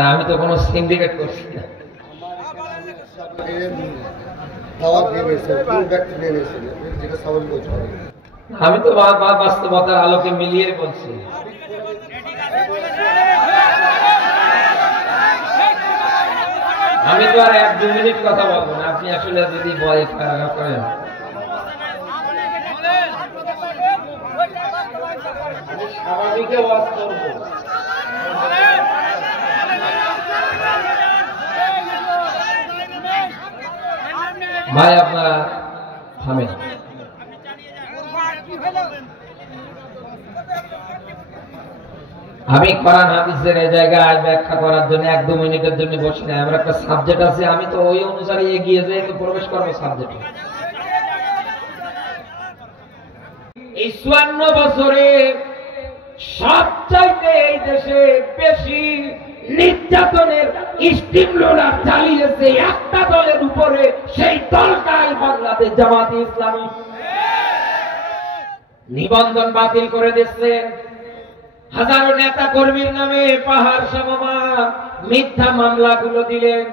আমি তো কোনো সিন্ডিকেট করছি না। আমি তো বাস্তবতার আলোকে মিলিয়ে বলছি। আমি তো আর 1-2 মিনিট কথা বলবো না, আপনি আসলে যদি বয় করেন। স্বাভাবিক ওয়াজ করবো। ভাই আপনারা থামেন। আমি কোরআন হাদিসের এই জায়গায় ব্যাখ্যা করার জন্য 1-2 মিনিটের জন্য বসি না। আমার একটা সাবজেক্ট আছে, আমি তো ওই অনুসারে এগিয়ে যাই, তো প্রবেশ করবো সাবজেক্টে। এই 54 বছরে সবচাইতে এই দেশে বেশি নির্যাতনের স্টিম রোলার চালিয়েছে একটা দলের উপরে, সেই দলটাই বাংলাদেশ জামাতে ইসলামী। নিবন্ধন বাতিল করে দিচ্ছে, হাজারো নেতা কর্মীর নামে পাহাড় সমমান মিথ্যা মামলাগুলো দিলেন।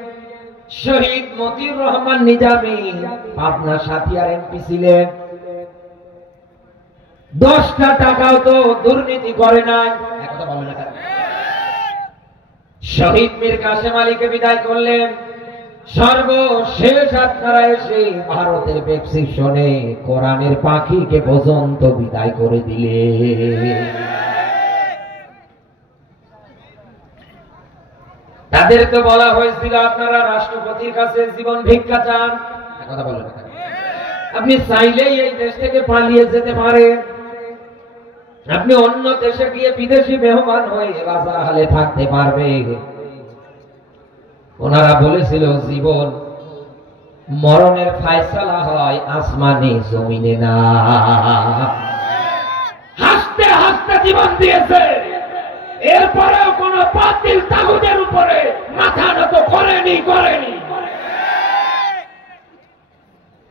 শহীদ মতিউর রহমান নিজামী পাবনা সাথিয়ার এমপি ছিলেন, 10টা টাকাও তো দুর্নীতি করে নাই। একথা বলে না। শহীদ মীর কাসেম আলীকে বিদায় করলেন, সর্বশেষ আপনারা এসে ভারতের প্রেসক্রিপশনে কোরআনের পাখিকে পর্যন্ত বিদায় করে দিলে। তাদেরকে বলা হয়েছিল আপনারা রাষ্ট্রপতির কাছে জীবন ভিক্ষা চান। কথা বলেন, আপনি চাইলেই এই দেশ থেকে পালিয়ে যেতে পারেন, আপনি অন্য দেশে গিয়ে বিদেশি মেহমান হয়ে রাজার হালে থাকতে পারবে। ওনারা বলেছিল জীবন মরণের ফায়সালা হয় আসমানে জমিনে না। হাসতে হাসতে জীবন দিয়েছে, এরপরেও কোন বাতিল তাগুদের উপরে মাথা নত করেনি।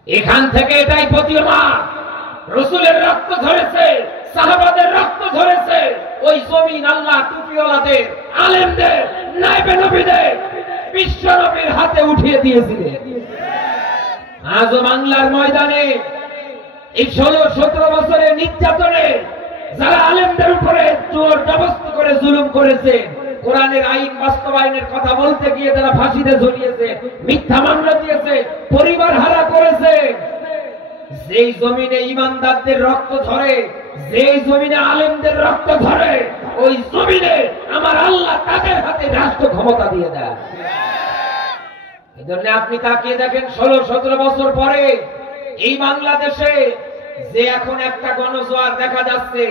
এখান থেকে এটাই প্রতীয়মান, রাসূলের রক্ত ঝরেছে, সাহাবাদের রক্ত ঝরেছে, ওই জমিন আল্লাহ টুপিওয়ালাদের, আলেমদের, নায়েবে নবীদের, বিশ্ব নবীর হাতে উঠিয়ে দিয়েছিলেন। আজও বাংলার ময়দানে এই 16-17 বছরের নির্যাতনে যারা আলেমদের উপরে জোর জবরদস্তি করে জুলুম করেছে, কোরআনের আইন বাস্তবায়নের কথা বলতে গিয়ে তারা ফাঁসিতে ঝুলিয়েছে, মিথ্যা মামলা দিয়েছে, পরিবার হারা করেছে। যেই জমিনে ইমানদারদের রক্ত ঝরে, যেই জমিনে আলেমদের রক্ত ঝরে, ওই জমিনে আমার আল্লাহ তাদের হাতে রাষ্ট্র ক্ষমতা দিয়ে দেয়। এজন্য আপনি তাকিয়ে দেখেন 16-17 বছর পরে এই বাংলাদেশে যে এখন একটা গণজোয়ার দেখা যাচ্ছে,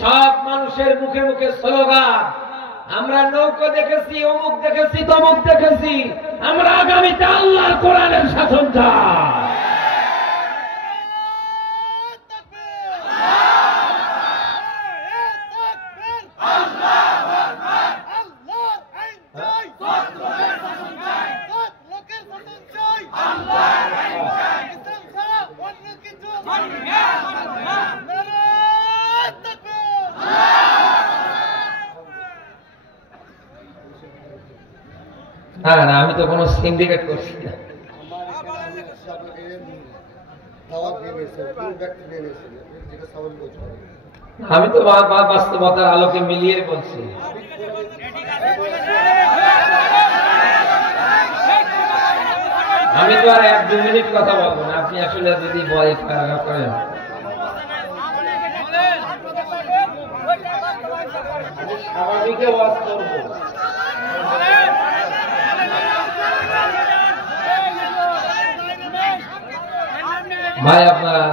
সব মানুষের মুখে মুখে স্লোগান, আমরা নৌকো দেখেছি, অমুক দেখেছি, তমুক দেখেছি, আমরা আগামীতে আল্লাহর কোরআনের শাসন চাই। না, আমি তো কোনো সিন্ডিকেট করছি না। আমি তো বাস্তবতার আলোকে মিলিয়ে বলছি। আমি তো আর 1-2 মিনিট কথা বলবো না, আপনি আসলে যদি বয় করেন। স্বাভাবিক ওয়াজ করবো। ভাই আপনারা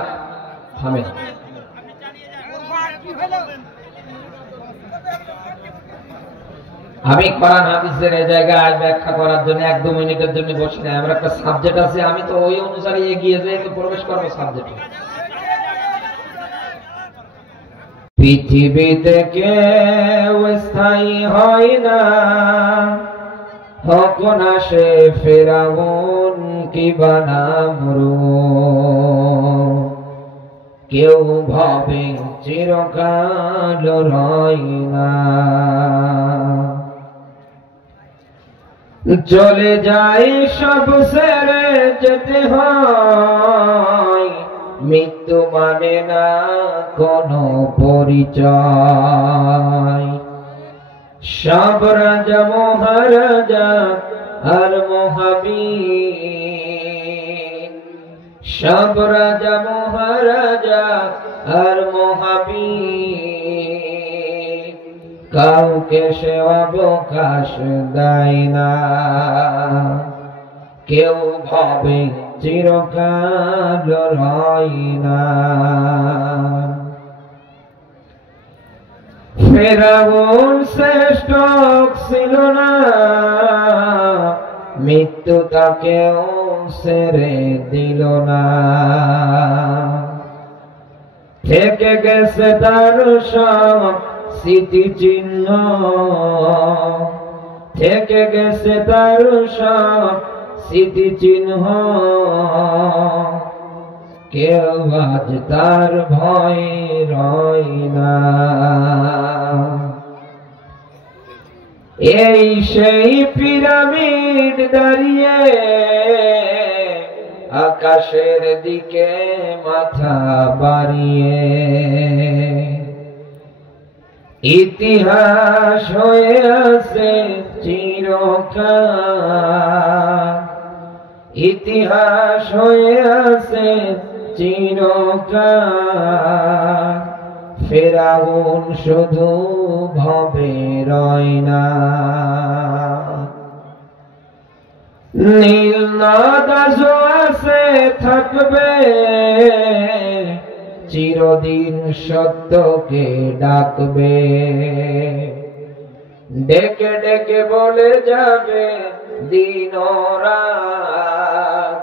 থামেন। আমি কোরআন হাদিসের এই জায়গায় ব্যাখ্যা করার জন্য 1-2 মিনিটের জন্য বসি না। আমার একটা সাবজেক্ট আছে, আমি তো ওই অনুসারে এগিয়ে যাই, তো প্রবেশ করবো সাবজেক্টে। পৃথিবীতে কেউ স্থায়ী হয় না, হোক না সে ফেরাউন কিবা নমরুদ, কেউ ভাবে চিরকাল রয় না। চলে যায় সব ছেড়ে যেতে হয়, মৃত্যু মানে না কোনো পরিচয়। সব রাজা মহারাজা আর মহাবীর, সব রাজা মহারাজা আর মহাবীর, কাউকে সে অবকাশ দেয় না। কেউ ভাবে চিরকাল হয় না। ফেরাউন শ্রেষ্ঠ ছিল না, মৃত্যু তাকেও ছেড়ে দিল না। থেকে গেছে তার সব স্মৃতি চিহ্ন, থেকে গেছে তার সব স্মৃতি চিহ্ন। কেউ আজ তার ভয় রয় না। এই সেই পিরামিড দাঁড়িয়ে আকাশের দিকে মাথা বাড়িয়ে, ইতিহাস হয়ে আছে চিরকাল, ইতিহাস হয়ে আছে চিরকাল। ফেরাউন শুধু ভবে রয় না। নীল নদ আজও আছে থাকবে, চিরদিন সত্যকে ডাকবে। ডেকে ডেকে বলে যাবে দিন রাত,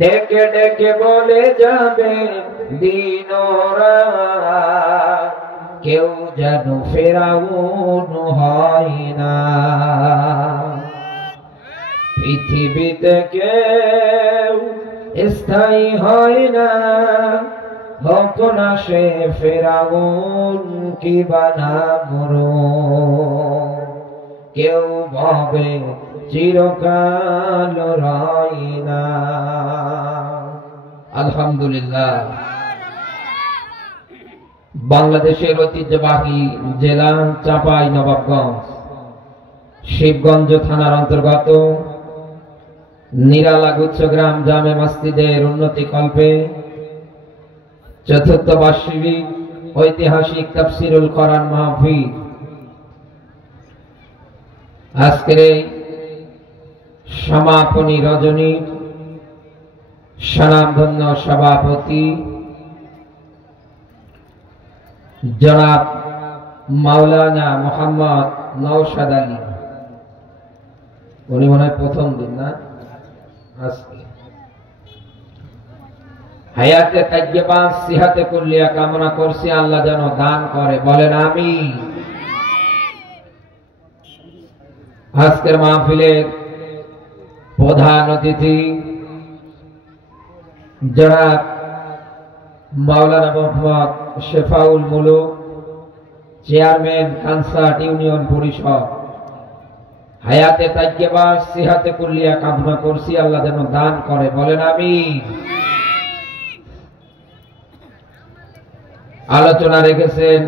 ডেকে ডেকে বলে যাবে দিন রাত। কেউ যেন ফেরাউন হয় না। পৃথিবীতে কেউ স্থায়ী হয় না, হোক না সে ফেরাউন কি বানামরুদ। কেউ ভাবে চিরকাল রয় না। আলহামদুলিল্লাহ। বাংলাদেশের ঐতিহ্যবাহী জেলা চাঁপাইনবাবগঞ্জ, শিবগঞ্জ থানার অন্তর্গত নিরালা গুচ্ছগ্রাম জামে মসজিদের উন্নতি কল্পে চতুর্থ বার্ষিক ঐতিহাসিক তাফসিরুল কোরআন মাহফিল। আজকের এই সমাপনী রজনী স্বনামধন্য সভাপতি জনাব মাওলানা মোহাম্মদ নওশাদ আলী, উনি মনে হয় প্রথম দিন না আজকে। হায়াতে তাইয়্যিবা সিহাতে কুল্লিয়া কামনা করছি, আল্লাহ যেন দান করে, বলেন আমিন। আজকের মাহফিলের প্রধান অতিথি জনাব মাওলানা মোহাম্মদ শেফাউল মুলুক, চেয়ারম্যান কানসার্ট ইউনিয়ন পরিষদ। হায়াতে তাইয়্যিবা সিহাতে কুল্লিয়া কামনা করছি, আল্লাহ যেন দান করে, বলেন আমিন। আলোচনা রেখেছেন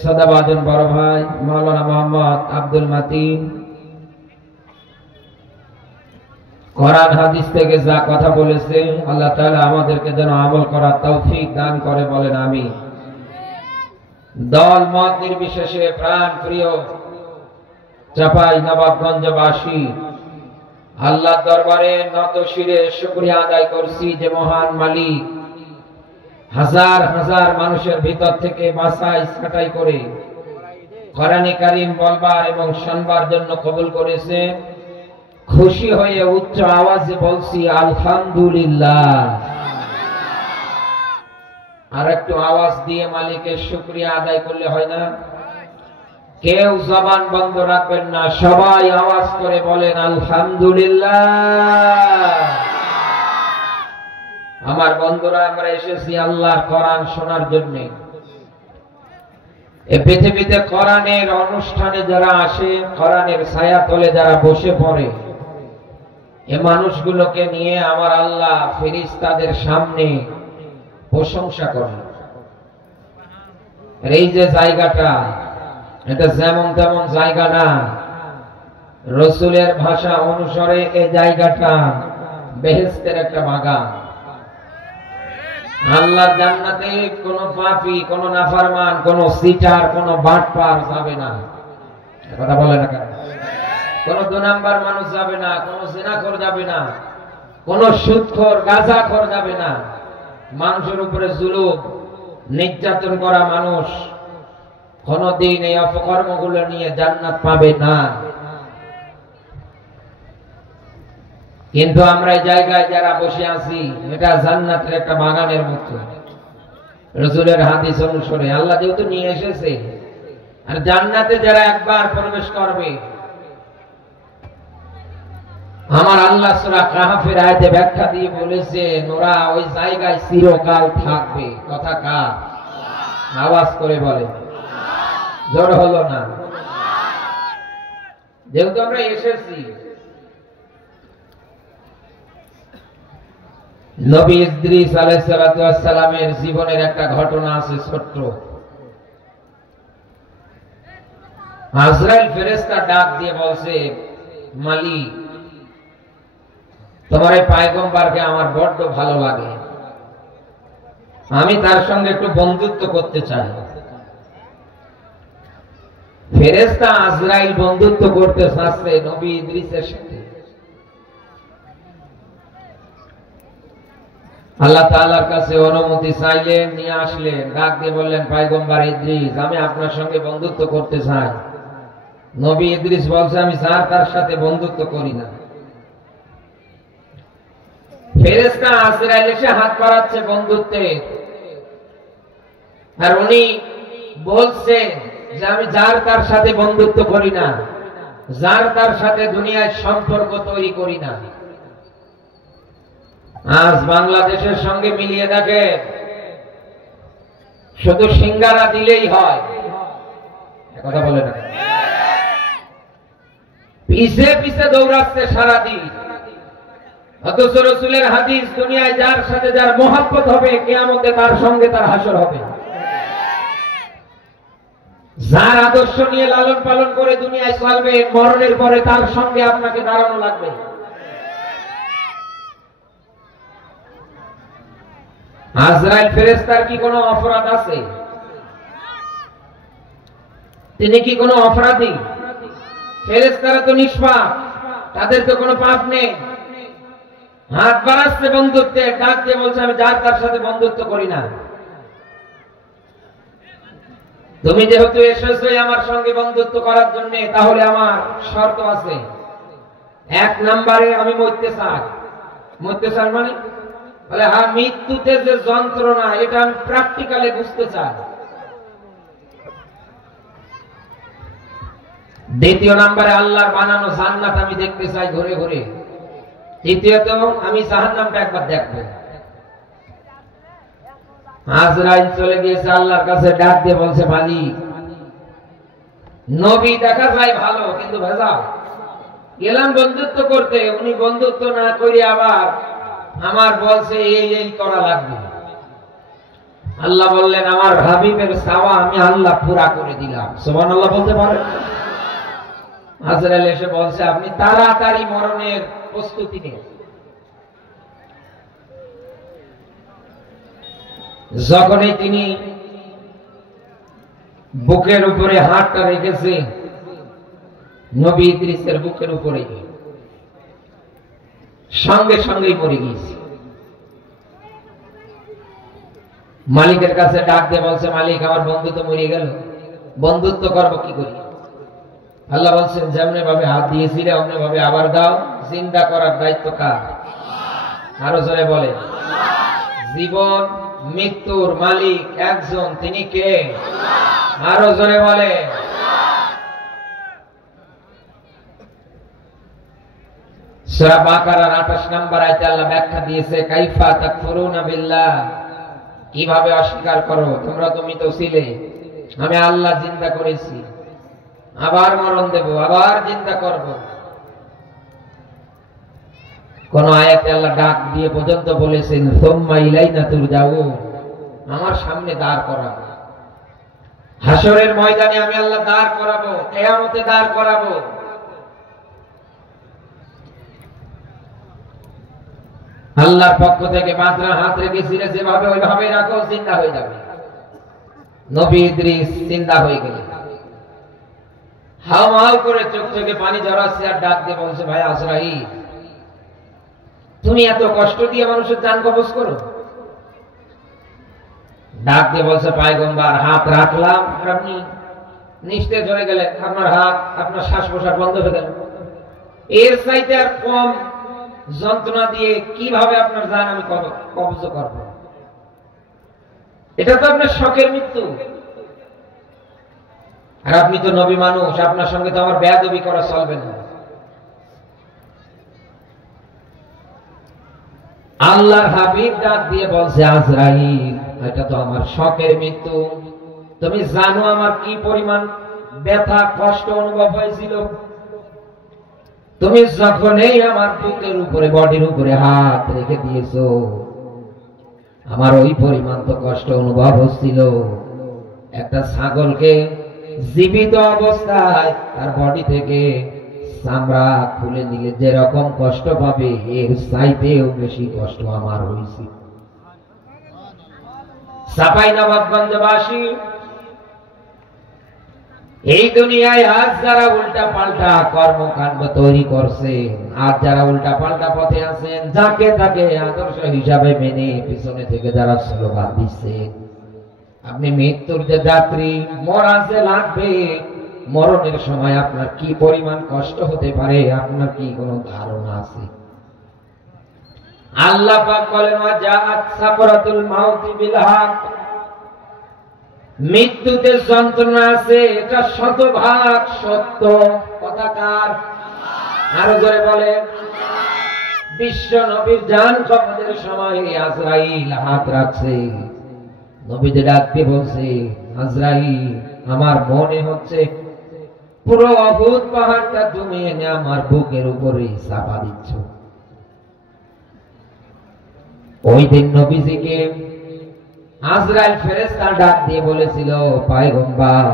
সদাবাজন বড় ভাই মাওলানা মোহাম্মদ আব্দুল মাতিন। কোরআন হাদিস থেকে যা কথা বলেছে আল্লাহ তাআলা আমাদেরকে যেন আমল করার তৌফিক দান করে, বলেন আমিন। দল মত নির্বিশেষে প্রাণ প্রিয় চাঁপাইনবাবগঞ্জবাসী, আল্লাহর দরবারে নত শিরে শুকরিয়া আদায় করছি যে মহান মালিক হাজার হাজার মানুষের ভিতর থেকে বাছাই ছাঁটাই করে কোরআনে কারীম বলবার এবং শুনবার জন্য কবুল করেছে। খুশি হয়ে উচ্চ আওয়াজে বলছি আলহামদুলিল্লাহ। আর একটু আওয়াজ দিয়ে মালিকের শুকরিয়া আদায় করলে হয় না? কেউ জবান বন্ধ রাখবেন না, সবাই আওয়াজ করে বলেন আলহামদুলিল্লাহ। আমার বন্ধুরা, আমরা এসেছি আল্লাহর কোরআন শোনার জন্য। এই পৃথিবীতে কোরআনের অনুষ্ঠানে যারা আসে, কোরআনের ছায়া তলে যারা বসে পড়ে, এ মানুষগুলোকে নিয়ে আমার আল্লাহ ফেরেশতাদের সামনে প্রশংসা করেন। এই যে জায়গাটা, এটা যেমন তেমন জায়গা না। রসুলের ভাষা অনুসারে এই জায়গাটা বেহেশতের একটা বাগান। আল্লাহর জান্নাতে কোন পাপী, কোন নাফরমান, কোন সিটার, কোন বাটপার যাবে না। কথা বলে না কেন? কোন 2 নাম্বার মানুষ যাবে না, কোন জিনাখোর যাবে না, কোন সুদখোর, গাঁজাখোর যাবে না। মানুষের উপরে জুলুম নির্যাতন করা মানুষ কোনদিন এই অপকর্মগুলো নিয়ে জান্নাত পাবে না। কিন্তু আমরা এই জায়গায় যারা বসে আছি, এটা জান্নাতের একটা বাগানের মতো। রাসূলের হাদিস অনুসারে আল্লাহ যেহেতু নিয়ে এসেছে, আর জান্নাতে যারা একবার প্রবেশ করবে, আমার আল্লাহ সূরা কাহফের আয়াতে ব্যাখ্যা দিয়ে বলেছেন ওরা ওই জায়গায় চিরকাল থাকবে। কথা কার? আওয়াজ করে বলে, জোর হলো না। যেহেতু আমরা এসেছি, নবী ইদ্রিস আলাইহিস সালাতু ওয়াস সালামের জীবনের একটা ঘটনা আছে ছোট্ট। আজরাইল ফেরেশতা ডাক দিয়ে বলছে, মালিক, তোমার এই পয়গম্বরকে আমার বড্ড ভালো লাগে, আমি তার সঙ্গে একটু বন্ধুত্ব করতে চাই। ফেরেশতা আজরাইল বন্ধুত্ব করতে চাচ্ছে নবী ইদ্রিসের সাথে। আল্লাহ তাআলার কাছে অনুমতি চাইলেন, নিয়ে আসলেন, ডাক দিয়ে বললেন, পয়গম্বর ইদ্রিস, আমি আপনার সঙ্গে বন্ধুত্ব করতে চাই। নবী ইদ্রিস বলছে, আমি তার সাথে বন্ধুত্ব করি না। ফেরেশতা আজরাইল এসে হাত বাড়াচ্ছে বন্ধুত্বে, আর উনি বলছেন যে আমি তার সাথে বন্ধুত্ব করি না, তার সাথে দুনিয়ায় সম্পর্ক তৈরি করি না। আজ বাংলাদেশের সঙ্গে মিলিয়ে দেখে, শুধু সিঙ্গারা দিলেই হয়। কথা বলে না, পিছে পিছে দৌড়াচ্ছে সারাদিন। অথচ রাসূলের হাদিস, দুনিয়ায় যার সাথে যার মহব্বত হবে, কিয়ামতে তার সঙ্গে তার হাসর হবে। যার আদর্শ নিয়ে লালন পালন করে দুনিয়ায় চলবে, মরণের পরে তার সঙ্গে আপনাকে দাঁড়ানো লাগবে। আজরাইল ফেরেশতার কি কোনো অপরাধ আছে? তিনি কি কোনো অপরাধী? ফেরেশতারা তো নিষ্পাপ, তাদের তো কোনো পাপ নেই। হাত বাড়াচ্ছে বন্ধুত্বে, ডাক দিয়ে বলছে, আমি তার সাথে বন্ধুত্ব করি না। তুমি যেহেতু এসেছো আমার সঙ্গে বন্ধুত্ব করার জন্য, তাহলে আমার শর্ত আছে। 1 নম্বরে আমি মরতে চাই। মরতে চাই মানে? বলে, হ্যাঁ, মৃত্যুতে যে যন্ত্রণা, এটা আমি প্র্যাকটিক্যালি বুঝতে চাই। 2 নম্বরে আল্লাহর বানানো জান্নাত আমি দেখতে চাই ঘুরে ঘুরে। 3য়ত, আমি জাহান্নামটা একবার দেখবো। আজরাইল চলে গিয়েছে আল্লাহর কাছে, ডাক দিয়ে বলছে, মালিক, নবী দেখা যায় ভালো, কিন্তু ভেজাল। গেলাম বন্ধুত্ব করতে, উনি বন্ধুত্ব না করে আবার আমার বলছে এই করা লাগবে। আল্লাহ বললেন, আমার হাবিবের চাওয়া আমি আল্লাহ পুরা করে দিলাম। সুবহানাল্লাহ বলতে পারে? আজরাইল এসে বলছে, আপনি তাড়াতাড়ি মরণের প্রস্তুতি নিন। যখনই তিনি বুকের উপরে হাতটা রেখেছে, নবী ইদ্রিসের বুকের উপরে, সঙ্গে সঙ্গেই মরে গিয়েছে। মালিকের কাছে ডাক দিয়ে বলছে, মালিক, আমার বন্ধু তো মরে গেল, বন্ধুত্ব করবো কি করি? আল্লাহ বলছেন, যেমনি ভাবে হাত দিয়েছিলে অমনি ভাবে আবার দাও। জিন্দা করার দায়িত্ব কার? আরো জোরে বলে, জীবন মৃত্যুর মালিক একজন, তিনি কে? আরো জোরে বলে। সূরা বাকারার 28 নম্বর আয়াতে আল্লাহ ব্যাখ্যা দিয়েছে, কাইফা তাকফুরুনা বিল্লাহ, কিভাবে অস্বীকার করো, তোমরা তো মৃত ছিলে, আমি আল্লাহ জিন্দা করেছি, আবার মরণ দেব, আবার জিন্দা করব। কোন আয়াতে আল্লাহ ডাক দিয়ে পর্যন্ত বলেছেন সুম্মা ইলাইনা তুরজাউন, আমার সামনে দাঁড় করাবো, হাসরের ময়দানে আমি আল্লাহ দাঁড় করাবো, কিয়ামতে দাঁড় করাবো। আল্লাহর পক্ষ থেকে বাঁধরা হাত রেখেছিলে যেভাবে ওইভাবে রাখো, জিন্দা হয়ে যাবে। নবী ইদ্রিস জিন্দা হয়ে গেলেন, হাওমাও করে চোখ থেকে পানি ঝরাচ্ছে আর ডাক দিয়ে বলছে, ভাই আজরাইল, তুমি এত কষ্ট দিয়ে মানুষের জান কবজ করো? ডাক দিয়ে বলছে, পয়গম্বর, হাত রাখলাম আর আপনি নিস্তেজ চলে গেলেন, আপনার হাত, আপনার শ্বাস প্রশ্বাস বন্ধ হয়ে গেল। এর চাইতে আর কম যন্ত্রণা দিয়ে কিভাবে আপনার জান আমি কবজ করব? এটা তো আপনার শখের মৃত্যু। আর আপনি তো নবী মানুষ, আপনার সঙ্গে তো আমার বেয়াদবি করা চলবে না। আল্লাহর হাবিব ডাক দিয়ে বলছে, আজরাইল, এটা তো আমার শখের মৃত্যু। তুমি জানো আমার কি পরিমাণ ব্যথা কষ্ট অনুভব হয়েছিল? তুমি যখনই আমার বুকের উপরে, বডির উপরে হাত রেখে দিয়েছো, আমার ওই পরিমাণ তো কষ্ট অনুভব হচ্ছিল। একটা ছাগলকে জীবিত অবস্থায় তার বডি থেকে চামড়া খুলে নিলে যেরকম কষ্ট পাবে, এর চাইতেও বেশি কষ্ট আমার হয়েছে। চাঁপাইনবাবগঞ্জবাসী, এই দুনিয়ায় আজ যারা উল্টা পাল্টা কর্মকাণ্ড তৈরি করছে, আজ যারা উল্টা পাল্টা পথে আছেন, যাকে তাকে আদর্শ হিসাবে মেনে পিছনে থেকে যারা স্লোগান দিচ্ছে, আপনি মৃত্যুর যে যাত্রী, মরা যে লাগবে, মরণের সময় আপনার কি পরিমাণ কষ্ট হতে পারে আপনার কি কোনো ধারণা আছে? আল্লাহ পাক বলেন, ওয়া জাআত সাকরাতুল মাউতি বিল হক, মৃত্যুতে যন্ত্রণা আছে, এটা শতভাগ সত্য। কথাকার আরো জোরে বলেন। বিশ্ব নবীর জান কবজের সময় আজরাইল হাত রাখছে, নবীকে ডাকতে বলছে, আজরাইল, আমার মনে হচ্ছে পুরো অহুদ পাহাড়টা তুমি এনে আমার বুকের উপরে চাপা দিচ্ছ। ওই দিন নবীজিকে আজরাইল ফেরেশতা ডাক দিয়ে বলেছিল, পয়গম্বর,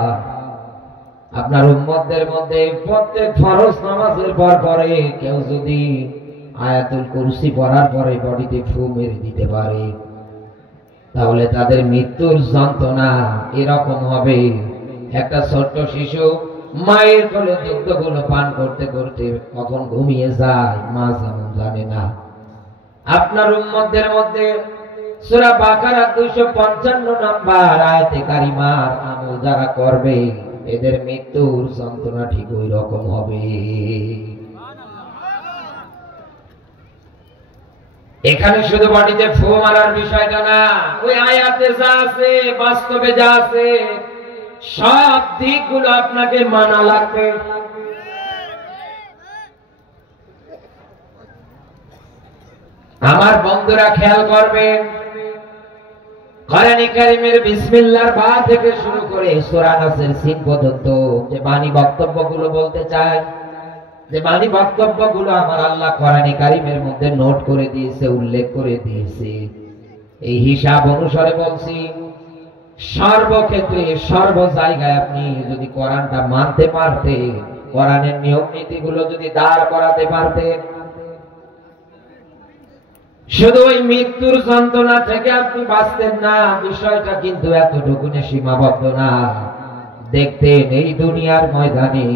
আপনার উম্মতদের মধ্যে প্রত্যেক ফরজ নামাজের পর পরে কেউ যদি আয়াতুল কুরসি পড়ার পরে বডিতে ফু মেরে দিতে পারে, তাহলে তাদের মৃত্যুর যন্ত্রণা এরকম হবে, একটা ছোট্ট শিশু মায়ের কোলে দুগ্ধগুলো পান করতে করতে কখন ঘুমিয়ে যায়, মা যেমন জানে না। আপনার উম্মতদের মধ্যে সূরা বাকারা 255 নম্বর আয়াতে কারিমার আমল যারা করবে, এদের মৃত্যুর যন্ত্রণা ঠিক ওই রকম হবে। এখানে শুধু বডিতে ফু মারার বিষয়টা না, ওই আয়াতে যা আছে, বাস্তবে যা আছে, সব দিকগুলো আপনাকে মানা লাগবে। আমার বন্ধুরা খেয়াল করবেন, কোরআন কারীমের বিসমিল্লাহর বা থেকে শুরু করে সূরা নাসের সিন পর্যন্ত যে বাণী বক্তব্যগুলো বলতে চায়, যে বাণী বক্তব্যগুলো আমার আল্লাহ কোরআন কারীমের মধ্যে নোট করে দিয়েছে, উল্লেখ করে দিয়েছে, এই হিসাব অনুসারে বলছি, সর্বক্ষেত্রে সর্ব জায়গায় আপনি যদি কোরআনটা মানতে পারতেন, কোরআনের নিয়ম নীতিগুলো যদি দাঁড় করাতে পারতেন, শুধু ওই মৃত্যুর যন্ত্রণা থেকে আপনি বাঁচতেন না, বিষয়টা কিন্তু এতটুকুনে সীমাবদ্ধ না। দেখতেন এই দুনিয়ার ময়দানে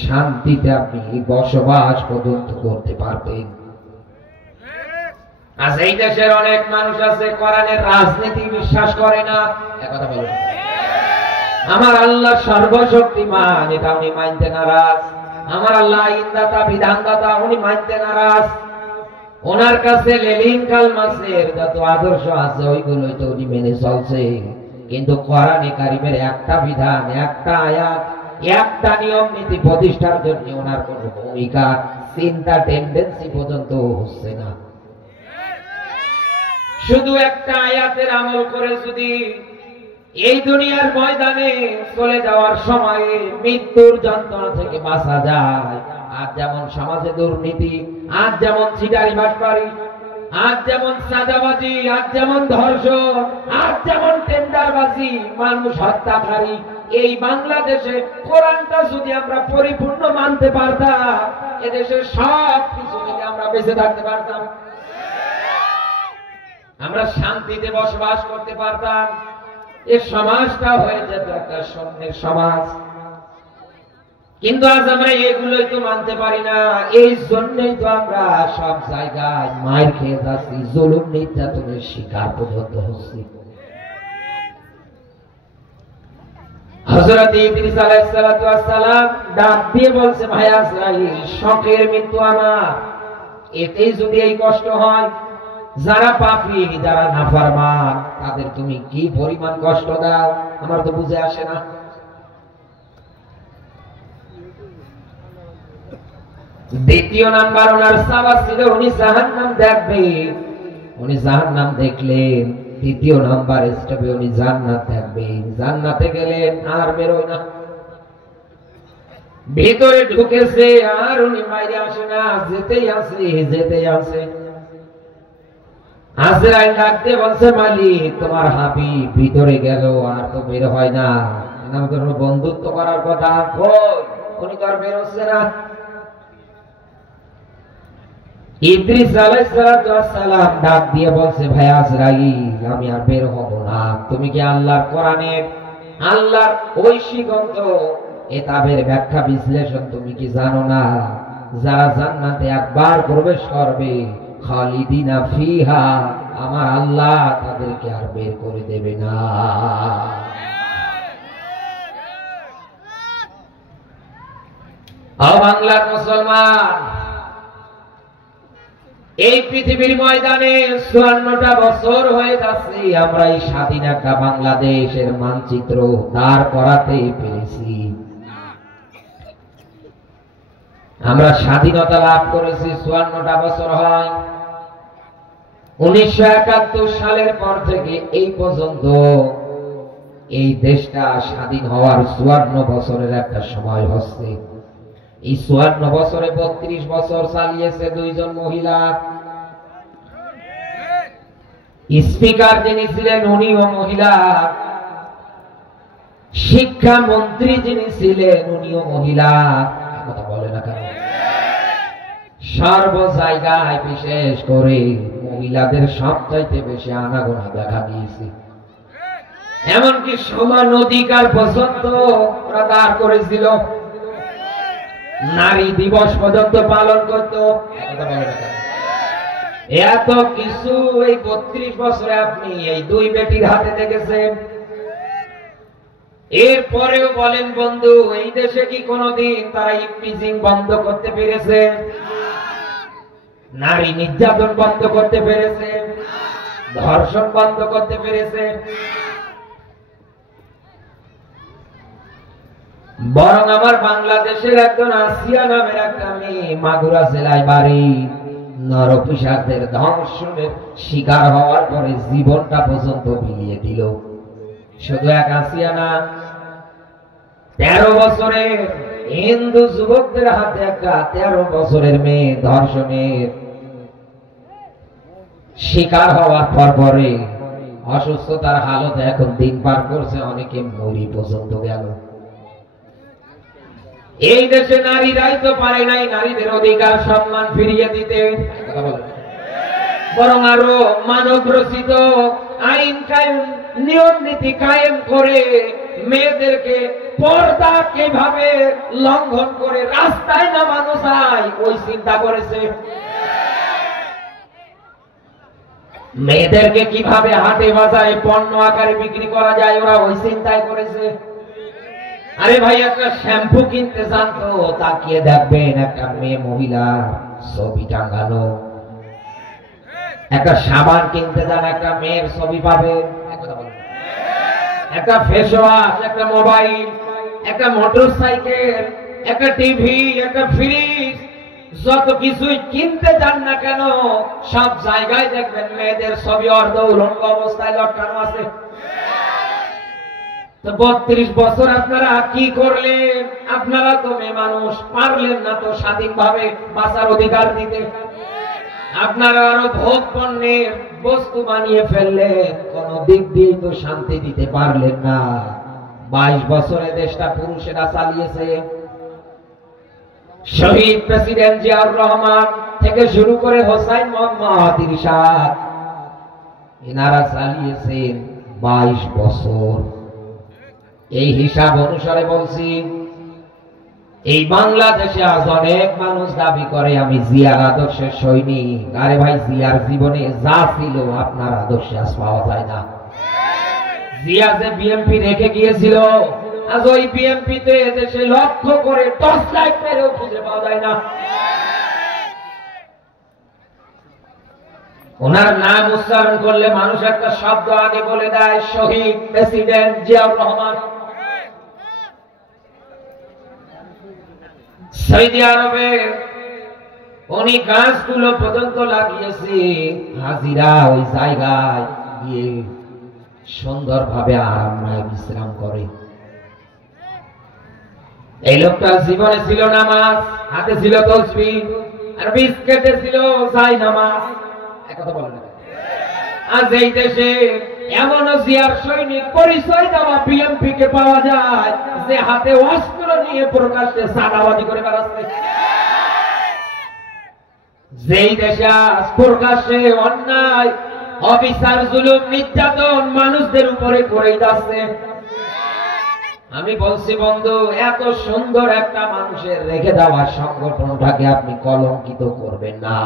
শান্তিতে আপনি বসবাস পর্যন্ত করতে পারতেন। আজ এই দেশের অনেক মানুষ আছে কোরআনের রাজনীতি বিশ্বাস করে না, একথা বলেন, আমার আল্লাহ সর্বশক্তিমান, এটা উনি মানতে নারাজ। আমার আল্লাহ আইনদাতা, বিধানদাতা, উনি মানতে নারাজ। ওনার কাছে লেলিন কালমাসের যত আদর্শ আছে ওইগুলোই তো উনি মেনে চলছে, কিন্তু কোরআনে কারিমের একটা বিধান, একটা আয়াত, একটা নিয়ম নীতি প্রতিষ্ঠার জন্য ওনার কোন ভূমিকা, চিন্তা, টেন্ডেন্সি পর্যন্ত হচ্ছে না। শুধু একটা আয়াতের আমল করে যদি এই দুনিয়ার ময়দানে চলে যাওয়ার সময়ে মৃত্যুর যন্ত্রণা থেকে বাঁচা যায়, আজ যেমন সমাজে দুর্নীতি, আজ যেমন চিটারি বাটপারি, আজ যেমন চাঁদাবাজি, আজ যেমন ধর্ষণ, আজ যেমন টেন্ডারবাজি, মানুষ হত্যাকারী, এই বাংলাদেশে কোরআনটা যদি আমরা পরিপূর্ণ মানতে পারতাম, এদেশের সব কিছু থেকে আমরা বেঁচে থাকতে পারতাম, আমরা শান্তিতে বসবাস করতে পারতাম, এই সমাজটা হয়ে যেত একটা স্বর্ণের সমাজ। কিন্তু আজ আমরা এগুলোই তো মানতে পারি না, এই জন্যই তো আমরা সব জায়গায় মার খেয়ে যাচ্ছি, জুলুম নির্যাতনের শিকার পর্যন্ত হচ্ছি। হযরত ইদ্রিস আলাইহিস সালাতু ওয়াস সালাম ডাক দিয়ে বলছে, ভাই আজরাইল, শখের মৃত্যু আমার, এতেই যদি এই কষ্ট হয়, যারা পাপী, যারা নাফরমান, তাদের তুমি কি পরিমাণ কষ্ট দাও আমার তো বুঝে আসে না। দ্বিতীয় নাম্বার ওনার চাওয়া ছিল উনি জাহান্নাম দেখবে, উনি জাহান্নাম দেখলেন। তৃতীয় নাম্বার স্টেপে উনি জান্নাত দেখবেন, জান্নাতে গেলেন আর বেরোয় না, ভিতরে ঢুকেছে আর উনি বাইরে আসে না, যেতেই আছে যেতেই আছে। আজরাইল ডাকতে বলছে, মালিক তোমার হাবিব ভিতরে গেল আর তো বের হয় না, আমাদের বন্ধুত্ব করার কথা, কই উনি তো আর বের হচ্ছে না। ইদ্রিস আলাইহিস সালাম ডাক দিয়ে বলছে, ভাই আজরাইল, আমি আর বের হব না, তুমি কি আল্লাহর কোরআনের, আল্লাহর ঐশী গ্রন্থ কিতাবের ব্যাখ্যা বিশ্লেষণ তুমি কি জানো না? যারা জান্নাতে একবার প্রবেশ করবে, খালিদিনা ফিহা, আমার আল্লাহ তাদেরকে আর বের করে দেবে না। বাংলার মুসলমান, এই পৃথিবীর ময়দানে 54টা বছর হয়ে যাচ্ছে আমরা এই স্বাধীন একটা বাংলাদেশের মানচিত্র দাঁড় করাতে পেরেছি। আমরা স্বাধীনতা লাভ করেছি 54টা বছর হয়। 1971 সালের পর থেকে এই পর্যন্ত এই দেশটা স্বাধীন হওয়ার 54 বছরের একটা সময় হচ্ছে। এই 54 বছরে 32 বছর চালিয়েছে দুইজন মহিলা। স্পিকার যিনি ছিলেন উনিও মহিলা, শিক্ষামন্ত্রী যিনি ছিলেন উনিও মহিলা। কথা বলে না কেন? সর্ব জায়গায় বিশেষ করে মহিলাদের সবচাইতে বেশি আনাগোনা দেখা দিয়েছে। এমনকি সমান অধিকার পর্যন্ত ওরা দাঁড় করেছিল, নারী দিবস পর্যন্ত পালন করত। এত কিছু এই 32 বছরে আপনি এই দুই বেটির হাতে দেখেছেন। এরপরেও বলেন বন্ধু, এই দেশে কি কোনদিন তারা ইপটিজিং বন্ধ করতে পেরেছে? নারী নির্যাতন বন্ধ করতে পেরেছে? ধর্ষণ বন্ধ করতে পেরেছে? বরং আমার বাংলাদেশের একজন আসিয়া নামের একটা মেয়ে, মাগুরা জেলায় বাড়ি, নরপিশাচদের ধর্ষণের শিকার হওয়ার পরে জীবনটা পর্যন্ত বিলিয়ে দিল। শুধু এক আসিয়া না, 13 বছরের হিন্দু যুবকদের হাতে একটা 13 বছরের মেয়ে ধর্ষণের শিকার হওয়ার পরে অসুস্থতার হালতে এখন দিন পার করছে, অনেকে মরি পর্যন্ত গেল। এই দেশে নারীরাই তো পারে নাই নারীদের অধিকার সম্মান ফিরিয়ে দিতে, বরং আরো মানব রচিত আইন কায়েম, নিয়ম নীতি কায়েম করে মেয়েদেরকে পর্দা কিভাবে লঙ্ঘন করে রাস্তায় নামানো যায় ওই চিন্তা করেছে। মেয়েদেরকে কিভাবে হাটে বাজারে পণ্য আকারে বিক্রি করা যায় ওরা ওই চিন্তাই করেছে। আরে ভাই, একটা শ্যাম্পু কিনতে যান তো তাকিয়ে দেখবেন একটা মেয়ে মহিলা ছবি টাঙানো। একটা সাবান কিনতে যান একটা মেয়ের ছবি পাবেন। একটা ফেস ওয়াশ, একটা মোবাইল, একটা মোটরসাইকেল, একটা টিভি, একটা ফ্রিজ, যত কিছুই কিনতে যান না কেন সব জায়গায় দেখবেন মেয়েদের ছবি অর্ধ উলঙ্গ অবস্থায় লটকানো আছে। তো 32 বছর আপনারা কি করলেন? আপনারা তো মেয়ে মানুষ, পারলেন না তো স্বাধীনভাবে বাঁচার অধিকার দিতে। আপনারা আরো ভোগ পণ্যের বস্তু বানিয়ে ফেললেন, কোন দিক দিয়ে তো শান্তি দিতে পারলেন না। 22 বছরে দেশটা পুরুষেরা চালিয়েছে। শহীদ প্রেসিডেন্ট জিয়াউর রহমান থেকে শুরু করে হোসাইন মোহাম্মদ ইরশাদ, এনারা চালিয়েছেন 22 বছর। এই হিসাব অনুসারে বলছি, এই বাংলাদেশে আজ অনেক মানুষ দাবি করে আমি জিয়ার আদর্শের সৈনিক। আরে ভাই, জিয়ার জীবনে যা ছিল আপনার আদর্শে আজ পাওয়া যায় না। জিয়া যে বিএনপি রেখে গিয়েছিল, আজ ওই বিএনপিতে দেশে লক্ষ্য করে টর্চ লাইট মেরেও খুঁজে পাওয়া যায় না। ওনার নাম উচ্চারণ করলে মানুষ একটা শব্দ আগে বলে দেয়, শহীদ প্রেসিডেন্ট জিয়াউর রহমান। সৌদি আরবে উনি গাছগুলো পর্যন্ত লাগিয়েছে, হাজিরা ওই জায়গায় গিয়ে সুন্দরভাবে আরামে বিশ্রাম করে। এই লোকটার জীবনে ছিল নামাজ, হাতে ছিল তসবিহ, আর বিস্কেটে ছিল জায়নামাজ। একথা বলেন না। আজ এই দেশে এমন জিয়ার সৈনিক পরিচয় দেওয়া বিএনপি কে পাওয়া যায়, যে হাতে অস্ত্র নিয়ে প্রকাশ্যে চাঁদাবাজি করে বেড়াচ্ছে। যেই দেশে আজ প্রকাশ্যে অন্যায়, অবিচার, জুলুম, নির্যাতন মানুষদের উপরে করে যাচ্ছে। আমি বলছি বন্ধু, এত সুন্দর একটা মানুষের রেখে দেওয়া সংগঠনটাকে আপনি কলঙ্কিত করবেন না।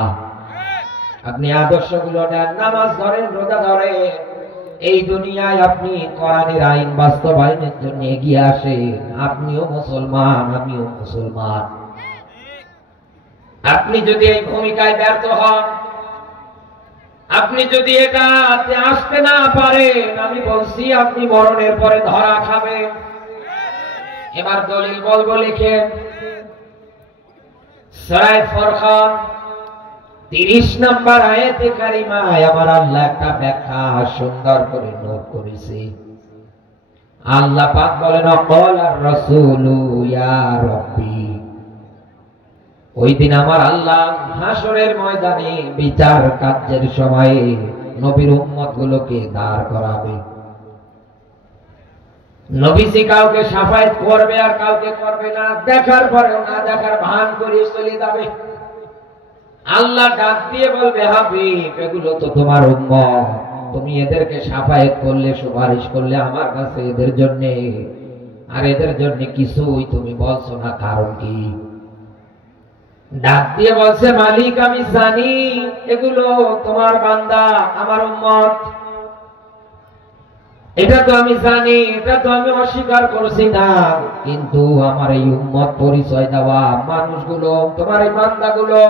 আপনি আদর্শগুলো নেন, নামাজ ধরেন, রোজা ধরেন, এই দুনিয়ায় আপনি কোরআনের আইন বাস্তবায়নের জন্য এগিয়ে আসেন। আপনিও মুসলমান, আমিও মুসলমান। আপনি যদি এই ভূমিকায় ব্যর্থ হন, আপনি যদি এটাতে আসতে না পারেন, আমি বলছি আপনি মরণের পরে ধরা খাবেন। এবার দলিল বলবো, লিখেন সূরা ফুরকান 30 নম্বর আয়াতে কারিমায় আমার আল্লাহ একটা ব্যাখ্যা সুন্দর করে নোট করেছে। আল্লাহ পাক বলেন, ক্বালার রাসূলু ইয়া রাব্বি। ওই দিন আমার আল্লাহ হাসরের ময়দানে বিচার কার্যের সময়ে নবীর উম্মতগুলোকে দাঁড় করাবে। নবীজি কাউকে শাফায়াত করবে আর কাউকে করবে না, দেখার পরেও না দেখার ভান করে চলে যাবে। আল্লাহ ডাক দিয়ে বলবে, হাবিব, এগুলো তো তোমার উম্মত, তুমি এদেরকে শাফায়াত করলে, সুপারিশ করলে আমার কাছে এদের জন্য, আর এদের জন্য কিছুই তুমি বলছো না, কারণ কি? ডাক দিয়ে বলছে, মালিক, আমি জানি এগুলো তোমার বান্দা, আমার উম্মত। এটা তো আমি জানি, এটা তো আমি অস্বীকার করছি না, কিন্তু আমার এই উম্মত পরিচয় দেওয়া মানুষগুলো, তোমার এই বান্দাগুলো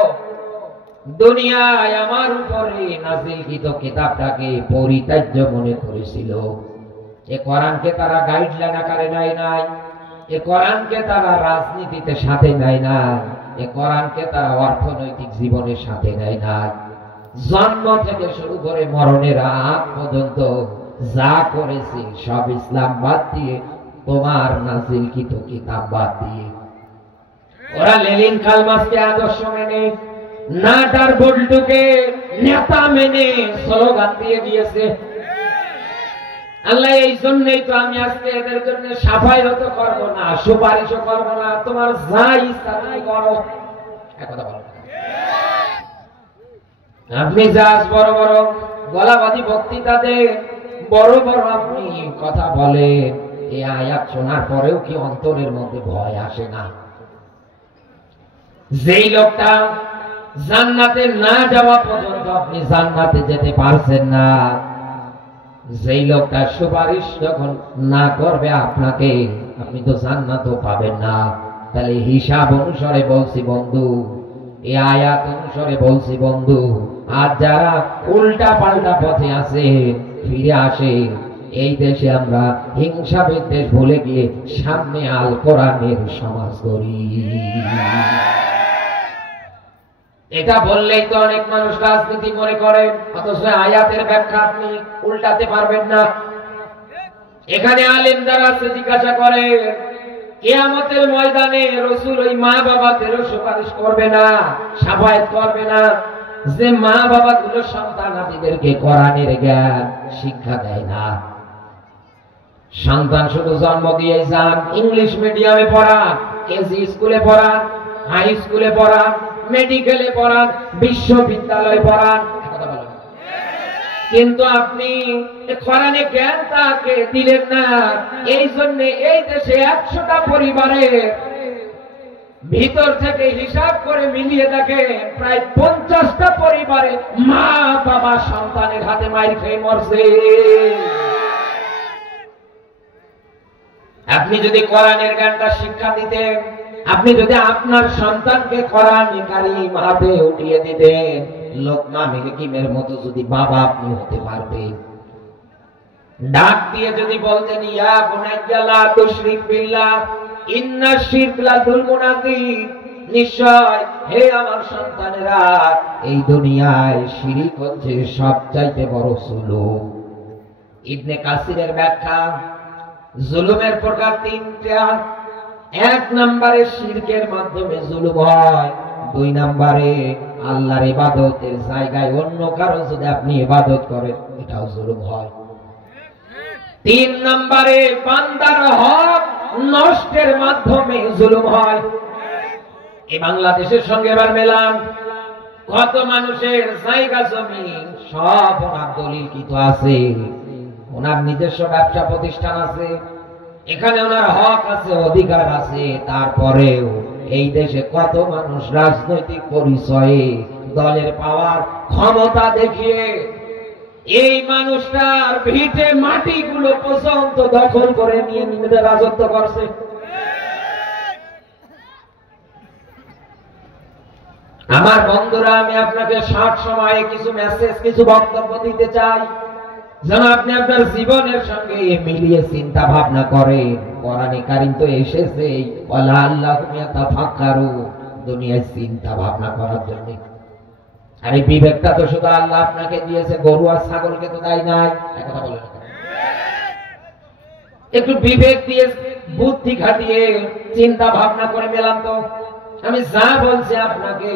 দুনিয়ায় আমার উপরে নাযিলকৃত কিতাবটাকে পরিত্যাজ্য মনে করেছিল। এ কোরআনকে তারা গাইডলাইন আকারে নেয় নাই, এ কোরআনকে তারা রাজনীতিতে সাথে নেয় না, এ কোরআনকে তারা অর্থনৈতিক জীবনের সাথে নেয় না। জন্ম থেকে শুরু করে মরণের আগ পর্যন্ত যা করেছে সব ইসলাম বাদ দিয়ে, তোমার নাযিলকৃত কিতাব বাদ দিয়ে। ওরা লেনিন কালমার্ক্সকে আদর্শ মেনে, নাটার বল্টুকে নেতা মেনে স্লোগান দিয়ে গিয়েছে। আল্লাহ এই জন্যই তো আমি আজকে এদের জন্য শাফায়াত করব না, সুপারিশও করব না, তোমার যা ইচ্ছা তাই করো। একথা বলো। আপনি যা বড় বড় গলাবাজি বক্তৃতা দেন, বড় বড় আপনি কথা বলেন, এই আয়াত শোনার পরেও কি অন্তরের মধ্যে ভয় আসে না? যেই লোকটা জান্নাতে না যাওয়া পর্যন্ত আপনি জান্নাতে যেতে পারছেন না, যেই লোকটা সুপারিশ যখন না করবে আপনাকে, আপনি তো জান্নাতও পাবেন না। তাহলে হিসাব অনুসারে বলছি বন্ধু, এই আয়াত অনুসারে বলছি বন্ধু, আর যারা উল্টা পাল্টা পথে আছে, ফিরে আসে। এই দেশে আমরা হিংসা বিদ্বেষ ভুলে গিয়ে সামনে আল কোরআনের সমাজ করি। এটা বললেই তো অনেক মানুষ রাজনীতি মনে করেন, অথচ আয়াতের ব্যাখ্যা আপনি উল্টাতে পারবেন না। এখানে আলেম যারা আছে জিজ্ঞাসা করে কিয়ামতের ময়দানে রাসূল ওই মা বাবাদেরও সুপারিশ করবে না, শাফায়াত করবে না, যে মা বাবাগুলো সন্তানাদিদেরকে কোরআনের জ্ঞান শিক্ষা দেয় না। সন্তান শুধু জন্ম দিয়ে যান, ইংলিশ মিডিয়ামে পড়া, কেজি স্কুলে পড়া, হাই স্কুলে পড়া, মেডিকেলে পড়া, বিশ্ববিদ্যালয়ে পড়া, কিন্তু আপনি কোরআনের জ্ঞান তাকে দিলেন না। এই জন্য এই দেশে 100টা পরিবারে ভিতর থেকে হিসাব করে মিলিয়ে দেখে প্রায় 50টা পরিবারে মা বাবা সন্তানের হাতে মাইর খেয়ে মরছে। আপনি যদি কোরআনের জ্ঞানটা শিক্ষা দিতেন, আপনি যদি আপনার সন্তানকে কোরআন কারীম হাতে উঠিয়ে দিতেন, লোকমান হাকিমের মতো যদি বাবা আপনি হতে পারবেন। ডাক দিয়ে যদি বলতেন ইয়া বুনাইয়া লা তুশরিক বিল্লাহ ইন্নাশ শিরকা লাযুলমুন আযীম, নিশ্চয় হে আমার সন্তানেরা, এই দুনিয়ায় শিরক হচ্ছে সবচাইতে বড় জুলুম। ইবনে কাসিরের ব্যাখ্যা, জুলুমের প্রকার 3টা। 1 নম্বরে শিরকের মাধ্যমে জুলুম হয়, 2 নম্বরে আল্লাহর ইবাদতের জায়গায় অন্য কারো যদি আপনি ইবাদত করেন এটাও জুলুম হয়, 3 নম্বরে বান্দার হক নষ্টের মাধ্যমে জুলুম হয়। এই বাংলাদেশের সঙ্গে এবার মেলান, কত মানুষের জায়গা জমি সব ওনার দলিলকৃত আছে, ওনার নিজস্ব ব্যবসা প্রতিষ্ঠান আছে, এখানে ওনার হক আছে, অধিকার আছে, তারপরেও এই দেশে কত মানুষ রাজনৈতিক পরিচয়ে দলের পাওয়ার ক্ষমতা দেখিয়ে এই মানুষটার ভিটে মাটিগুলো পর্যন্ত দখল করে নিয়ে নিজেদের রাজত্ব করছে। আমার বন্ধুরা, আমি আপনাকে শর্ট সময়ে কিছু মেসেজ, কিছু বক্তব্য দিতে চাই, যেন আপনি আপনার জীবনের সঙ্গে মিলিয়ে চিন্তা ভাবনা করেন। কোরআনে কারীম তো এসেছে ওয়ালা আল্লাহুম ইয়াতাফাক্কারু, দুনিয়ায় চিন্তা ভাবনা করার জন্য। আর এই বিবেকটা তো শুধু আল্লাহ আপনাকে দিয়েছে, গরু আর ছাগলকে তো দেয় নাই। কথা বলেন, একটু বিবেক দিয়ে বুদ্ধি খাটিয়ে চিন্তা ভাবনা করে মেলাম তো। আমি যা বলছি আপনাকে,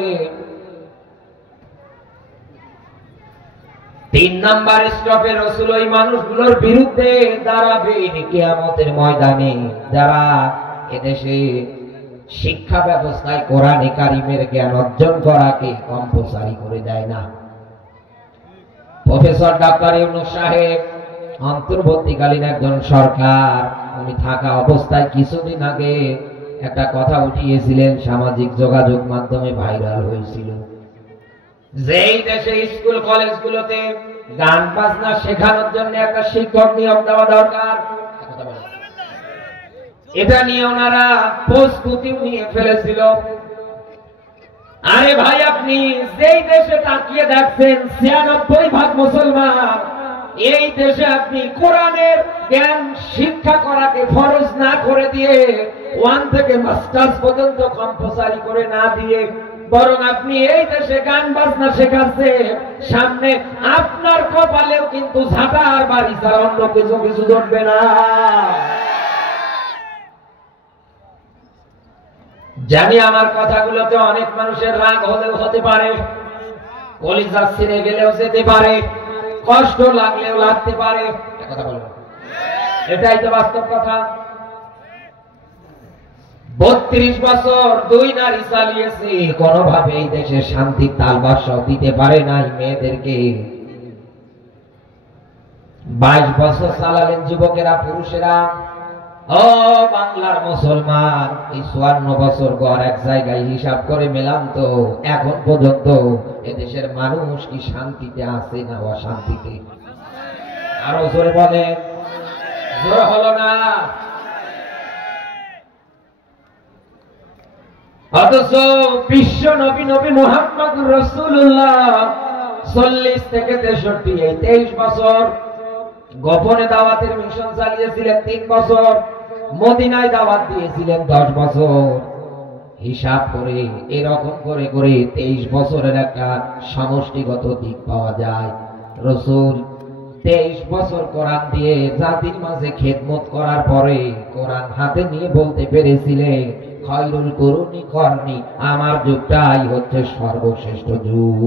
3 নাম্বার স্টপে রাসূল ওই মানুষগুলোর বিরুদ্ধে দাঁড়াবে কিয়ামতের ময়দানে, যারা এদেশে শিক্ষা ব্যবস্থায় কোরআনে কারীমের জ্ঞান অর্জন করাকে কম্পালসারি করে দেয় না। প্রফেসর ডক্টর ইউনূস সাহেব অন্তর্বর্তীকালীন একজন সরকার, উনি থাকা অবস্থায় কিছুদিন আগে একটা কথা উঠিয়েছিলেন, সামাজিক যোগাযোগ মাধ্যমে ভাইরাল হয়েছিল, যেই দেশে স্কুল কলেজগুলোতে গান বাজনা শেখানোর জন্য একটা শিক্ষক নিয়োগ দেওয়া দরকার, এটা নিয়ে ওনারা প্রস্তুতি নিয়ে ফেলেছিল। আরে ভাই, আপনি যেই দেশে তাকিয়ে দেখছেন 96% মুসলমান, এই দেশে আপনি কোরআনের জ্ঞান শিক্ষা করাকে ফরজ না করে দিয়ে 1 থেকে মাস্টার্স পর্যন্ত কম্পালসারি করে না দিয়ে, বরং আপনি এই দেশে গান বাজনা শেখাচ্ছেন, সামনে আপনার কপালেও কিন্তু ঝাঁটা আর বাড়ি ছাড়া অন্য কিছু ধরবে না। জানি আমার কথাগুলোতে অনেক মানুষের রাগ হলেও হতে পারে, কলিজা ছিঁড়ে গেলেও যেতে পারে, কষ্ট লাগলেও লাগতে পারে, কথা বলবো, এটাই তো বাস্তব কথা। 32 বছর 2 নারী চালিয়েছে, কোনোভাবে এই দেশে শান্তির তালবাস দিতে পারে নাই মেয়েদেরকে। 22 বছর চালালেন যুবকেরা, পুরুষেরা। ও বাংলার মুসলমান, এই 54 বছর গড় এক জায়গায় হিসাব করে মেলাম তো, এখন পর্যন্ত এদেশের মানুষ কি শান্তিতে আছে না অশান্তিতে? আরো জোরে বলে, জোর হলো না। অথচ বিশ্ব নবী মুহাম্মদুর রাসূলুল্লাহ 40 থেকে 63, এই 23 বছর গোপনে দাওয়াতের মিশন চালিয়েছিলেন, 3 বছর মদিনায় দাওয়াত দিয়েছিলেন, 10 বছর। হিসাব করে এরকম করে করে 23 বছরের একটা সমষ্টিগত দিক পাওয়া যায়। রাসূল 23 বছর কোরআন দিয়ে জাতির মাঝে খেদমত করার পরে কোরআন হাতে নিয়ে বলতে পেরেছিলেন খায়রুল কুরুনি করনি, আমার যুগটাই হচ্ছে সর্বশ্রেষ্ঠ যুগ।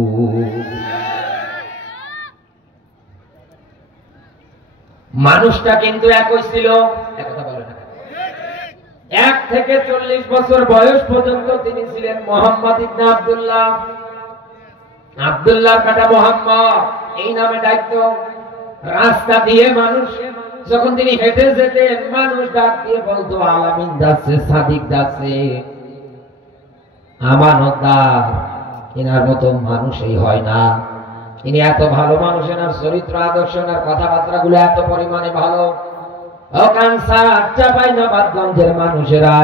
মানুষটা কিন্তু একই ছিল, একথা বলে না, 1 থেকে 40 বছর বয়স পর্যন্ত তিনি ছিলেন মোহাম্মদ ইবনে আব্দুল্লাহ। আব্দুল্লাহর বেটা মোহাম্মদ এই নামে দায়িত্ব। রাস্তা দিয়ে মানুষ যখন তিনি হেঁটে যেতেন, মানুষ ডাক দিয়ে বলতো আলামিন যাচ্ছে, সাদিক যাচ্ছে, আমানতদার। এনার মতো মানুষই হয় না। তিনি এত ভালো মানুষ, এনার চরিত্র আদর্শ, এনার কথাবার্তা গুলো এত পরিমাণে ভালো। চাঁপাইনবাবগঞ্জের মানুষেরা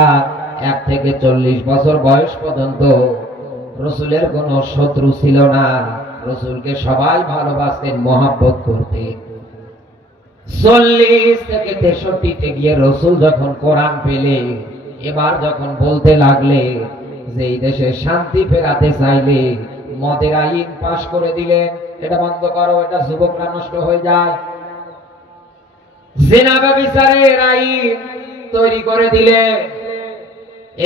1 থেকে 40 বছর বয়স পর্যন্ত রসুলের কোন শত্রু ছিল না। রসুলকে সবাই ভালোবাসতেন, মহব্বত করতেন। 40 থেকে 63-তে গিয়ে রসুল যখন কোরআন পেলে, এবার যখন বলতে লাগলে যে এই দেশে শান্তি ফেরাতে চাইলে মদের আইন পাশ করে দিলেন, এটা বন্ধ করো, এটা যুবকরা নষ্ট হয়ে যায়। জিনা ব্যভিচারের আইন তৈরি করে দিলে,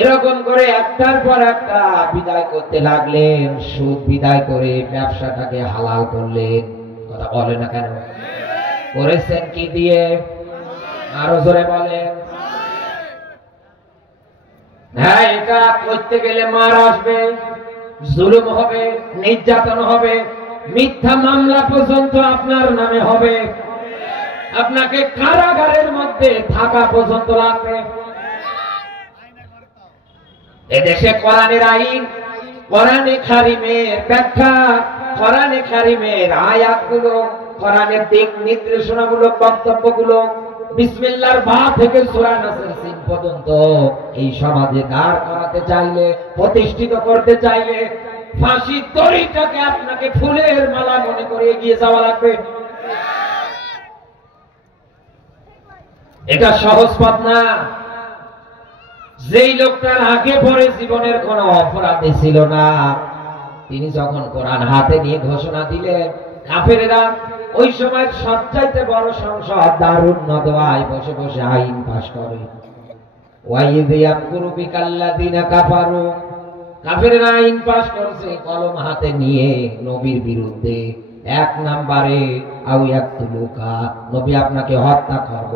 এরকম করে একটার পর একটা বিদায় করতে লাগলেন। সুদ বিদায় করে ব্যবসাটাকে হালাল করলেন। কথা বলে না কেন? করেছেন কি দিয়ে? আরো জোরে বলেন। হ্যাঁ, এটা করতে গেলে মার আসবে, জুলুম হবে, নির্যাতন হবে, মিথ্যা মামলা পর্যন্ত আপনার নামে হবে, আপনাকে কারাগারের মধ্যে থাকা পর্যন্ত লাগবে। এদেশে কোরআনের আইন, কোরআনে কারিমের ব্যাখ্যা, কোরআনে কারিমের আয়াতগুলো, কোরআনের দিক নির্দেশনামূলক বক্তব্যগুলো, বিসমিল্লাহর বা থেকে সূরা নাসের সিন পর্যন্ত এই সমাজে দাঁড় করাতে চাইলে, প্রতিষ্ঠিত করতে চাইলে, ফাঁসির দড়িটাকে আপনাকে ফুলের মালা মনে করে এগিয়ে যাওয়া লাগবে। এটা সহজ পথ না। যেই লোকটার আগে পরে জীবনের কোনো অপরাধী ছিল না, তিনি যখন কোরআন হাতে নিয়ে ঘোষণা দিলেন, কাফেরেরা ওই সময় সবচাইতে বড় সংসদ দারুন নদওয়ায় বসে বসে আইন পাশ করে। ওয়াইদ ইয়ামকুরু বিকাল্লাযিনা কাফারু, কাফেরেরা আইন পাশ করছে কলম হাতে নিয়ে নবীর বিরুদ্ধে। 1 নম্বরে আও ইয়াকতুলুকা, নবী আপনাকে হত্যা করব।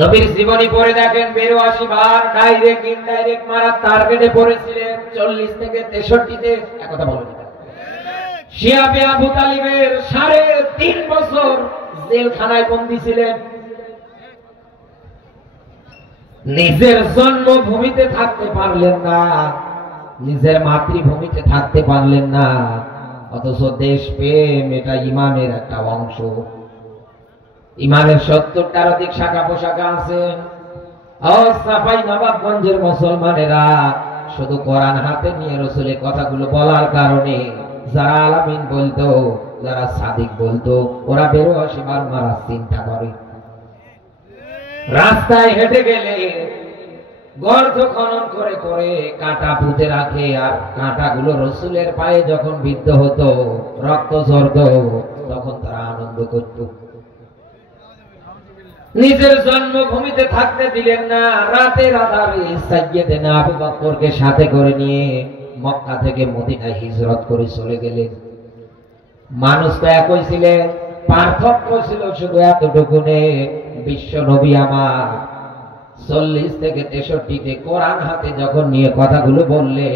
নবীর জীবনী পড়ে দেখেন, 82 বার ডাইরেক্ট ইনডাইরেক্ট মারা টার্গেটে পড়েছিলেন। 40 থেকে 63-তে একথা বলেন। শিয়াবে আবু তালিবের 3.5 বছর জেলখানায় বন্দী ছিলেন। নিজের জন্মভূমিতে থাকতে পারলেন না, নিজের মাতৃভূমিতে থাকতে পারলেন না, অথচ দেশ প্রেম এটা ইমানের একটা অংশ। ইমানের 70টার অধিক শাখা পোশাখা আছে। চাঁপাইনবাবগঞ্জের মুসলমানেরা শুধু কোরআন হাতে নিয়ে রসুলের কথাগুলো বলার কারণে যারা আলামিন বলতো, যারা সাদিক বলতো, ওরা 82 বার মারার চিন্তা করে। রাস্তায় হেঁটে গেলে গর্ত খনন করে করে কাঁটা পুঁতে রাখে, আর কাঁটাগুলো রসুলের পায়ে যখন বিদ্ধ হতো, রক্ত ঝরতো, তখন তারা আনন্দ করত। নিজের জন্মভূমিতে থাকতে দিলেন না। রাতের আধারে সাইয়েদেনা আবু বকরকে সাথে করে নিয়ে মক্কা থেকে মদিনায় হিজরত করে চলে গেলেন। মানুষ তো একই ছিলেন, পার্থক্য ছিল শুধু এতটুকুনে, বিশ্ব নবী আমার 40 থেকে 63-তে কোরআন হাতে যখন নিয়ে কথাগুলো বললে,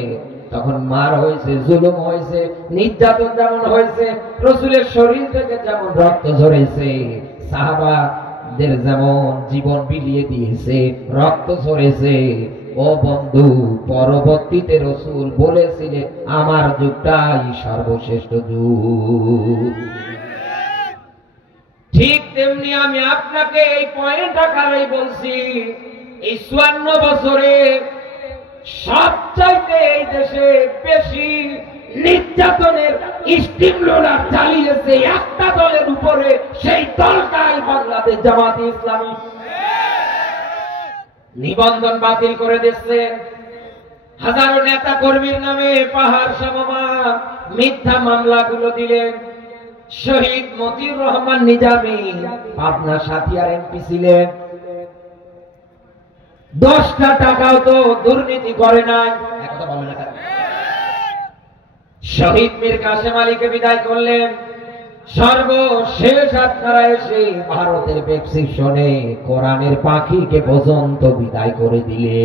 তখন মার হয়েছে, জুলুম হয়েছে, নির্যাতন যেমন হয়েছে, রসুলের শরীর থেকে যেমন রক্ত ঝরেছে, সাহাবাদের যেমন জীবন বিলিয়ে দিয়েছে, রক্ত ঝরেছে, ও বন্ধু, পরবর্তীতে রসুল বলেছিলেন আমার যুগটাই সর্বশ্রেষ্ঠ যুগ। ঠিক তেমনি আমি আপনাকে এই পয়েন্ট আকারেই বলছি, এই 54 বছরে সবচাইতে এই দেশে বেশি নির্যাতনের স্টিম রোলার চালিয়েছে একটা দলের উপরে, সেই দলটাই বাংলাদেশ জামাত ইসলামী। নিবন্ধন বাতিল করে দিচ্ছে, হাজারো নেতা কর্মীর নামে পাহাড় সমমান মিথ্যা মামলাগুলো দিলেন। শহীদ মতিউর রহমান নিজামী পাবনা সাথিয়ার এমপি ছিলেন। 10টা টাকাও তো দুর্নীতি করে নাই। একথা বলেন না। শহীদ মীর কাসেম আলীকে বিদায় করলেন। সর্বশেষ আপনারা এসে ভারতের প্রেসক্রিপশনে কোরআনের পাখিকে পর্যন্ত বিদায় করে দিলে।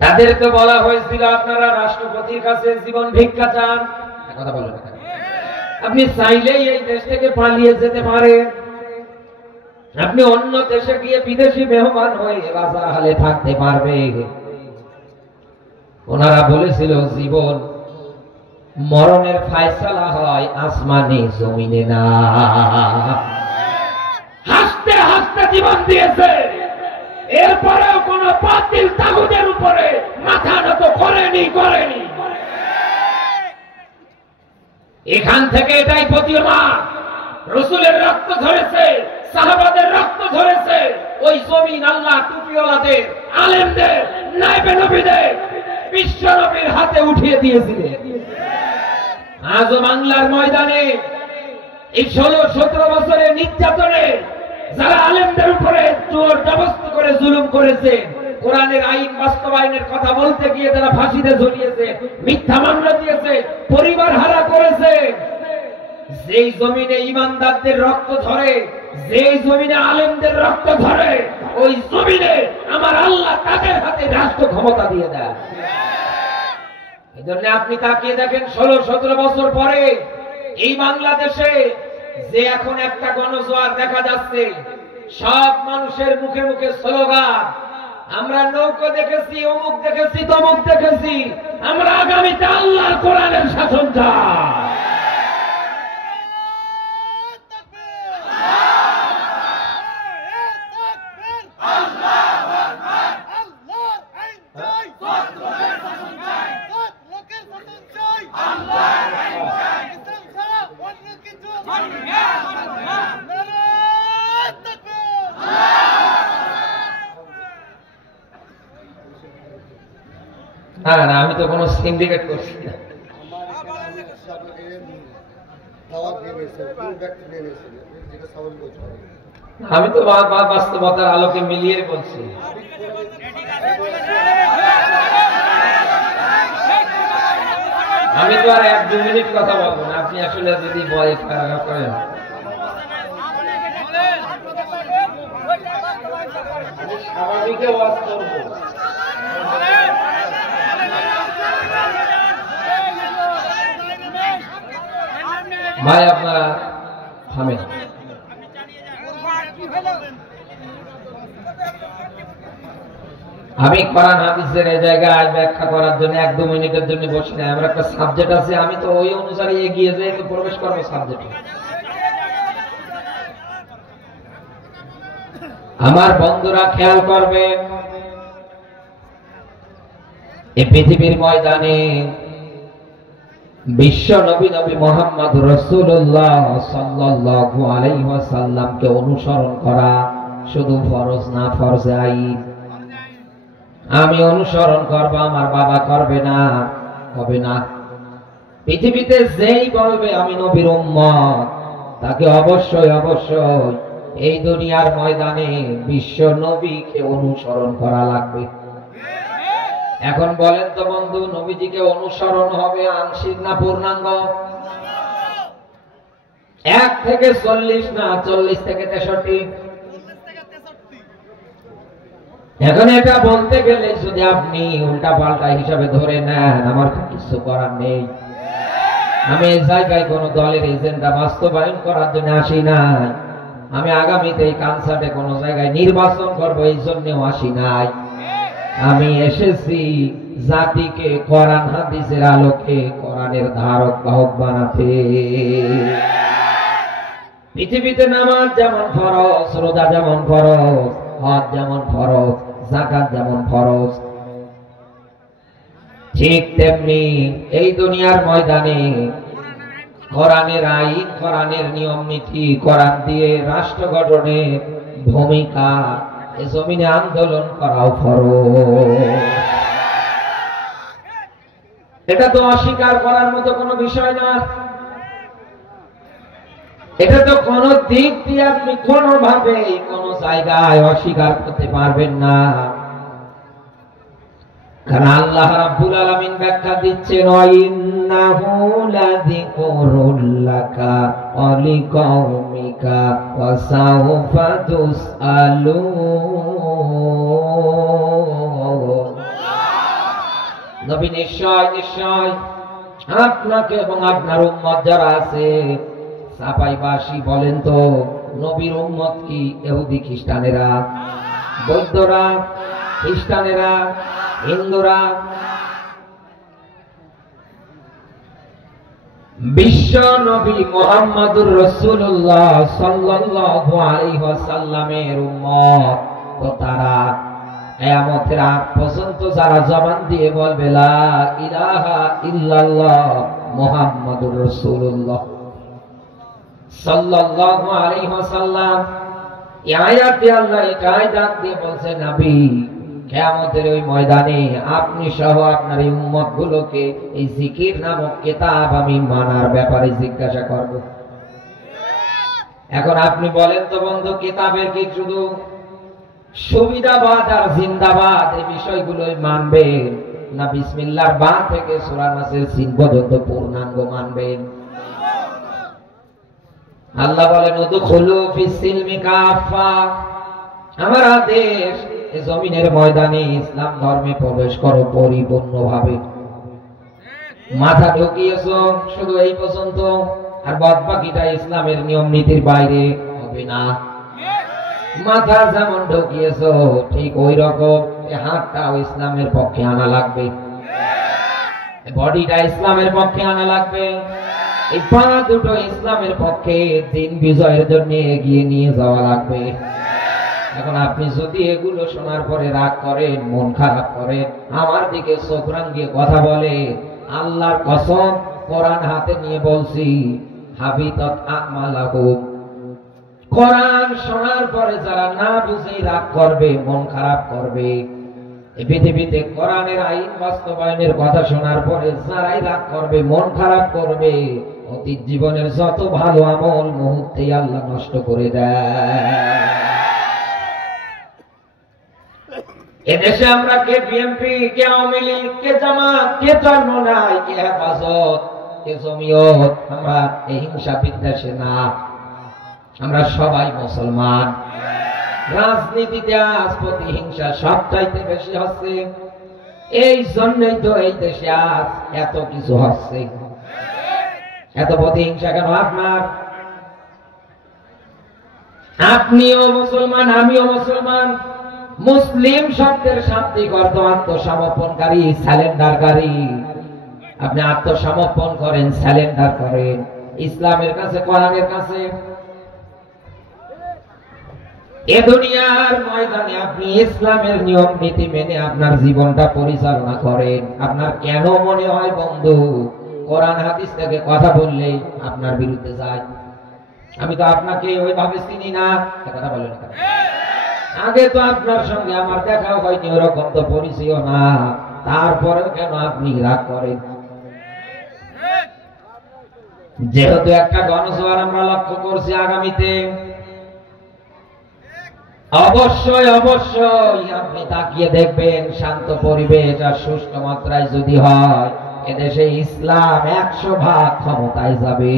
তাদের তো বলা হয়েছিল আপনারা রাষ্ট্রপতির কাছে জীবন ভিক্ষা চান। কথা বলেন না। আপনি চাইলেই এই দেশ থেকে পালিয়ে যেতে পারেন, আপনি অন্য দেশে গিয়ে বিদেশি মেহমান হয়ে রাজার হালে থাকতে পারবে। ওনারা বলেছিল জীবন মরণের ফায়সালা হয় আসমানে জমিনে না। হাসতে হাসতে জীবন দিয়েছে, এরপরেও কোন বাতিল তাগুদের উপরে মাথা নত করেনি। এখান থেকে এটাই প্রতীয়মান, রাসূলের রক্ত ঝরেছে, সাহাবাদের রক্ত ঝরেছে। ওই জমিন আল্লাহ টুপিওয়ালাদের, আলেমদের, নায়েবে নবীদের, বিশ্ব নবীর হাতে উঠিয়ে দিয়েছিলেন। আজও বাংলার ময়দানে এই 16-17 বছরের নির্যাতনে যারা আলেমদের উপরে জোর জবরদস্তি করে জুলুম করেছে, কোরআনের আইন বাস্তবায়নের কথা বলতে গিয়ে তারা ফাঁসিতে ঝুলিয়েছে, মিথ্যা মামলা দিয়েছে, পরিবার হারা করেছে। যেই জমিনে ঈমানদারদের রক্ত ঝরে, যেই জমিনে আলেমদের রক্ত ঝরে, ওই জমিনে আমার আল্লাহ তাদের হাতে রাষ্ট্র ক্ষমতা দিয়ে দেয়। এজন্য আপনি তাকিয়ে দেখেন 16-17 বছর পরে এই বাংলাদেশে যে এখন একটা গণজোয়ার দেখা যাচ্ছে, সব মানুষের মুখে মুখে স্লোগান, আমরা নৌকো দেখেছি, অমুক দেখেছি, তমুক দেখেছি, আমরা আগামীতে আল্লাহর কোরআনের শাসন চাই। না, আমি তো কোনো সিন্ডিকেট করছি না। আমি তো বাস্তবতার আলোকে মিলিয়ে বলছি। আমি তো আর 1-2 মিনিট কথা বলবো না, আপনি আসলে যদি বয় করেন। স্বাভাবিক ওয়াজ করবো। ভাই আপনারা থামেন। আমি কোরআন হাদিসের এই জায়গায় ব্যাখ্যা করার জন্য 1-2 মিনিটের জন্য বসি না। আমার একটা সাবজেক্ট আছে, আমি তো ওই অনুসারে এগিয়ে যাই, তো প্রবেশ করবো সাবজেক্টে। আমার বন্ধুরা খেয়াল করবেন, এই পৃথিবীর ময়দানে বিশ্ব নবী মুহাম্মদ রাসূলুল্লাহ সাল্লাল্লাহু আলাইহি ওয়াসাল্লামকে অনুসরণ করা শুধু ফরজ না, ফরজে আইন। আমি অনুসরণ করব, আমার বাবা করবে না, হবে না। পৃথিবীতে যেই বলবে আমি নবীর উম্মত, তাকে অবশ্যই এই দুনিয়ার ময়দানে বিশ্ব নবীকে অনুসরণ করা লাগবে। এখন বলেন তো বন্ধু, নবীজিকে অনুসরণ হবে আংশিক না পূর্ণাঙ্গ? 1 থেকে 40 না 40 থেকে 63? এখন এটা বলতে গেলে যদি আপনি উল্টা পাল্টা হিসাবে ধরে নেন, আমার তো কিছু করার নেই। আমি এই জায়গায় কোন দলের এজেন্ডা বাস্তবায়ন করার জন্য আসি নাই। আমি আগামীতে এই কনসার্টে কোন জায়গায় নির্বাচন করব, এই জন্যও আসি নাই। আমি এসেছি জাতিকে কোরআন হাদিসের আলোকে কোরআনের ধারক বাহক বানাতে। পৃথিবীতে নামাজ যেমন ফরজ, রোজা যেমন ফরজ, হজ যেমন ফরজ, যাকাত যেমন ফরজ, ঠিক তেমনি এই দুনিয়ার ময়দানে কোরআনের আইন, কোরআনের নিয়ম নীতি, কোরআন দিয়ে রাষ্ট্র গঠনে ভূমিকা, এই জমিনে আন্দোলন করাও ফরজ। এটা তো অস্বীকার করার মতো কোনো বিষয় না। এটা তো কোন দিক দিয়ে আপনি কোনোভাবে কোন জায়গায় অস্বীকার করতে পারবেন না। কারণ আল্লাহ রাব্বুল আলামিন ব্যাখ্যা দিচ্ছেন, ইন্নাহু লাযিকরুল লাকা ওয়া লিকাওমিকা ওয়া সাওফা তুসআলুন। নবী নিশ্চয় নিশ্চয় আপনাকে এবং আপনার উম্মত যারা আছে, সাপাইবাসী বলেন তো, নবীর উম্মত কি ইহুদি খ্রিস্টানেরা, বৌদ্ধরা, খ্রিস্টানেরা, হিন্দুরা? বিশ্ব নবী মুহাম্মদুর রাসূলুল্লাহ সাল্লাল্লাহু আলাইহি ওয়াসাল্লামের উম্মত। তো তারা কিয়ামতের আগ পর্যন্ত যারা জবান দিয়ে বলবে লা ইলাহা ইল্লাল্লাহ মুহাম্মাদুর রাসূলুল্লাহ সাল্লাল্লাহু আলাইহি ওয়াসাল্লাম, এই আয়াতে আল্লাহ এটাই ডাক দিয়ে বলছে, নবী কিয়ামতের ওই ময়দানে আপনি সহ আপনার এই উম্মত গুলোকে এই জিকির নামক কিতাব আমি মানার ব্যাপারে জিজ্ঞাসা করব। এখন আপনি বলেন তো বন্ধু, কিতাবের কি শুধু সুবিধাবাদ আর জিন্দাবাদ এই বিষয়গুলোই মানবেন, না বিসমিল্লাহর বা থেকে সূরা নাসের সিন পর্যন্ত পূর্ণাঙ্গ মানবেন? আল্লাহ বলেন, উদখুলু ফিস সিলমি কাফা, আমার আদেশ এই জমিনের ময়দানে ইসলাম ধর্মে প্রবেশ করো পরিপূর্ণভাবে। মাথা ঢুকিয়েছো শুধু এই পর্যন্ত, আর বাদবাকিটা ইসলামের নিয়ম নীতির বাইরে হবে না। মাথা যেমন ঢুকিয়েছো ঠিক ওই রকম হাতটাও ইসলামের পক্ষে আনা লাগবে, বডিটা ইসলামের পক্ষে আনা লাগবে, এই পা দুটো ইসলামের পক্ষে দিন বিজয়ের জন্য এগিয়ে নিয়ে যাওয়া লাগবে। এখন আপনি যদি এগুলো শোনার পরে রাগ করেন, মন খারাপ করেন, আমার দিকে চোখ রাঙিয়ে কথা বলে, আল্লাহর কসম কোরআন হাতে নিয়ে বলছি, হাবিতাত আমালাকুম, কোরআন শোনার পরে যারা না বুঝে রাগ করবে, মন খারাপ করবে, এই পৃথিবীতে কোরআনের আইন বাস্তবায়নের কথা শোনার পরে যারাই রাগ করবে, মন খারাপ করবে, অতীত জীবনের যত ভালো আমল মুহূর্তেই আল্লাহ নষ্ট করে দেয়। এদেশে আমরা কে বিএনপি, কে আওয়ামী লীগ, কে জামাত, কে চরমনাই, কে হেফাজত, কে জমিয়ত, আমরা এই হিংসা বিদ্বেষে না, আমরা সবাই মুসলমান। রাজনীতিতে আজ প্রতিহিংসা সবচাইতে বেশি হচ্ছে, এই জন্যই তো এই দেশে আজ এত কিছু হচ্ছে। এত প্রতিহিংসা কেন আপনার? আপনিও মুসলমান, আমিও মুসলমান। মুসলিম শব্দের শাব্দিক অর্থ আত্মসমর্পণকারী, স্যালেন্ডারকারী। আপনি আত্মসমর্পণ করেন, স্যালেন্ডার করেন ইসলামের কাছে, কোরআনের কাছে। এ দুনিয়ার ময়দানে আপনি ইসলামের নিয়ম নীতি মেনে আপনার জীবনটা পরিচালনা করেন। আপনার কেন মনে হয় বন্ধু কোরআন হাদিস থেকে কথা বললে আপনার বিরুদ্ধে যায়? আমি তো আপনাকে ওইভাবে চিনি না, কথা বলেন। আগে তো আপনার সঙ্গে আমার দেখাও হয়নি, ওরকম তো পরিচয় না, তারপরেও কেন আপনি রাগ করেন? যেহেতু একটা গণজোয়ার আমরা লক্ষ্য করছি আগামীতে, অবশ্যই অবশ্যই আপনি তাকিয়ে দেখবেন, শান্ত পরিবেশ আর সুষ্ঠু মাত্রায় যদি হয়, এদেশে ইসলাম 100% ক্ষমতায় যাবে।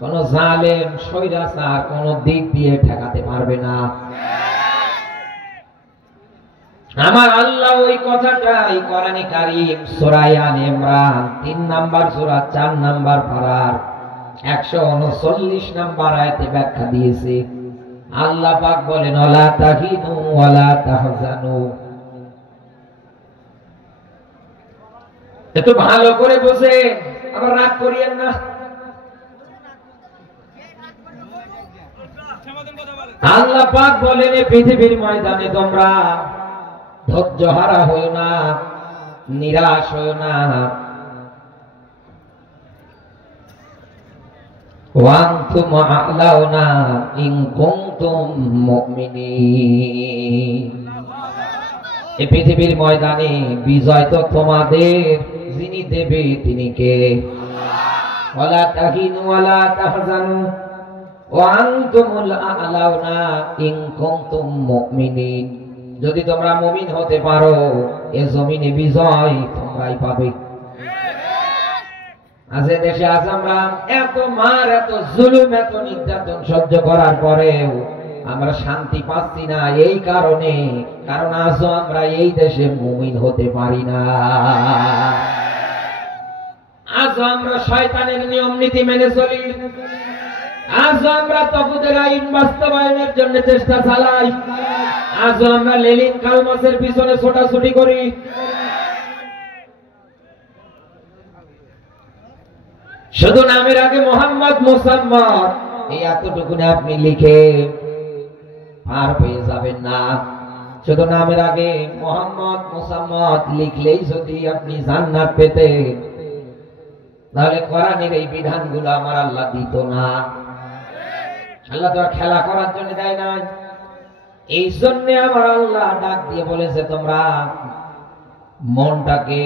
কোন জালেম স্বৈরাচার কোন দিক দিয়ে ঠেকাতে পারবে না। আমার আল্লাহ ওই কথাটাই কোরআনে কারীম সূরা আলে ইমরান 3 নাম্বার সূরা 4 নাম্বার পারার 139 নাম্বার আয়াতে ব্যাখ্যা দিয়েছে। আল্লাহ পাক বলেন, ওয়ালা তাহিনু ওয়ালা তাহজানু। একটু ভালো করে বসে, আবার রাগ করিয়েন না। আল্লাহ পাক বলেন, এই পৃথিবীর ময়দানে তোমরা ধৈর্য হারা হইও না, নিরাশ হইও না। ওয়ানতুম আ'লাউনা ইন কুনতুম মুমিনিন। এই পৃথিবীর ময়দানে বিজয় তো তোমাদের, যিনি দেবে তিনি কে? ওয়ালা তাহিনু ওয়ালা তাহজানু ওয়া আনতুমুল আ'লাউনা ইন কুনতুম মুমিনিন। যদি তোমরা মুমিন হতে পারো এই জমিনে বিজয় তোমরাই পাবে। আজ দেশে আজ আমরা এত মার, এত জুলুম, এত নির্যাতন সহ্য করার পরেও আমরা শান্তি পাচ্ছি না। এই কারণে, কারণ আজও আমরা এই দেশে মুমিন হতে পারি না। আজও আমরা শয়তানের নিয়ম নীতি মেনে চলি। আজও আমরা তাগুতের আইন বাস্তবায়নের জন্য চেষ্টা চালাই। আজও আমরা লেনিন কালমাসের পিছনে ছোটাছুটি করি। শুধু নামের আগে মোহাম্মদ মুসাম্মদ, এই এতটুকুনে আপনি লিখে পার পেয়ে যাবেন না। শুধু নামের আগে মোহাম্মদ মুসাম্মদ লিখলেই যদি আপনি জান্নাত পেতেন, তাহলে কোরআনের এই বিধানগুলো আমার আল্লাহ দিত না। আল্লাহ তো খেলা করার জন্য দেয় না। এই জন্য আমার আল্লাহ ডাক দিয়ে বলেছে, তোমরা মনটাকে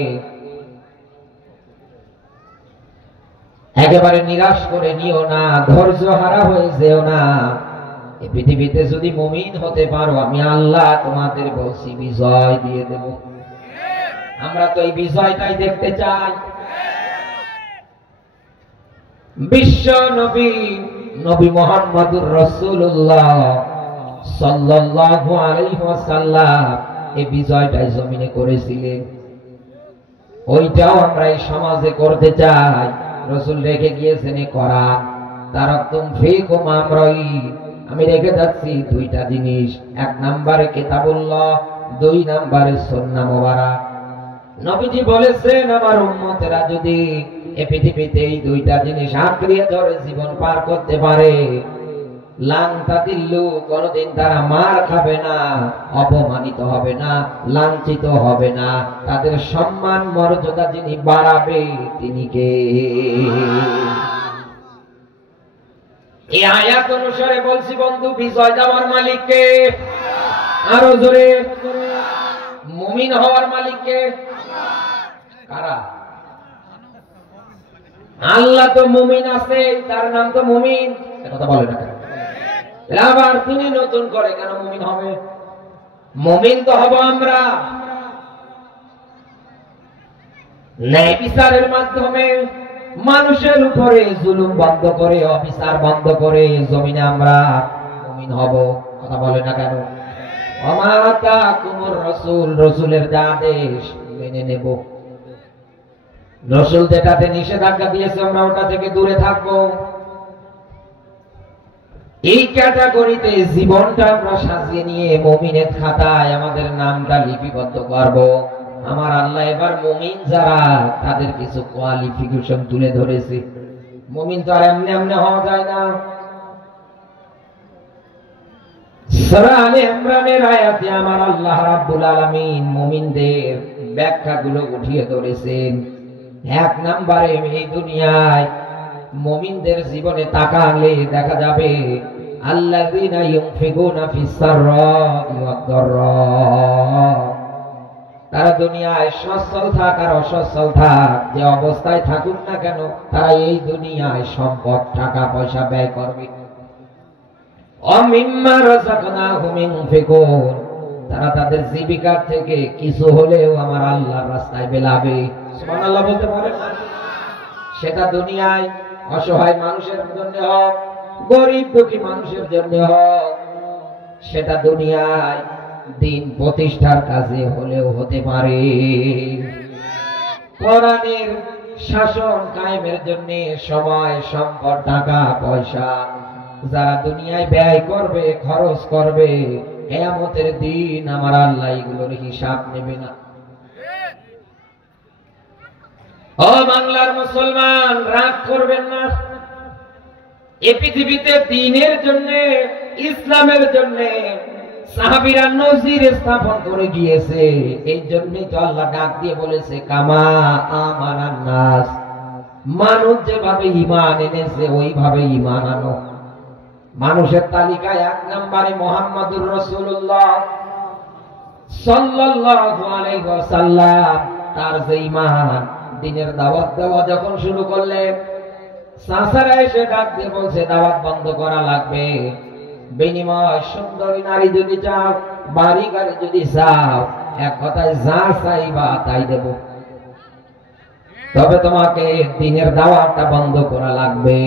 একেবারে নিরাশ করে নিও না, ধৈর্য হারা হয়ে যেও না। এই পৃথিবীতে যদি মুমিন হতে পারো, আমি আল্লাহ তোমাদের বলছি বিজয় দিয়ে দেব। আমরা তো এই বিজয়টাই দেখতে চাই। বিশ্ব নবী নবী মুহাম্মদুর রাসূলুল্লাহ সাল্লাল্লাহু আলাইহি ওয়াসাল্লাম এই বিজয়টাই জমিনে করেছিলেন। ওইটাও আমরা এই সমাজে করতে চাই। রাসূল রেখে গিয়েছেন কোরআন, তারাকতুম ফীকুম আমরাইন। আমি রেখে যাচ্ছি দুইটা জিনিস, এক নম্বরে কিতাবুল্লাহ, দুই নম্বরে সুন্নাহ মুবারক। নবীজি বলেছেন, আমার উম্মতেরা যদি এই পৃথিবীতে এই দুইটা জিনিস আঁকড়ে ধরে জীবন পার করতে পারে, লাং তাদিল্লু, কোনদিন তারা মার খাবে না, অপমানিত হবে না, লাঞ্ছিত হবে না। তাদের সম্মান মর্যাদা যিনি বাড়াবে তিনি কে? এই আয়াত অনুসারে বলছি বন্ধু, বিজয় দেওয়ার মালিক কে? আরো জোরে। মুমিন হওয়ার মালিক কে? কারা? আল্লাহ তো মুমিন আছে, তার নাম তো মুমিন। কথা বলে না কেন? আবার তিনি নতুন করে কেন মুমিন হবে? মুমিন তো হব আমরা ন্যায় বিচারের মাধ্যমে, মানুষের উপরে জুলুম বন্ধ করে, অবিচার বন্ধ করে জমিনে আমরা মুমিন হব। কথা বলে না কেন? ওমা আতাকুমুর রাসূল, রাসূলের যা আদেশ মেনে নেব। রাসূল যেটাতে নিষেধাজ্ঞা দিয়েছে আমরা ওটা থেকে দূরে থাকবো। এই ক্যাটাগরিতে জীবনটা আমরা সাজিয়ে নিয়ে মুমিনের খাতায় আমাদের নামটা লিপিবদ্ধ করব। আমার আল্লাহ এবার মুমিন যারা, তাদের কিছু কোয়ালিফিকেশন তুলে ধরেছে। মুমিন তো আর এমনি এমনি হওয়া যায় না। সূরা আলে ইমরানের আয়াতে আমার আল্লাহ রাব্বুল আলামিন মুমিনদের ব্যাখ্যাগুলো উঠিয়ে ধরেছেন। এক নম্বরে, এই দুনিয়ায় মুমিনদের জীবনে তাকালে দেখা যাবে আল্লাযীনা ইউনফিকুনা ফিস সাররা'i ওয়াদ দাররা। তারা দুনিয়ায় সচ্ছল থাক আর অসচ্ছল থাক, যে অবস্থায় থাকুক না কেন, তারা এই দুনিয়ায় সম্পদ, টাকা পয়সা ব্যয় করবে। মিম্মা রাযাকনাহুম ইউনফিকুন, তারা তাদের জীবিকা থেকে কিছু হলেও আমার আল্লাহর রাস্তায় বেলাবে। সুবহানাল্লাহ বলতে পারেন? সেটা দুনিয়ায় অসহায় মানুষের জন্য হোক, গরিব দুঃখী মানুষের জন্য হোক, সেটা দুনিয়ায় দিন প্রতিষ্ঠার কাজে হলেও হতে পারে। কোরআনের শাসন কায়েমের জন্য সময়, সম্পদ, টাকা পয়সা যারা দুনিয়ায় ব্যয় করবে, খরচ করবে, কিয়ামতের দিন আমার আল্লাহ এগুলোর হিসাব নেবে না। ও বাংলার মুসলমান, রাগ করবেন না। এই পৃথিবীতে দ্বীনের জন্য, ইসলামের জন্য সাহাবীরা নজির স্থাপন করে গিয়েছে। এই জন্যই তো আল্লাহ ডাক দিয়ে বলেছে, কামা আমানান নাস, মানুষ যেভাবে ঈমান এনেছে ওইভাবে ঈমান আনো। মানুষের তালিকায় এক নম্বরে মুহাম্মদুর রাসূলুল্লাহ সাল্লাল্লাহু আলাইহি ওয়াসাল্লাম তার যে ঈমান, দ্বীনের দাওয়াত দেওয়া যখন শুরু করলেন, চাচারা এসে ডাক দিয়ে বলছে দাওয়াত বন্ধ করা লাগবে, বিনিময় সুন্দরী নারী যদি চাও, বাড়ি গাড়ি যদি চাও, এক কথায় যা চাইবা তাই দেব, তবে তোমাকে দ্বীনের দাওয়াতটা বন্ধ করা লাগবে।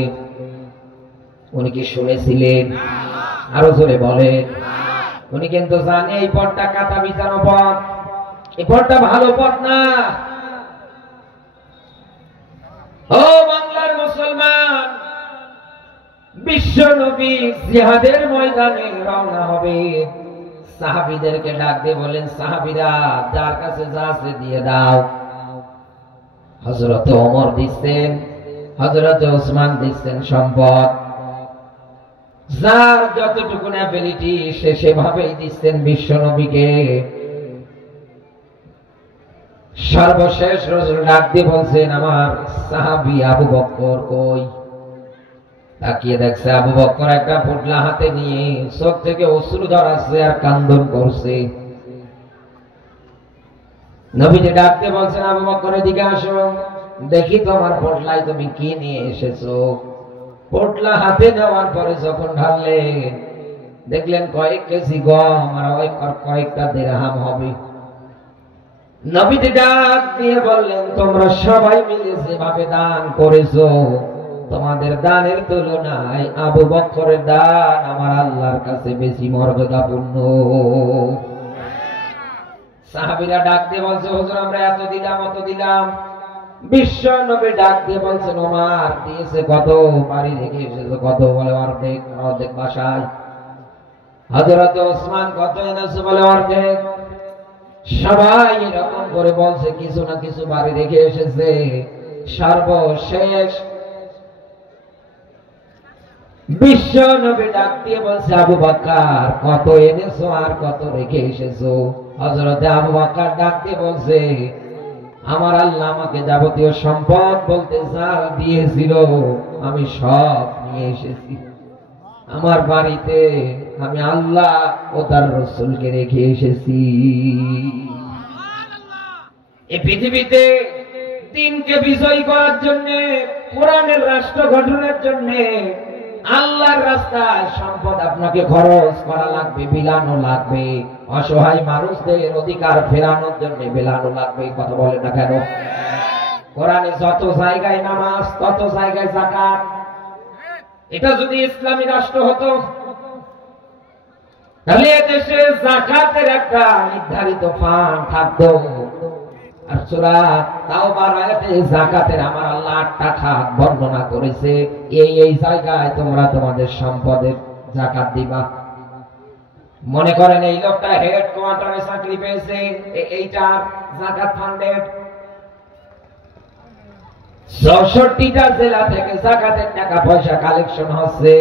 উনি কি শুনেছিলেন? আরো জোরে বলে। উনি কিন্তু জানে এই পথটা কাটা বিছানো পথ, এই পথটা ভালো পথ না। ও বাংলার মুসলমান, বিশ্ব নবী জিহাদের ময়দানে রওনা হবে, সাহাবীদেরকে ডাক দিয়ে বলেন, সাহাবীরা যার কাছে যা আছে দিয়ে দাও। হযরত ওমর দিচ্ছেন, হযরত ওসমান দিচ্ছেন সম্পদ, যার যতটুকু অ্যাবিলিটি সে সেভাবেই দিচ্ছেন বিশ্ব নবীকে। সর্বশেষ রাসূল ডাক দিয়ে বলছেন, আমার সাহাবী আবু বকর কই? তাকিয়ে দেখছে আবু বকর একটা পুটলা হাতে নিয়ে চোখ থেকে অশ্রু ঝরাচ্ছে আর কান্দন করছে। নবীজি ডাক দিয়ে বলছেন, আবু বকর এদিকে আসো, দেখি তোমার পোটলায় তুমি কি নিয়ে এসেছো। পোটলা হাতে নেওয়ার পরে যখন ঢাললেন, দেখলেন কয়েক কেজি গম আর কয়েকটা দিরহাম হবে। নবীজি ডাক দিয়ে বললেন, তোমরা সবাই মিলে যেভাবে দান করেছো, তোমাদের দানের তুলনায় আবু বকরের দান আমার আল্লাহর কাছে বেশি মর্যাদাপূর্ণ। সাহাবীরা ডাক দিয়ে বলছে, হুজুর আমরা এত দিলাম অত দিলাম। বিশ্ব নবী ডাক দিয়ে বলছেন, ওমর দিয়েছে কত? বাড়ি রেখে এসেছে কত? বলে অর্ধেক। অর্ধেক বাসায়। হযরত ওসমান কত এনেছে? বলে অর্ধেক। সবাই এরকম করে বলছে, কিছু না কিছু বাড়ি রেখে এসেছে। সর্বশেষ বিশ্ব নবী ডাক দিয়ে বলছে, আবু বকর কত এনেছো আর কত রেখে এসেছো? হযরত আবু বকর ডাক দিয়ে বলছে, আমার আল্লাহ আমাকে যাবতীয় সম্পদ বলতে যা দিয়েছিল আমি সব নিয়ে এসেছি। আমার বাড়িতে আমি আল্লাহ ও তার রাসূলকে রেখে এসেছি। এই পৃথিবীতে দ্বীনকে বিজয়ী করার জন্য, কোরআনের রাষ্ট্র গঠনের জন্য আল্লাহর রাস্তায় সম্পদ আপনাকে খরচ করা লাগবে, বিলানো লাগবে। অসহায় মানুষদের অধিকার ফেরানোর জন্য বিলানো লাগবে। কথা বলে না কেন? কোরআনে যত জায়গায় নামাজ, তত জায়গায় যাকাত। এটা যদি ইসলামী রাষ্ট্র হতো, তাহলে দেশে যাকাতের একটা নির্ধারিত ফান্ড থাকতো। আর সূরা তাওবার আয়াতে যাকাতের আমার আল্লাহ 8টা খাত বর্ণনা করেছে। এই জায়গায় তোমরা তোমাদের সম্পদের যাকাত দিবা। মনে করেন এই লোকটা হেডকোয়ার্টারে চাকরি পেয়েছে, এইটা যাকাত ফান্ডেড। 64টা জেলা থেকে যাকাতের টাকা পয়সা কালেকশন হচ্ছে।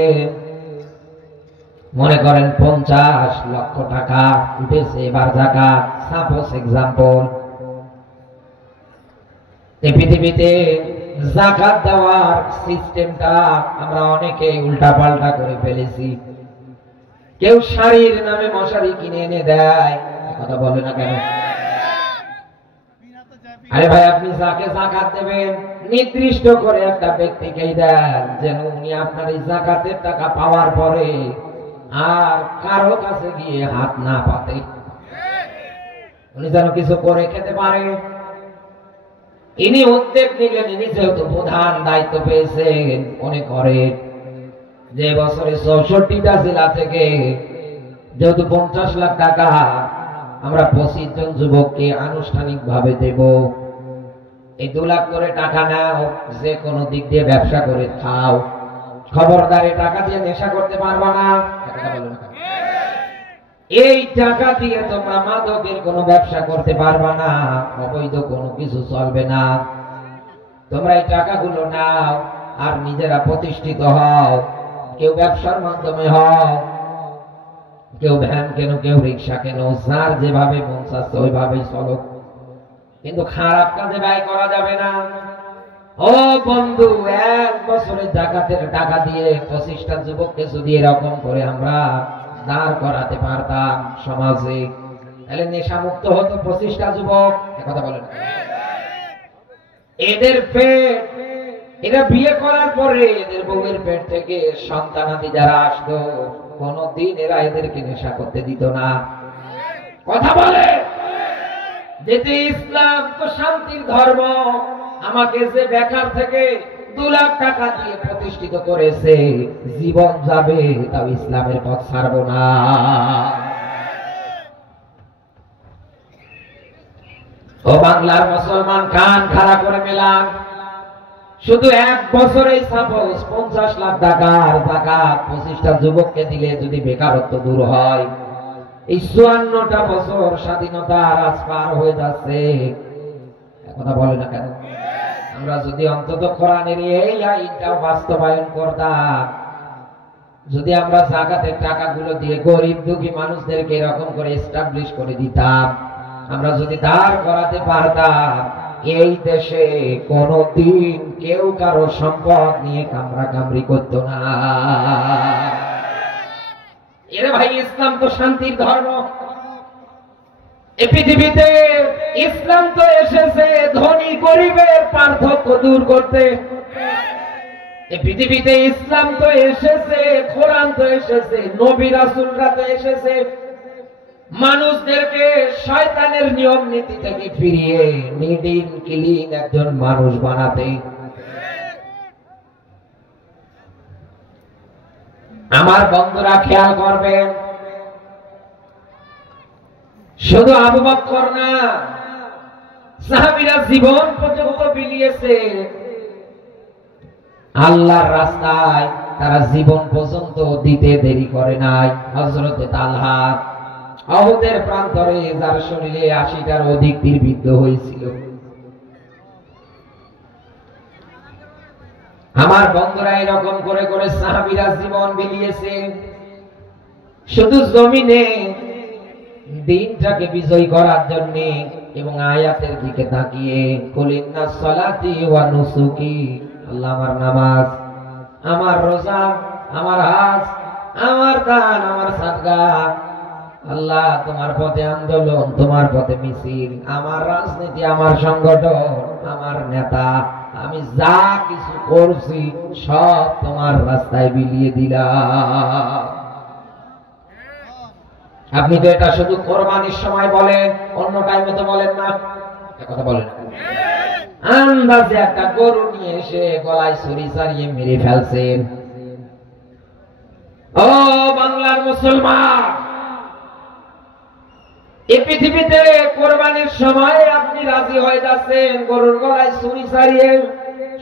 মনে করেন 50 লক্ষ টাকা উঠেছে এবার যাকাত। সাপোজ এক্সাম্পল, এই পৃথিবীতে যাকাত দেওয়ার সিস্টেমটা আমরা অনেকে উল্টাপাল্টা করে ফেলেছি। কেউ শাড়ির নামে মশারি কিনে এনে দেয়। কথা বলে না কেন? আরে ভাই, আপনি যাকে যাকাত দেবেন নির্দিষ্ট করে একটা ব্যক্তিকেই দেন, যেন উনি আপনার এই যাকাতের টাকা পাওয়ার পরে আর কারো কাছে গিয়ে হাত না পাতে, উনি যেন কিছু করে খেতে পারে। ইনি উদ্যোগ নিলেন, ইনি যেহেতু প্রধান দায়িত্ব পেয়েছেন, উনি করেন যে বছরে 64টা জেলা থেকে যেহেতু 50 লাখ টাকা আমরা 25 জন যুবককে আনুষ্ঠানিক ভাবে দেব। এই 2 লাখ করে টাকা নাও, যে কোনো দিক দিয়ে ব্যবসা করে খাও। খবরদার টাকা দিয়ে নেশা করতে পারবা না। এই টাকা দিয়ে তোমরা মাদকের কোনো ব্যবসা করতে পারবা না, অবৈধ কোনো কিছু চলবে না। তোমরা এই টাকাগুলো নাও আর নিজেরা প্রতিষ্ঠিত হও। কেউ ব্যবসার মাধ্যমে হও, কেউ ভ্যান কেন, কেউ রিক্সা কেন, যার যেভাবে মন চাচ্ছে ওইভাবেই চলো, কিন্তু খারাপ কাজে ব্যয় করা যাবে না। ও বন্ধু, 1 বছরের যাকাতের টাকা দিয়ে 25টা যুবককে যদি এরকম করে আমরা দাঁড় করাতে পারতাম সমাজে, তাহলে নেশা মুক্ত হতো 25টা যুবক, কথা বলেন। এদের পেট, এরা বিয়ে করার পরে এদের বউয়ের পেট থেকে সন্তানাদি যারা আসতো কোনদিন এরা এদেরকে নেশা করতে দিত না, কথা বলে। যেতে ইসলাম তো শান্তির ধর্ম, আমাকে যে বেকার থেকে 2 লাখ টাকা দিয়ে প্রতিষ্ঠিত করেছে, জীবন যাবে তাও ইসলামের পথ ছাড়বো না। ও বাংলার মুসলমান, কান খাড়া করে মেলান, শুধু 1 বছরে সাপোজ 50 লাখ টাকার যাকাত 25টা যুবককে দিলে যদি বেকারত্ব দূর হয়, এই 54টা বছর স্বাধীনতার আজ পার হয়ে যাচ্ছে, কথা বলে না কেন? আমরা যদি অন্তত কোরআনের এই আইনটাও বাস্তবায়ন করতাম, যদি আমরা যাকাতের টাকাগুলো দিয়ে গরিব দুঃখী মানুষদেরকে এরকম করে এস্টাবলিশ করে দিতাম, আমরা যদি দাঁড় করাতে পারতাম, এই দেশে কোনদিন কেউ কারো সম্পদ নিয়ে কামড়া কামড়ি করতো না। এরে ভাই, ইসলাম তো শান্তির ধর্ম। এই পৃথিবীতে ইসলাম তো এসেছে ধনী গরিবের পার্থক্য দূর করতে। এই পৃথিবীতে ইসলাম তো এসেছে, কোরআন তো এসেছে, নবী রাসূলরা তো এসেছে মানুষদেরকে শয়তানের নিয়ম নীতি থেকে ফিরিয়ে নিডিন ক্লিন একজন মানুষ বানাতে। আমার বন্ধুরা খেয়াল করবেন, শুধু আবু বকর না, সাহাবীরা জীবন পর্যন্ত বিলিয়েছে আল্লাহর রাস্তায়, তারা জীবন পর্যন্ত দিতে দেরি করে নাই। হযরত তালহা উহুদের প্রান্তরে যার শরীরে 80টার অধিক তীর বিদ্ধ হয়েছিল, আমার বন্ধুরা এরকম করে করে সাহাবীরা জীবন বিলিয়েছে শুধু জমিনে দিনটাকে বিজয় করার জন্য। এবং আয়াতের দিকে তাকিয়ে কুলিন্না সালাতি ওয়া নুসুকি, আল্লাহ আমার নামাজ, আমার রোজা, আমার হজ, আমার দান, আমার সাদকা, আল্লাহ তোমার পথে আন্দোলন, তোমার পথে মিছিল, আমার রাজনীতি, আমার সংগঠন, আমার নেতা, আমি যা কিছু করছি সব তোমার রাস্তায় বিলিয়ে দিলাম। আপনি তো এটা শুধু কোরবানির সময় বলেন, অন্য টাইমে তো বলেন না, কথা বলেন। আন্দাজে একটা গরু নিয়ে এসে গলায় ছুরি চালিয়ে মেরে ফেলছেন। ও বাংলার মুসলমান, এই পৃথিবীতে কোরবানির সময় আপনি রাজি হয়ে যাচ্ছেন, গরুর গলায় ছুরি চালিয়ে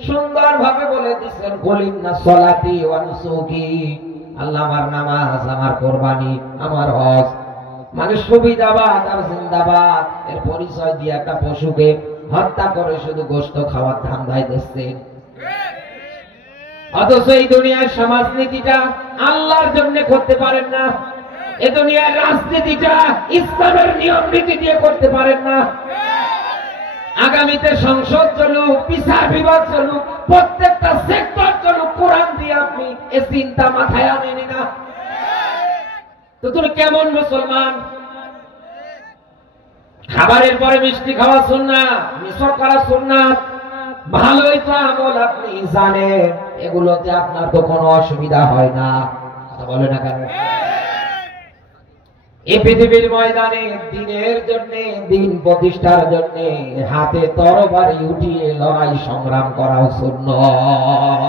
সুন্দর ভাবে বলে দিচ্ছেন কুলিন্না সলাতি ওয়া নুসুকি, আল্লাহ আমার নামাজ, আমার কোরবানি, আমার হজ, মানে সুবিধাবাদ আর জিন্দাবাদ এর পরিচয় দিয়ে একটা পশুকে হত্যা করে শুধু গোশত খাওয়ার ধান্দায় দিচ্ছেন। অথচ এই দুনিয়ার সমাজনীতিটা আল্লাহর জন্য করতে পারেন না, এ দুনিয়ার রাজনীতিটা ইসলামের নিয়ম নীতি দিয়ে করতে পারেন না। আগামীতে সংসদ চলুক, বিচার বিভাগ চলুক, প্রত্যেকটা সেক্টর চলুক, কোরআন দিয়ে আপনি এ চিন্তা মাথায় আনেনি না, তো তুমি কেমন মুসলমান? খাবারের পরে মিষ্টি খাওয়া সুন্নাত, মিছক করা সুন্নাত, ভালোই তো আমল আপনি জানেন, এগুলোতে আপনার তো কোনো অসুবিধা হয় না, কথা বলে না কেন? এই পৃথিবীর ময়দানে দিনের জন্য, দিন প্রতিষ্ঠার জন্য হাতে তরবারি উঠিয়ে লড়াই সংগ্রাম করাও সুন্নাত।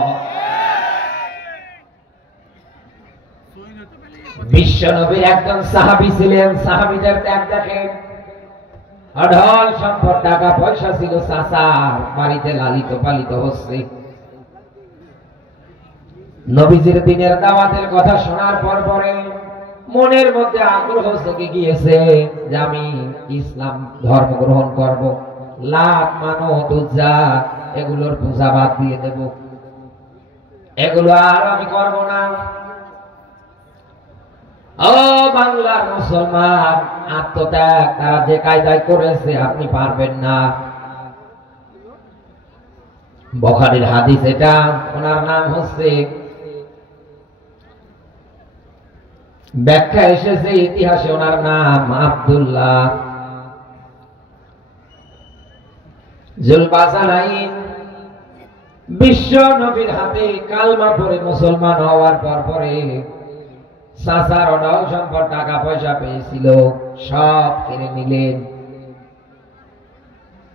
বিশ্বনবীর একজন সাহাবী ছিলেন, সাহাবীদের ত্যাগ দেখেন, অঢল সম্পদ, টাকা পয়সা ছিল, চাচার বাড়িতে লালিত পালিত হচ্ছে। নবীজির দিনের দাওয়াতের কথা শোনার পর পরে মনের মধ্যে আগ্রহ জেগে গিয়েছে যে আমি ইসলাম ধর্ম গ্রহণ করব, লাত মানত উজ্জা এগুলোর পূজা বাদ দিয়ে দেব, এগুলো আর আমি করব না। ও বাংলার মুসলমান, আত্মত্যাগ তারা যে কায়দায় করেছে আপনি পারবেন না। বুখারীর হাদিস এটা, ওনার নাম হচ্ছে ব্যাখ্যা এসেছে ইতিহাসে, ওনার নাম আব্দুল্লাহ জুলবাসানাইন। বিশ্ব নবীর হাতে কালমা পড়ে মুসলমান হওয়ার পরে চাচার অঢল সম্পদ টাকা পয়সা পেয়েছিল, সব কেড়ে নিলেন।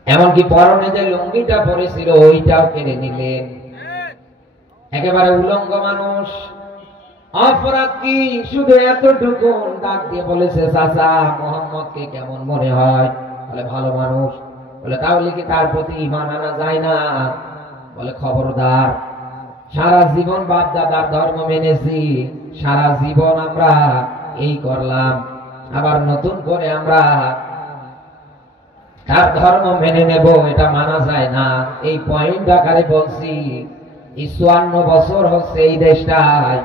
এমনকি পরনে যে লুঙ্গিটা পরেছিল ওইটাও কেড়ে নিলেন। একেবারে উলঙ্গ মানুষ। অপরাধ কি? শুধু এতটুকু ডাক দিয়ে বলেছে, চাচা মোহাম্মদকে কেমন মনে হয়? বলে ভালো মানুষ। বলে তাহলে কি তার প্রতি ঈমান আনা যায় না? বলে খবরদার, সারা জীবন বাপ দাদার ধর্ম মেনেছি, সারা জীবন আমরা এই করলাম, আবার নতুন করে আমরা তার ধর্ম মেনে নেব, এটা মানা যায় না। এই পয়েন্ট আকারে বলছি। ৫৪ বছর হচ্ছে এই দেশটায়।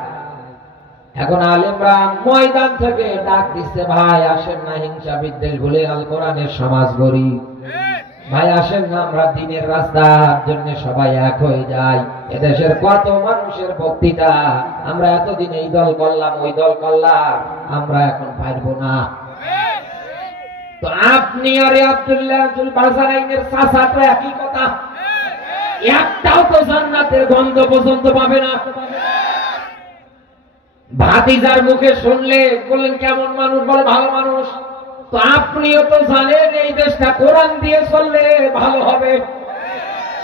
এখন আলেমরা ময়দান থেকে ডাক দিচ্ছে, ভাই আসেন না হিংসা বিদ্বেষ বলে আল কোরআনের সমাজ গড়ি। ভাই আসেন না আমরা দিনের রাস্তার জন্য সবাই এক হয়ে যাই। এদেশের কত মানুষের বক্তৃতা, আমরা এতদিন এই দল করলাম ওই দল করলাম, আমরা এখন পারবো না। তো আপনি আর আব্দুল্লাহ জুলবাসানাইনের চাচা তো একই কথা। একটাও তো জান্নাতের গন্ধ পর্যন্ত পাবে না। ভাতিজার মুখে শুনলে বললেন কেমন মানুষ? বলে ভালো মানুষ। তো আপনিও তো জানেন এই দেশটা কোরআন দিয়ে চললে ভালো হবে।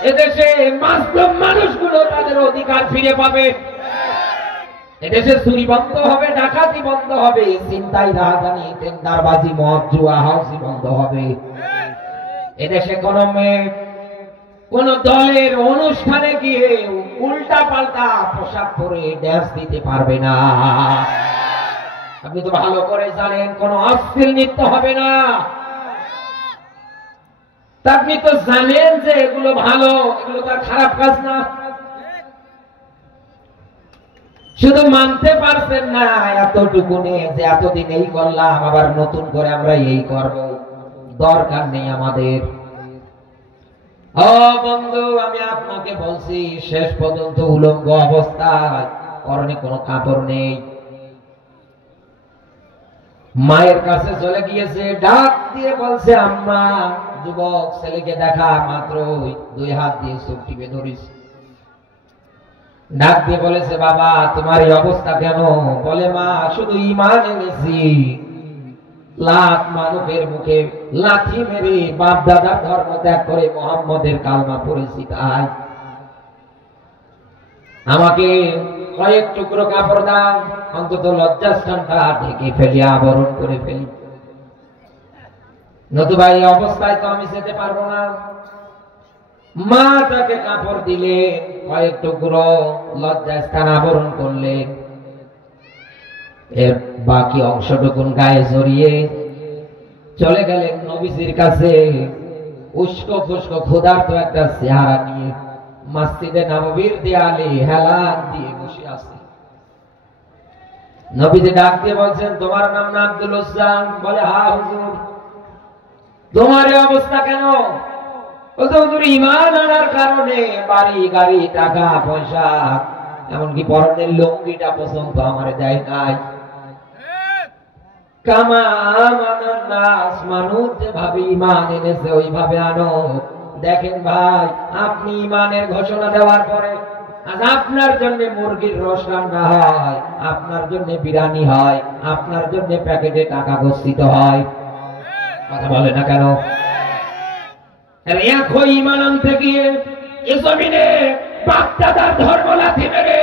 এদেশে মাসলুম মানুষগুলো তাদের অধিকার ফিরে পাবে। এদেশে চুরি বন্ধ হবে, ডাকাতি বন্ধ হবে, চিন্তাই রাজধানী টেন্ডারবাজি মদ জুয়া হাউসি বন্ধ হবে। এদেশে কোন দলের অনুষ্ঠানে গিয়ে উল্টা পাল্টা পোশাক পরে ড্যান্স দিতে পারবে না। আপনি তো ভালো করে জানেন কোন অশ্লীল নৃত্য হবে না। আপনি তো জানেন যে এগুলো ভালো, এগুলো তার খারাপ কাজ না। শুধু মানতে পারছেন না এতটুকু নেই যে এতদিন এই করলাম, আবার নতুন করে আমরা এই করব, দরকার নেই আমাদের। ও বন্ধু, আমি আপনাকে বলছি শেষ পর্যন্ত উলঙ্গ অবস্থায়, পরনে কোনো কাপড় নেই, মায়ের কাছে চলে গিয়েছে, ডাক দিয়ে বলছে আম্মা। যুবক ছেলেকে দেখা মাত্র 2 হাত দিয়ে চোখ টিপে ধরিস। ডাক দিয়ে বলেছে বাবা তোমার এই অবস্থা কেন? বলে মা শুধু ঈমান এনেছি, লাখ মানুষের মুখে লাঠি মেরে বাপ দাদার ধর্ম ত্যাগ করে মুহাম্মদের কালমা পড়েছি, তাই আমাকে কয়েক টুকরো কাপড় দাও, অন্তত লজ্জাস্থানটা ঢেকে ফেলি, আবরণ করে ফেলি, নতুবা এই অবস্থায় তো আমি যেতে পারবো না। মা তাকে কাপড় দিলে, কয়েক টুকরো লজ্জাস্থান আবরণ করলেন, এর বাকি অংশটুকুন গায়ে জড়িয়ে চলে গেলেন নবীজির কাছে। উস্কো খুস্কো ক্ষুধার্ত একটা চেহারা নিয়ে মসজিদে নববীর দেয়ালে হেলান দিয়ে বসে আছে। নবীজি ডাক দিয়ে বলছেন তোমার নাম না আব্দুল উজ্জা? বলে হ্যাঁ হুজুর। তোমার এই অবস্থা কেন? বলতে হুজুর ঈমান আনার কারণে বাড়ি গাড়ি টাকা পয়সা এমনকি পরনের লুঙ্গিটা পর্যন্ত আমারে দেয় নাই। মানুষ যেভাবে ঈমান এনেছে ওইভাবে আনো। দেখেন ভাই, আপনি ঈমানের ঘোষণা দেওয়ার পরে আজ আপনার জন্য মুরগির রস রান্না হয়, আপনার জন্য বিরিয়ানি হয়, আপনার জন্য প্যাকেটে টাকা গচ্ছিত হয়। কথা বলে না কেন? এখন ঈমান আনতে গিয়ে এ জমিনে বাপ-দাদার ধর্ম লাথি মেরে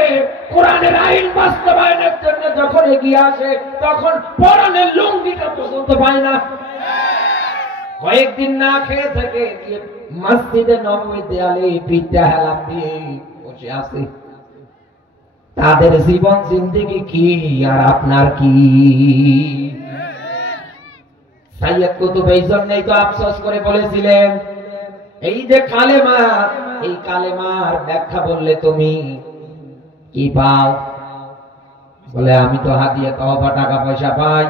কোরআনের আইন বাস্তবায়নের জন্য যখন এগিয়ে আসে তখন পরনের লুঙ্গিটা পর্যন্ত পায় না। কয়েকদিন না খেয়ে থেকে মসজিদে নববীর দেয়ালে পিঠটা হেলান দিয়ে বসে আছে। তাদের জীবন জিন্দেগি কি আর আপনার কি? সাইয়্যিদ কুতুব এই জন্যই তো আফসোস করে বলেছিলেন, এই যে কালেমা, এই কালেমার ব্যাখ্যা বললে তুমি কি পাও? বলে আমি তো হাদিয়া তওবা টাকা পয়সা পাই।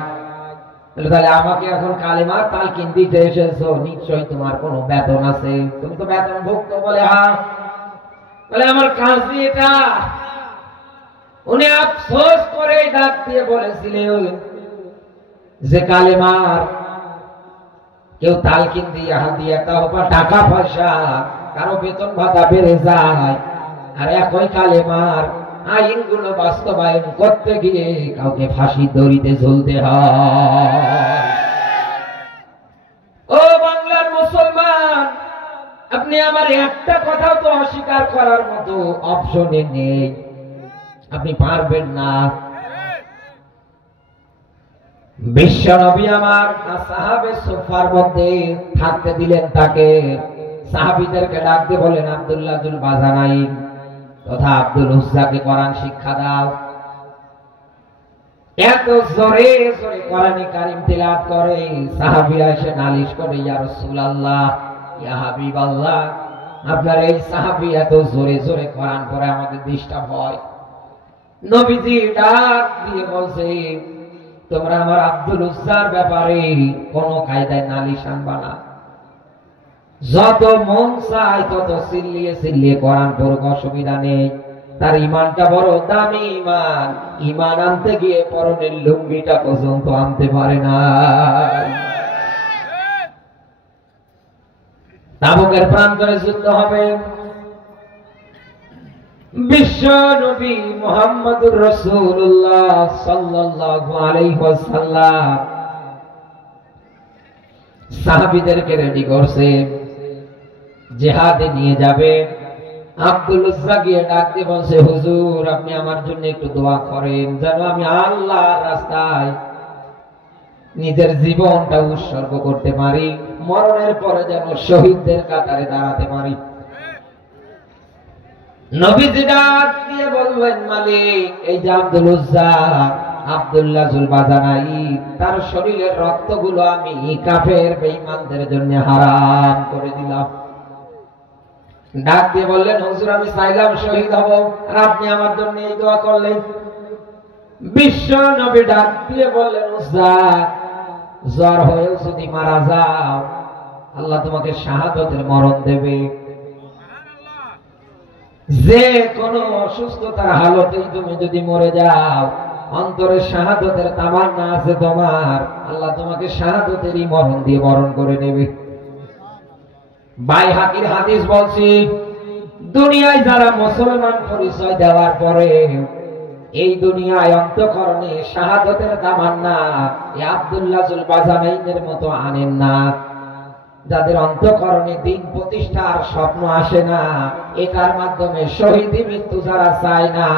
তাহলে আমাকে এখন কালেমার তালকিন দিতে এসেছো, নিশ্চয়ই তোমার কোনো বেতন আছে, তুমি তো বেতন ভুক্ত। বলে হ্যাঁ। বলে আমার কাজ এটা, উনি আফসোস করে ডাক দিয়ে বলেছিলেন যে কালেমার কেউ তালকিন দিয়ে হাদিয়া তাওবা টাকা পয়সা কারো বেতন ভাতা বেড়ে যায়, আর একই কালেমার আইনগুলো বাস্তবায়ন করতে গিয়ে কাউকে ফাঁসি দড়িতে ঝুলতে হয়। ও বাংলার মুসলমান, আপনি আমার একটা কথাও তো অস্বীকার করার মতো অপশনে নেই, আপনি পারবেন না। বিশ্ব নবী আমার সাহাবে সুফার মধ্যে থাকতে দিলেন তাকে। সাহাবীদেরকে ডাক দিয়ে বলেন, আব্দুল্লাহ জুল বাজানাইন তথা আব্দুল উজ্জাকে কোরআন শিক্ষা দাও। এত জোরে জোরে কোরআন কারীম তিলাওয়াত করে, সাহাবীরা এসে নালিশ করে, ইয়া রাসূলুল্লাহ, ইয়া হাবিবাল্লাহ, আপনার এই সাহাবী এত জোরে জোরে কোরআন পড়ে আমাদের ডিস্টার্ব হয়। নবীজি ডাক দিয়ে বলছে, তোমরা আমার আব্দুল উজ্জার ব্যাপারে কোন কায়দায় নালিশ আনবা না। যত মন চায় তত চিল্লিয়ে চিল্লিয়ে কোরআন পড়ুক, অসুবিধা নেই। তার ইমানটা বড় দামি ইমান, ইমান আনতে গিয়ে পরনের লুঙ্গিটা পর্যন্ত আনতে পারে না। তাবুকের প্রান্তরে যুদ্ধ হবে, বিশ্ব নবী মুহাম্মদুর রাসূলুল্লাহ সাল্লাল্লাহু আলাইহি ওয়াসাল্লাম সাহাবীদেরকে রেডি করছে, জিহাদে নিয়ে যাবে। আব্দুল উজ্জা গিয়ে ডাক দিয়ে বলছে, হুজুর আপনি আমার জন্য একটু দোয়া করেন, যেন আমি আল্লাহর রাস্তায় নিজের জীবনটা উৎসর্গ করতে পারি, মরণের পরে যেন শহীদদের কাতারে দাঁড়াতে পারি। নবীজি ডাক দিয়ে বললেন, মালিক এই যে আব্দুল উজ্জা আব্দুল্লাহ জুল বাজানাই, তার শরীরের রক্তগুলো আমি কাফের বেঈমানদের জন্য হারাম করে দিলাম। ডাক দিয়ে বললেন, হুজুর আমি চাইলাম শহীদ হব, আর আপনি আমার জন্য এই দোয়া করলেন। বিশ্ব নবী ডাক দিয়ে বললেন, উজ্জা জ্বর হয়েও যদি মারা যাও, আল্লাহ তোমাকে শাহাদাতের মরণ দেবে। যে কোনো অসুস্থতার হালতেই তুমি যদি মরে যাও, অন্তরে শাহাদাতের তামান্না আছে তোমার, আল্লাহ তোমাকে শাহাদাতেরই মরণ দিয়ে বরণ করে নেবে। বাইহাকির হাদিস বলছি, দুনিয়ায় যারা মুসলমান পরিচয় দেওয়ার পরে এই দুনিয়ায় অন্তঃকরণে শাহাদাতের তামান্না এই আব্দুল্লাহ জুল বাজানাইনের মতো আনেন না, যাদের অন্তঃকরণে দিন প্রতিষ্ঠার স্বপ্ন আসে না, এটার মাধ্যমে শহীদি মৃত্যু যারা চায় না,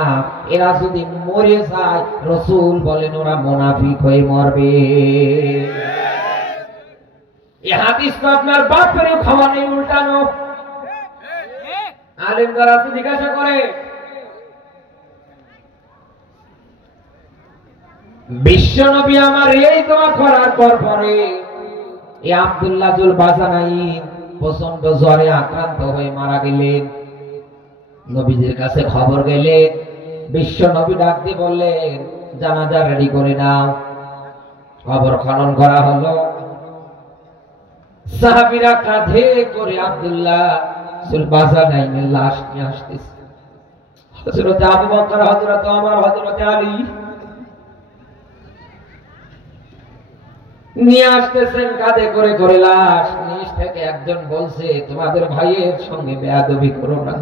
এরা যদি মরে যায় রাসূল বলেন ওরা মুনাফিক হয়ে মরবে। এই হাদিস তো আপনার বাপের খাওয়া নেই, উল্টানো। আলেম যারা আছে জিজ্ঞাসা করে, বিশ্ব নবী আমার এই দোয়া করার পর পরে এই আব্দুল্লাহ জুল বাজানাইন প্রচন্ড জ্বরে আক্রান্ত হয়ে মারা গেলেন। নবীজির কাছে খবর গেলে বিশ্ব নবী ডাক দিয়ে বললেন, জানাজা রেডি করে নাও। কবর খনন করা হলো, সাহাবীরা কাঁধে করে আব্দুল্লাহ জুল বাজানাইনের লাশ নিয়ে আসতেছে। হযরত আবু বকর, হযরত ওমর, হযরত আলী নিয়ে আসতেছেন কাঁধে করে করে লাশ। নিচ থেকে একজন বলছে, তোমাদের ভাইয়ের সঙ্গে বেয়াদবি করো না,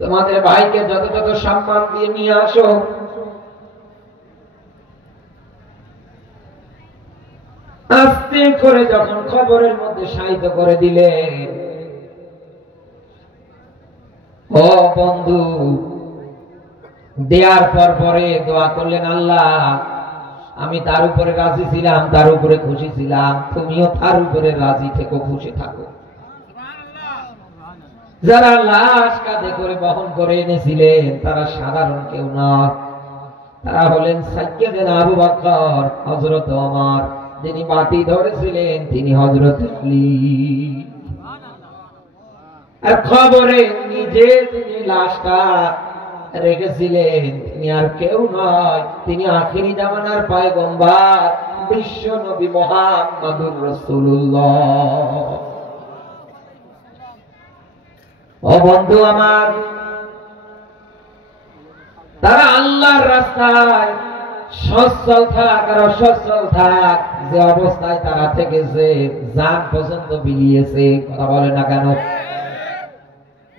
তোমাদের ভাইকে যত যত সম্মান দিয়ে নিয়ে আসো। আস্তে করে যখন খবরের মধ্যে শায়িত করে দিলেন, ও বন্ধু দেওয়ার পর পরে দোয়া করলেন, আল্লাহ আমি তার উপরে রাজি ছিলাম, তার উপরে খুশি ছিলাম, তুমিও তার উপরে রাজি থেকো, খুশি থাকো। যারা লাশ কাঁধে করে বহন করে এনেছিলেন তারা সাধারণ কেউ নয়, তারা হলেন সাইয়্যিদুনা আবু বকর, হযরত ওমর, যিনি বাতি ধরেছিলেন তিনি হযরত আলী। আর খবরে নিজে তিনি লাশটা রেখেছিলেন, তিনি আর কেউ নয়, তিনি আখিরি জামানার পয়গম্বর বিশ্ব নবী মুহাম্মদুর রাসূলুল্লাহ। ও বন্ধু আমার, তারা আল্লাহর রাস্তায় সচ্ছল থাক আর অসচ্ছল থাক, যে অবস্থায় তারা থেকেছে, জান পর্যন্ত বিলিয়েছে। কথা বলে না কেন?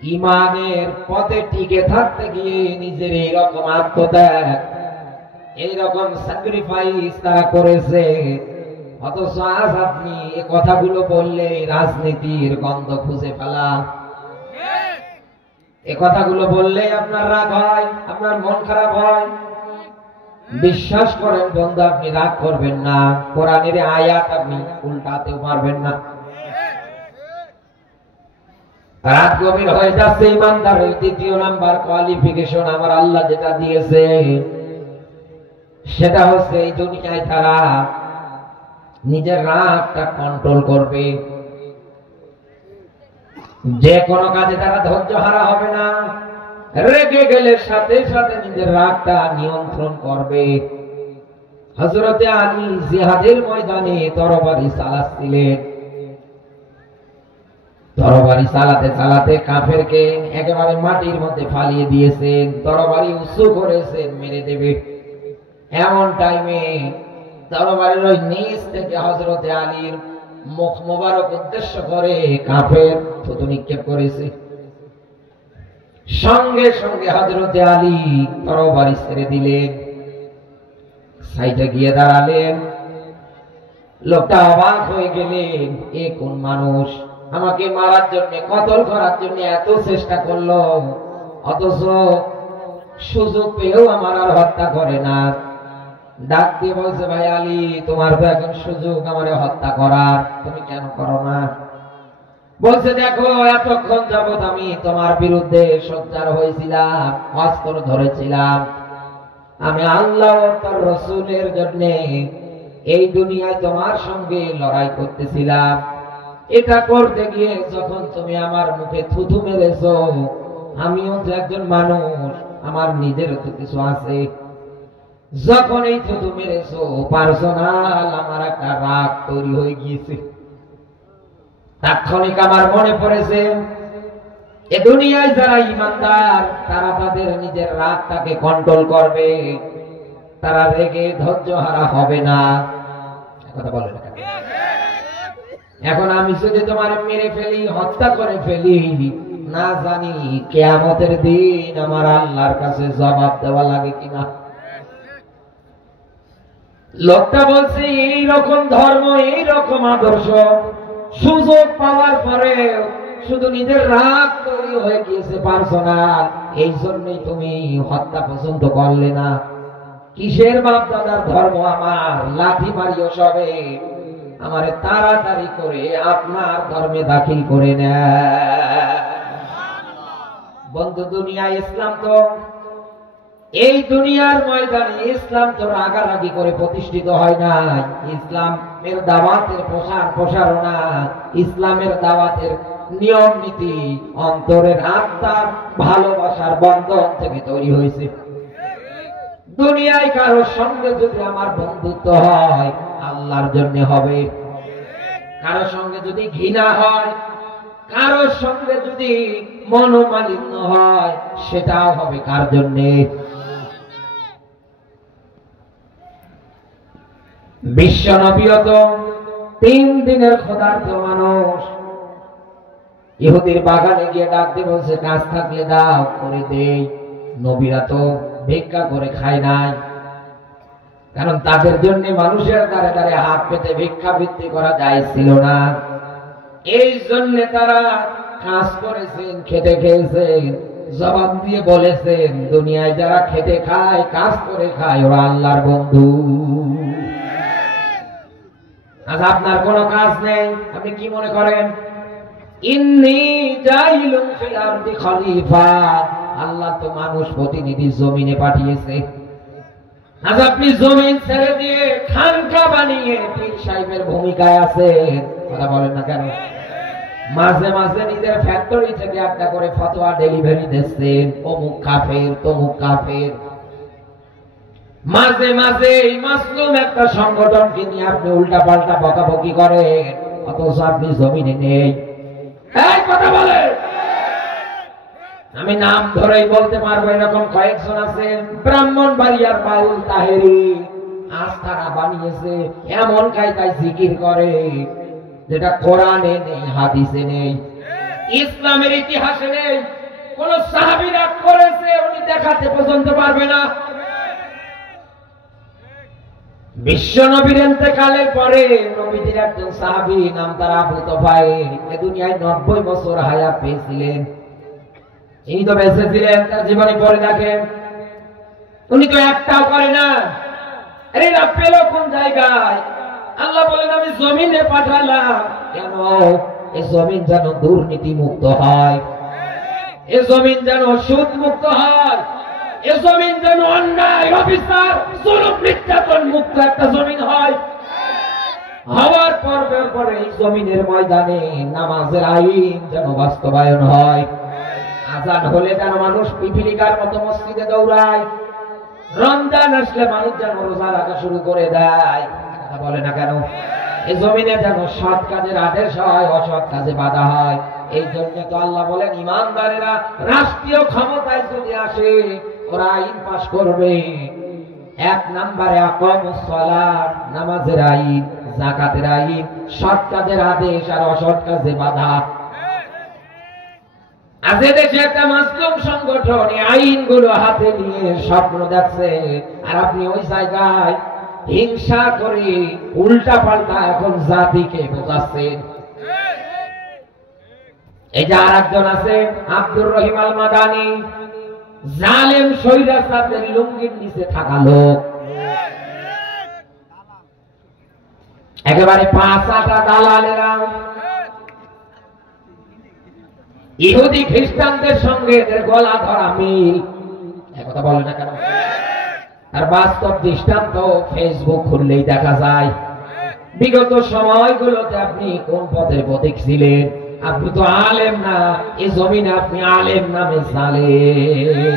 ইমানের পথে টিকে থাকতে গিয়ে নিজের এইরকম আত্মত্যাগ, এইরকম স্যাক্রিফাইস তারা করেছে। অথচ আজ আপনি এ কথাগুলো বললে রাজনীতির গন্ধ খুঁজে ফেলা, এ কথাগুলো বললে আপনার রাগ হয়, আপনার মন খারাপ হয়। বিশ্বাস করেন বন্ধু, আপনি রাগ করবেন না। কোরআনের আয়াত আপনি উল্টাতেও পারবেন না। রাত গভীর হয়ে যাচ্ছে, ইমানদারের দ্বিতীয় নাম্বার কোয়ালিফিকেশন আমার আল্লাহ যেটা দিয়েছে সেটা হচ্ছে এই দুনিয়ায় তারা নিজের রাগটা কন্ট্রোল করবে। যে কোনো কাজে তারা ধৈর্য হারা হবে না, রেগে গেলে সাথে সাথে নিজের রাগটা নিয়ন্ত্রণ করবে। হযরতে আলী জিহাদের ময়দানে তরবারি চালাচ্ছিলেন, তরবারি চালাতে চালাতে কাফেরকে একেবারে মাটির মধ্যে ফালিয়ে দিয়েছেন, তরবারি উঁচু করেছেন মেরে দেবে। এমন টাইমে তরবারির ওই নিচ থেকে হযরতে আলীর মুখ মোবারক উদ্দেশ্য করে কাফের থুতু নিক্ষেপ করেছে। সঙ্গে সঙ্গে হযরতে আলী তরবারি ছেড়ে দিলেন, সাইডে গিয়ে দাঁড়ালেন। লোকটা অবাক হয়ে গেলেন, এ কোন মানুষ? আমাকে মারার জন্য, কতল করার জন্য এত চেষ্টা করলো, অথচ সুযোগ পেয়েও আমার আর হত্যা করে না। ডাক দিয়ে বলছে, ভাই আলী, তোমার তো এখন সুযোগ আমারে হত্যা করার, তুমি কেন করো না? বলছে, দেখো, এতক্ষণ যাবত আমি তোমার বিরুদ্ধে সোচ্চার হয়েছিলাম, অস্ত্র ধরেছিলাম। আমি আল্লাহ তার রাসূলের জন্য এই দুনিয়ায় তোমার সঙ্গে লড়াই করতেছিলাম। এটা করতে গিয়ে যখন তুমি আমার মুখে থুথু মেরেছো, আমিও তো একজন মানুষ, আমার নিজেরও তো কিছু আছে। যখন এই থুতু মেরেছো, পার্সোনাল আমার একটা রাগ তৈরি হয়ে গিয়েছে। তাৎক্ষণিক আমার মনে পড়েছে, এ দুনিয়ায় যারা ইমানদার তারা তাদের নিজের রাগটাকে কন্ট্রোল করবে, তারা রেগে ধৈর্য হারা হবে না। কথা বলে না? এখন আমি যদি তোমার মেরে ফেলি, হত্যা করে ফেলি, না জানি কিয়ামতের দিন আমার আল্লাহর কাছে জবাব দেওয়া লাগে কিনা। লোকটা বলছে, এইরকম ধর্ম, এইরকম আদর্শ, সুযোগ পাওয়ার পরে শুধু নিজের রাগ তৈরি হয়ে গিয়েছে পার্সোনাল, এই জন্যই তুমি হত্যা পছন্দ করলে না। কিসের বাপ দাদার ধর্ম আমার, লাঠি মারিও সবে, আমারে তাড়াতাড়ি করে আপনার ধর্মে দাখিল করে নেয়। বন্ধু, দুনিয়া ইসলাম তো, এই দুনিয়ার ময়দানে ইসলাম তো রাগারাগি করে প্রতিষ্ঠিত হয় না। ইসলামের দাওয়াতের প্রসারণা, ইসলামের দাওয়াতের নিয়ম নীতি অন্তরের আত্মার ভালোবাসার বন্ধন থেকে তৈরি হয়েছে। দুনিয়ায় কারোর সঙ্গে যদি আমার বন্ধুত্ব হয়, আল্লাহর জন্য হবে। কারোর সঙ্গে যদি ঘৃণা হয়, কারোর সঙ্গে যদি মনোমালিন্য হয়, সেটাও হবে কার জন্যে? বিশ্ব নবীও তো 3 দিনের ক্ষুধার্ত মানুষ। ইহুদির বাগানে গিয়ে ডাক দিয়ে বলছে, কাজ থাকলে দাও, করে দেই। নবীরা তো ভিক্ষা করে খায় নাই, কারণ তাদের জন্য মানুষের দ্বারে দ্বারে হাত পেতে ভিক্ষা বৃত্তি করা যায় ছিল না। এই জন্য তারা কাজ করেছেন, খেটে খেয়েছেন। জবাব দিয়ে বলেছেন, দুনিয়ায় যারা খেটে খায়, কাজ করে খায়, ওরা আল্লাহর বন্ধু। আজ আপনার কোনো কাজ নেই, আপনি কি মনে করেন? ইন্নী জাইলুন ফিল আরদি খলিফা, আল্লাহ তো মানুষ প্রতিনিধি জমিনে পাঠিয়েছে। আজ আপনি জমিন ছেড়ে দিয়ে খানকা বানিয়ে পীর সাহেবের ভূমিকায় আছেন। কথা বলেন না কেন? মাঝে মাঝে নিজের ফ্যাক্টরি থেকে একটা করে ফতোয়া ডেলিভারি দিচ্ছেন, অমুক কাফের, তমুক কাফের। মাঝে মাঝে এই মাসলুম একটা সংগঠনকে নিয়ে আপনি উল্টা পাল্টা বকাবকি করেন, অথচ আপনি জমিনে নেই। এই কথা বলে, আমি নাম ধরেই বলতে পারবো, এরকম কয়েকজন আছে। ব্রাহ্মণবাড়িয়ার বাউল তাহেরি আস্থানা বানিয়েছে, এমন কায়দায় জিকির করে যেটা কোরআনে নেই, হাদিসে নেই, ইসলামের ইতিহাসে নেই। কোন সাহাবীরা করেছে উনি দেখাতে পর্যন্ত পারবে না। বিশ্ব নবীর ইন্তেকালের পরে নবীজির একজন সাহাবী নাম তার আবু তুফাইল, এ দুনিয়ায় 90 বছর হায়াত পেয়েছিলেন। ইনি তো বেঁচে ছিলেন, তার জীবনী পড়ে দেখেন, উনি তো একটাও করে না। আরে এরা পেল কোন জায়গায়? আল্লাহ বলেন আমি জমিনে পাঠালাম, কেন? এই জমিন যেন দুর্নীতি মুক্ত হয়, এই জমিন যেন সুদ মুক্ত হয়, এই জমিন যেন অন্যায় অবিচার জুলুম নির্যাতন মুক্ত একটা জমিন হয়। হওয়ার পরে এই জমিনের ময়দানে নামাজের আইন যেন বাস্তবায়ন হয়। আজান হলে যেন মানুষ পিপিলিকার মতো মসজিদে দৌড়ায়। রমজান আসলে মানুষ যেন রোজা রাখা শুরু করে দেয়। কথা বলে না কেন? এই জমিনে যেন সৎ কাজের আদেশ হয়, অসৎ কাজে বাধা হয়। এই জন্য তো আল্লাহ বলেন ইমানদারেরা রাষ্ট্রীয় ক্ষমতায় যদি আসে ওরা আইন পাশ করবে। এক নম্বরে আকামুস সালাত, নামাজের আইন, যাকাতের আইন, সৎ কাজের আদেশ আর অসৎ কাজে বাধা। আজ দেশে একটা মাসলুম সংগঠন এই আইনগুলো হাতে নিয়ে স্বপ্ন দেখছে, আর আপনি ওই জায়গায় হিংসা করে উল্টা পাল্টা এখন জাতিকে বোঝাচ্ছেন। এই যে আর একজন আছে আব্দুর রহিম আল মাদানি, জালেম স্বৈরাচারদের লুঙ্গির নিচে থাকা লোক, একেবারে পাঁচাটা দালালেরা ইহুদি খ্রিস্টানদের সঙ্গে এদের গলা ধরা মিল। একথা বলে না কেন? আর বাস্তব দৃষ্টান্ত ফেসবুক খুললেই দেখা যায়। বিগত সময়গুলোতে আপনি কোন পথের পথিক ছিলেন? আপনি তো আলেম না, এই জমিনে আপনি আলেম নামে জালেম।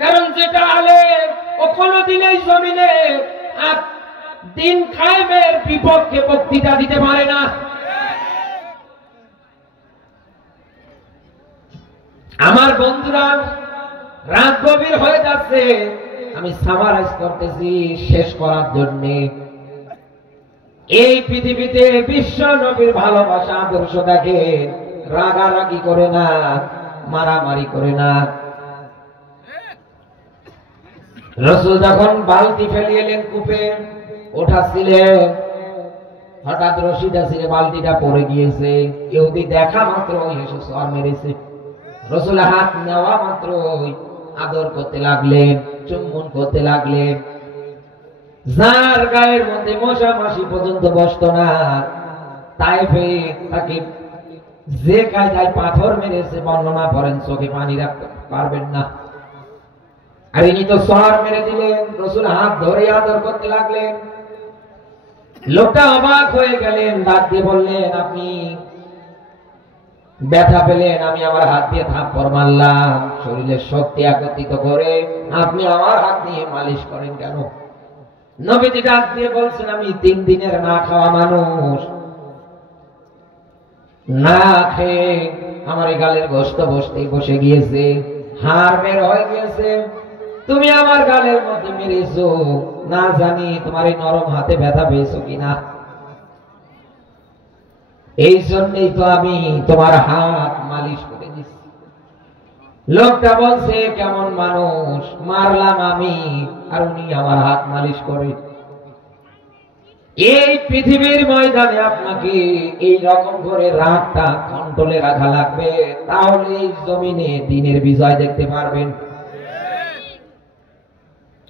কারণ যেটা আলেম ও কোনদিন এই জমিনে দিন কায়েমের বিপক্ষে বক্তৃতা দিতে পারে না। আমার বন্ধুরা, রাত গভীর হয়ে যাচ্ছে, আমি সামারাইজ করতেছি শেষ করার জন্য। এই পৃথিবীতে বিশ্ব নবীর ভালোবাসা আদর্শ দেখে, রাগারাগি করে না, মারামারি করে না। রাসূল যখন বালতি ফেলিয়ে এলেন কূপে ওঠাচ্ছিলেন, হঠাৎ রশিদা ছিঁড়ে বালতিটা পড়ে গিয়েছে। ইহুদি দেখা মাত্র এসে সর মেরেছে। রাসূল হাত নেওয়া মাত্র আদর করতে লাগলেন, চুম্বন করতে লাগলেন। যার গায়ের মধ্যে মশা মাছি পর্যন্ত বসতো না, তাইফে তাকে যে কায়দায় পাথর মেরেছে বর্ণনা করেন, চোখে পানি রাখতে পারবেন না। আর ইনি তো সর মেরে দিলেন। রাসূল হাত ধরে আদর করতে লাগলেন। লোকটা অবাক হয়ে গেলেন, ডাক দিয়ে বললেন, আপনি ব্যথা পেলেন, আমি আমার হাত দিয়ে থাপ্পড় মারলাম, শরীরের শক্তি একত্রিত করে আপনি আমার হাত দিয়ে মালিশ করেন কেন? নবীজি ডাক দিয়ে বলছেন, আমি 3 দিনের না খাওয়া মানুষ, না খেয়ে আমার এই গালের গোশত বসে গিয়েছে, হাড় বের হয়ে গিয়েছে। তুমি আমার গালের মধ্যে মেরেছো, না জানি তোমার এই নরম হাতে ব্যথা পেয়েছো কিনা। এই জন্যই তো আমি তোমার হাত মালিশ করে দিচ্ছি। লোকটা বলছে, কেমন মানুষ, মারলাম আমি আর উনি আমার হাত মালিশ করে। এই পৃথিবীর ময়দানে আপনাকে এই রকম করে রাগটা কন্ট্রোলে রাখা লাগবে, তাহলে এই জমিনে দিনের বিজয় দেখতে পারবেন।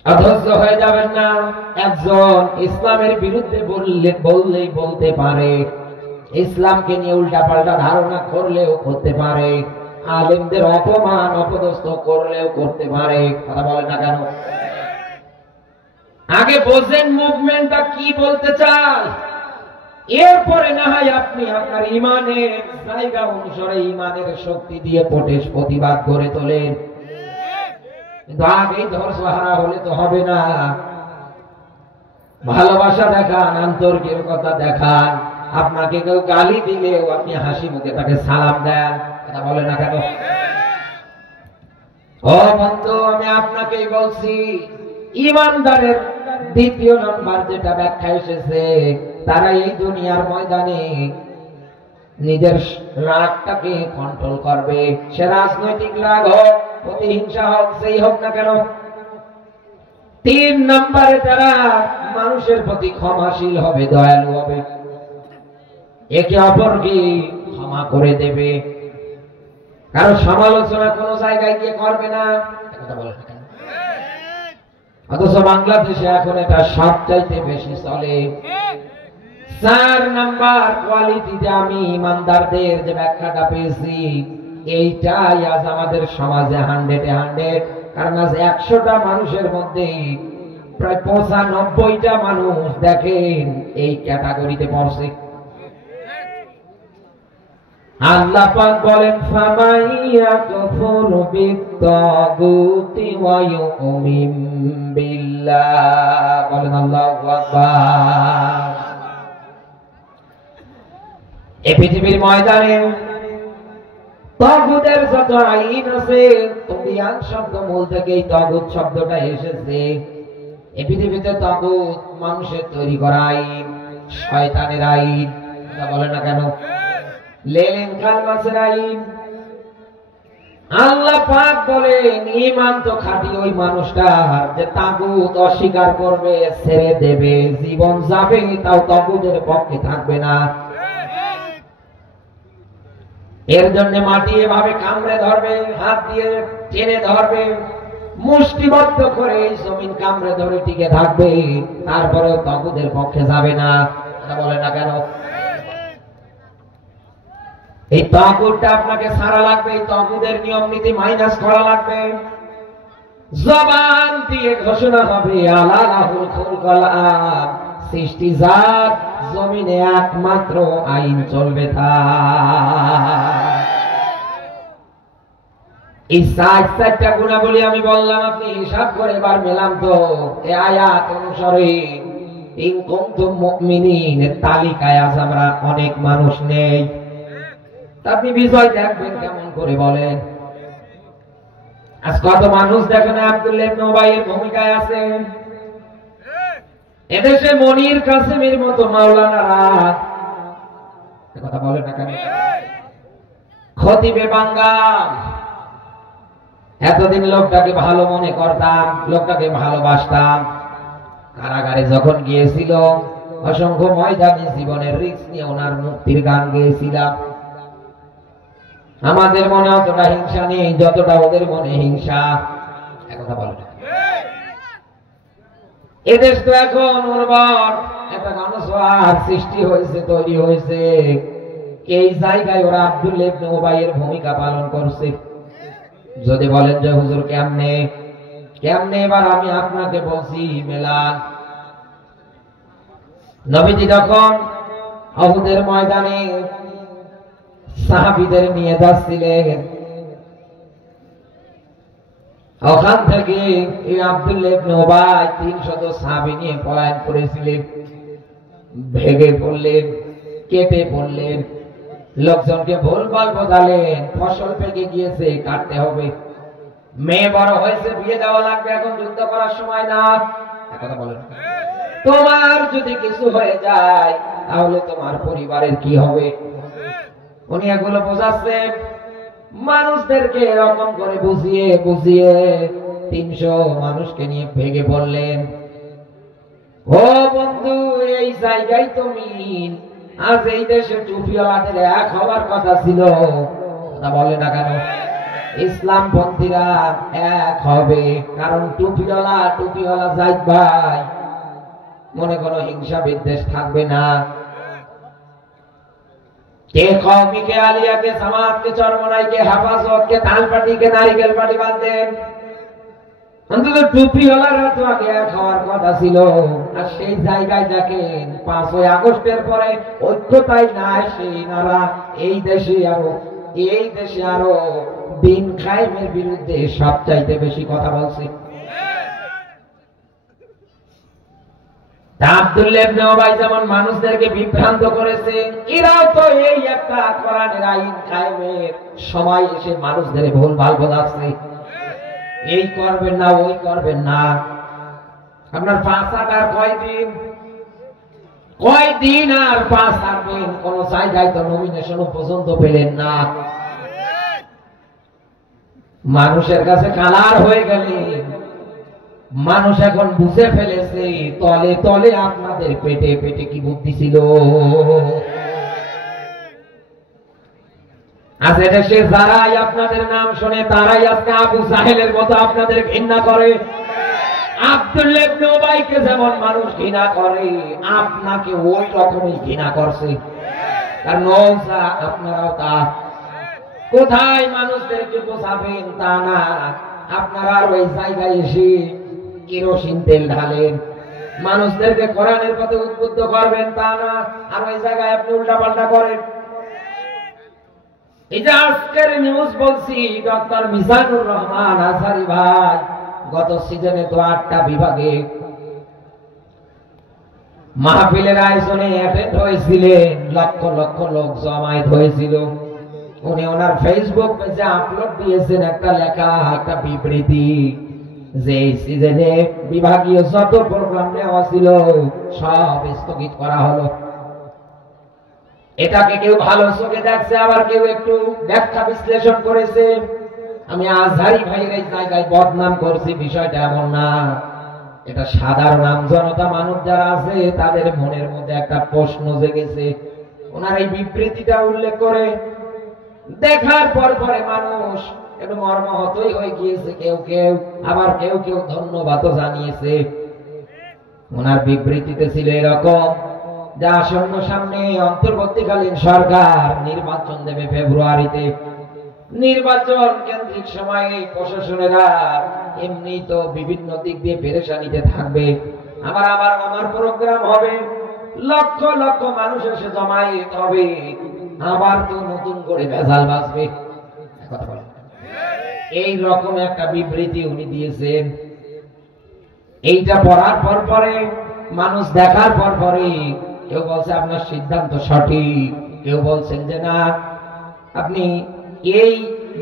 অধৈর্য হয়ে যাবেন না। একজন ইসলামের বিরুদ্ধে বললেই বলতে পারে, ইসলামকে নিয়ে উল্টা পাল্টা ধারণা করলেও করতে পারে, আলেমদের অপমান অপদস্থ করলেও করতে পারে। কথা বলে না কেন? আগে বোঝেন মুভমেন্টটা কি বলতে চায়, এরপরে না হয় আপনি আপনার ইমানের জায়গা অনুসারে ইমানের শক্তি দিয়ে প্রতিবাদ করে তোলেন। কিন্তু আগেই ধৈর্যহারা হলে তো হবে না। ভালোবাসা দেখান, আন্তরিকতা দেখান। আপনাকে কেউ গালি দিলেও আপনি হাসি মুখে তাকে সালাম দেন। এটা বলে না কেন? ও বন্ধু, আমি আপনাকেই বলছি, ইমানদারের দ্বিতীয় নাম্বার যেটা ব্যাখ্যা এসেছে, তারা এই দুনিয়ার ময়দানে নিজের রাগটাকে কন্ট্রোল করবে। সে রাজনৈতিক রাগ হোক, প্রতিহিংসা হোক, সেই হোক না কেন। 3 নম্বরে তারা মানুষের প্রতি ক্ষমাশীল হবে, দয়ালু হবে, একে অপরকে ক্ষমা করে দেবে, কারো সমালোচনা কোন জায়গায় গিয়ে করবে না। অথচ বাংলাদেশে এখন এটা সবচাইতে বেশি চলে। 4 নাম্বার কোয়ালিটিতে আমি ইমানদারদের যে ব্যাখ্যাটা পেয়েছি, এইটাই আজ আমাদের সমাজে 100-এ 100। কারণ আজ 100টা মানুষের মধ্যে প্রায় 95টা মানুষ দেখেন এই ক্যাটাগরিতে পড়ছে। আল্লাহ পাক বলেন, ফামাইয়াকফুর বিত্তাগুতি ওয়া ইউমিন বিল্লাহ। বলেন আল্লাহু আকবার। এই পৃথিবীর ময়দানে তাগুতের যত আইন আছে, তুগিয়ান শব্দ মূল থেকে এই তাগুত শব্দটা এসেছে। এই পৃথিবীতে তাগুত মানুষের তৈরি করা আইন, শয়তানের আইন, কথা বলে না কেন, লেলিন কালমাসের আইন। আল্লাহ পাক বলেন, ঈমান তো খাঁটি ওই মানুষটার যে তাগুত অস্বীকার করবে, ছেড়ে দেবে, জীবন যাবে, তাও তাগুতের পক্ষে থাকবে না। এর জন্য মাটি এভাবে কামড়ে ধরবে, হাত দিয়ে টেনে ধরবে, মুষ্টিবদ্ধ করে এই জমিন কামড়ে ধরে টিকে থাকবে, তারপরেও তাগুতের পক্ষে যাবে না। এটা বলে না কেন? এই তাগুতটা আপনাকে ছাড়া লাগবে, এই তাগুতের নিয়ম নীতি মাইনাস করা লাগবে। জবান দিয়ে ঘোষণা হবে, আলালাহুল খুলকাল আম, সৃষ্টি জাত, জমিনে একমাত্র আইন চলবে তার। এই 4টা গুণাবলী আমি বললাম, আপনি হিসাব করে এবার মেলাম তো এই আয়াত অনুসারে ইন কুনতুম মুমিনিন এর তালিকায় আজ আমরা অনেক মানুষ নেই। আপনি বিজয় দেখবেন কেমন করে বলেন। আজ কত মানুষ দেখেন আব্দুল্লাহ ইবনে উবাইয়ের ভূমিকায় আছে। এদেশে মনির কাসেমের মতো মাওলানারা কথা বলে না কেন? খতিবে বাঙ্গাল, এতদিন লোকটাকে ভালো মনে করতাম, লোকটাকে ভালোবাসতাম। কারাগারে যখন গিয়েছিল, অসংখ্য ময়দানে জীবনের রিস্ক নিয়ে ওনার মুক্তির গান গেয়েছিলাম। আমাদের মনে অতটা হিংসা নেই যতটা ওদের মনে হিংসা। কথা বলে না। এদেশ তো এখন উর্বর, একটা গণসভার সৃষ্টি হয়েছে, তৈরি হয়েছে। এই জায়গায় ওরা আব্দুল্লাহ ইবনে উবাইয়ের ভূমিকা পালন করছে। যদি বলেন যে হুজুর কেমনে কেমনে, এবার আমি আপনাকে বলছি মেলান। নবীজি যখন উহুদের ময়দানে সাহাবীদের নিয়ে যাচ্ছিলেন, ওখান থেকে এই আব্দুল্লাহ ইবনে উবাই 300 সাহাবী নিয়ে পলায়ন করেছিলেন। ভেগে পড়লেন, কেটে পড়লেন, লোকজনকে ভুলভাল বোঝালেন, ফসল পেকে গিয়েছে, কাটতে হবে, মেয়ে বড় হয়েছে, বিয়ে দেওয়া লাগবে, এখন যুদ্ধ করার সময় না। কথা বলেন, তোমার যদি কিছু হয়ে যায় তাহলে তোমার পরিবারের কি হবে? উনি এগুলো বোঝাচ্ছেন মানুষদেরকে, এরকম করে বুঝিয়ে বুঝিয়ে 300 মানুষকে নিয়ে ভেগে পড়লেন। ও বন্ধু, এই জায়গায় তুমি আজ এই দেশে টুপিওয়ালাদের এক হওয়ার কথা ছিল, তা বলে না কেন? ইসলাম পন্থীরা এক হবে, কারণ টুপিওয়ালা জাহিদ ভাই, মনে কোনো হিংসা বিদ্বেষ থাকবে না। কে কওমিকে আলিয়াকে, জামাতকে, চরমনাইকে, হেফাজতকে, তালপাটিকে, নারিকেল পাটি বাঁধেন, অন্তত টুপিওয়ালারা তো আগে এক হওয়ার কথা ছিল। আর সেই জায়গায় দেখেন 5ই আগস্টের পরে ঐক্যতাই না এসে এনারা এই দেশে আরো দিন কায়েমের বিরুদ্ধে সবচাইতে বেশি কথা বলছে। আব্দুল্লাহ ইবনে উবাই যেমন মানুষদেরকে বিভ্রান্ত করেছে, এরাও তো এই একটা কোরআনের আইন কায়েমের সময় এসে মানুষদের ভুলভাল বোঝাচ্ছে। এই করবেন না, ওই করবেন না। আপনার পাঁচ আর কয়দিন আর পাঁচ আটবেন? কোন জায়গায় তো নমিনেশন পর্যন্ত পেলেন না। মানুষের কাছে কালার হয়ে গেলেন। মানুষ এখন বুঝে ফেলেছে তলে তলে আপনাদের পেটে পেটে কি বুদ্ধি ছিল। আজ দেশে যারাই আপনাদের নাম শুনে তারাই আজকে আবু জাহেলের মতো আপনাদের ঘৃণা করে। আব্দুল্লাহ ইবনে উবাইকে যেমন মানুষ ঘৃণা করে, আপনাকে ওই রকমই ঘৃণা করছে। কারণ আপনারাও তা। কোথায় মানুষদেরকে বোঝাবেন তা না, আপনারা ওই জায়গায় এসে কেরোসিন তেল ঢালেন। মানুষদেরকে কোরআনের পথে উদ্বুদ্ধ করবেন তা না, আর ওই জায়গায় আপনি উল্টাপাল্টা করেন। এই যে আজকের নিউজ বলছি, ডক্টর মিজানুর রহমান আজহারী ভাই গত সিজনে তো 8টা বিভাগে মাহফিলের আয়োজনে অ্যাটেন্ড হয়েছিলেন, লক্ষ লক্ষ লোক জমায়েত হয়েছিল। উনি ওনার ফেসবুক পেজে আপলোড দিয়েছেন একটা লেখা, একটা বিবৃতি, যে সিজনে বিভাগীয় যত প্রোগ্রাম নেওয়া ছিল সব স্থগিত করা হলো। এটাকে কেউ ভালো চোখে দেখছে, আবার কেউ একটু ব্যাখ্যা বিশ্লেষণ করেছে। আমি আজহারী ভাইয়ের এই জায়গায় বদনাম করছি, বিষয়টা এমন না। এটা সাধারণ জনতা মানুষ যারা আছে তাদের মনের মধ্যে একটা প্রশ্ন জেগেছে। ওনার এই বিবৃতিটা উল্লেখ করে দেখার পর পরে মানুষ একটু মর্মাহতই হয়ে গিয়েছে, কেউ কেউ আবার কেউ কেউ ধন্যবাদও জানিয়েছে। ওনার বিবৃতিতে ছিল এরকম যে আসন্ন সামনে অন্তর্বর্তীকালীন সরকার নির্বাচন দেবে ফেব্রুয়ারিতে। নির্বাচন কেন্দ্রিক সময়ে প্রশাসনেরা এমনি তো বিভিন্ন দিক দিয়ে পেরেশানিতে থাকবে। আমার প্রোগ্রাম হবে, লক্ষ লক্ষ মানুষ এসে জমায়েত হবে, আবার তো নতুন করে ভেজাল বাঁচবে। এই রকম একটা বিবৃতি উনি দিয়েছেন। এইটা পড়ার পর পরে মানুষ দেখার পর পরে কেউ বলছে আপনার সিদ্ধান্ত সঠিক, কেউ বলছেন যে না, আপনি এই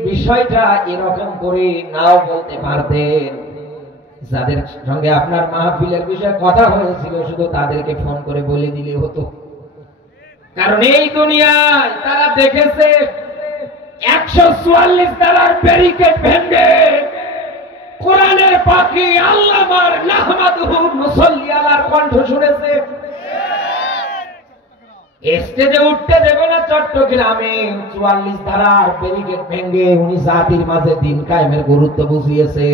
বিষয়টা এরকম করে নাও বলতে পারতেন। যাদের সঙ্গে আপনার মাহফিলের বিষয়ে কথা হয়েছিল শুধু তাদেরকে ফোন করে বলে দিলে হতো। কারণ এই দুনিয়ায় তারা দেখেছে 144 ধারার ব্যারিকেড ভেঙে কোরআনের পাখি আল্লামার নাহমাদুহু মুসাল্লি আলার কণ্ঠ শুনেছে। স্টেজে উঠতে দেবে না চট্টগ্রামে 44 ধারার ব্যারিকেড ভেঙে উনি জাতির মাঝে দিন কায়েমের গুরুত্ব বুঝিয়েছে।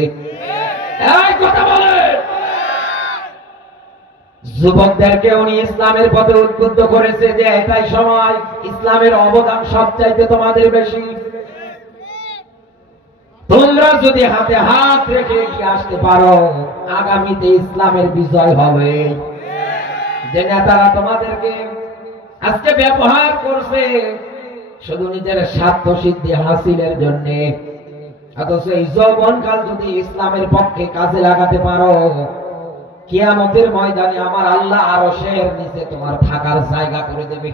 এই কথা বলেন। যুবকদেরকে উনি ইসলামের পথে উদ্বুদ্ধ করেছে যে এটাই সময়, ইসলামের অবদান সবচাইতে তোমাদের বেশি। তোমরা যদি হাতে হাত রেখে এগিয়ে আসতে পারো, আগামীতে ইসলামের বিজয় হবে। যে নেতারা তোমাদেরকে আজকে ব্যবহার করছে শুধু নিজের স্বার্থ সিদ্ধি হাসিলের জন্য, অথচ এই যৌবনকাল যদি ইসলামের পক্ষে কাজে লাগাতে পারো, কিয়ামতের ময়দানে আমার আল্লাহ আরশের নিচে তোমার থাকার জায়গা করে দেবে।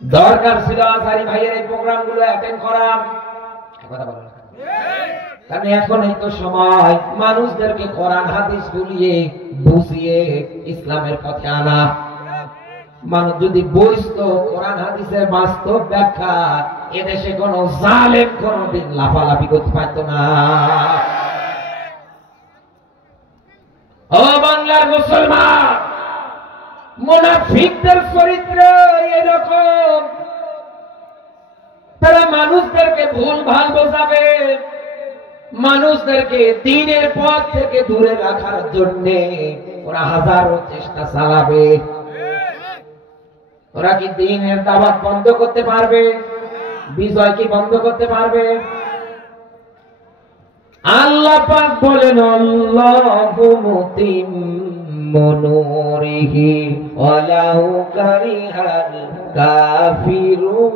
দরকার ছিল আজহারী ভাইয়ের এই প্রোগ্রামগুলো অ্যাটেন্ড করা। কথা বলেন, কারণ এখন এই তো সময় মানুষদেরকে কোরআন হাদিস বুঝিয়ে ইসলামের পথে আনা। মানুষ যদি বুঝতো কোরআন হাদিসের বাস্তব ব্যাখ্যা, এদেশে কোন জালেম কোনদিন লাফালাফি করতে পারত না। ও বাংলার মুসলমান, মুনাফিকদের চরিত্র এরকম, তারা মানুষদেরকে ভুল ভাল বোঝাবে, মানুষদেরকে দ্বীনের পথ থেকে দূরে রাখার জন্য ওরা হাজারো চেষ্টা চালাবে। ওরা কি দ্বীনের দাওয়াত বন্ধ করতে পারবে? বিজয় কি বন্ধ করতে পারবে? আল্লাহ পাক বলেন আল্লাহু মুতিম্মু নূরিহি ওয়ালাউ কারিহাল কাফিরুন।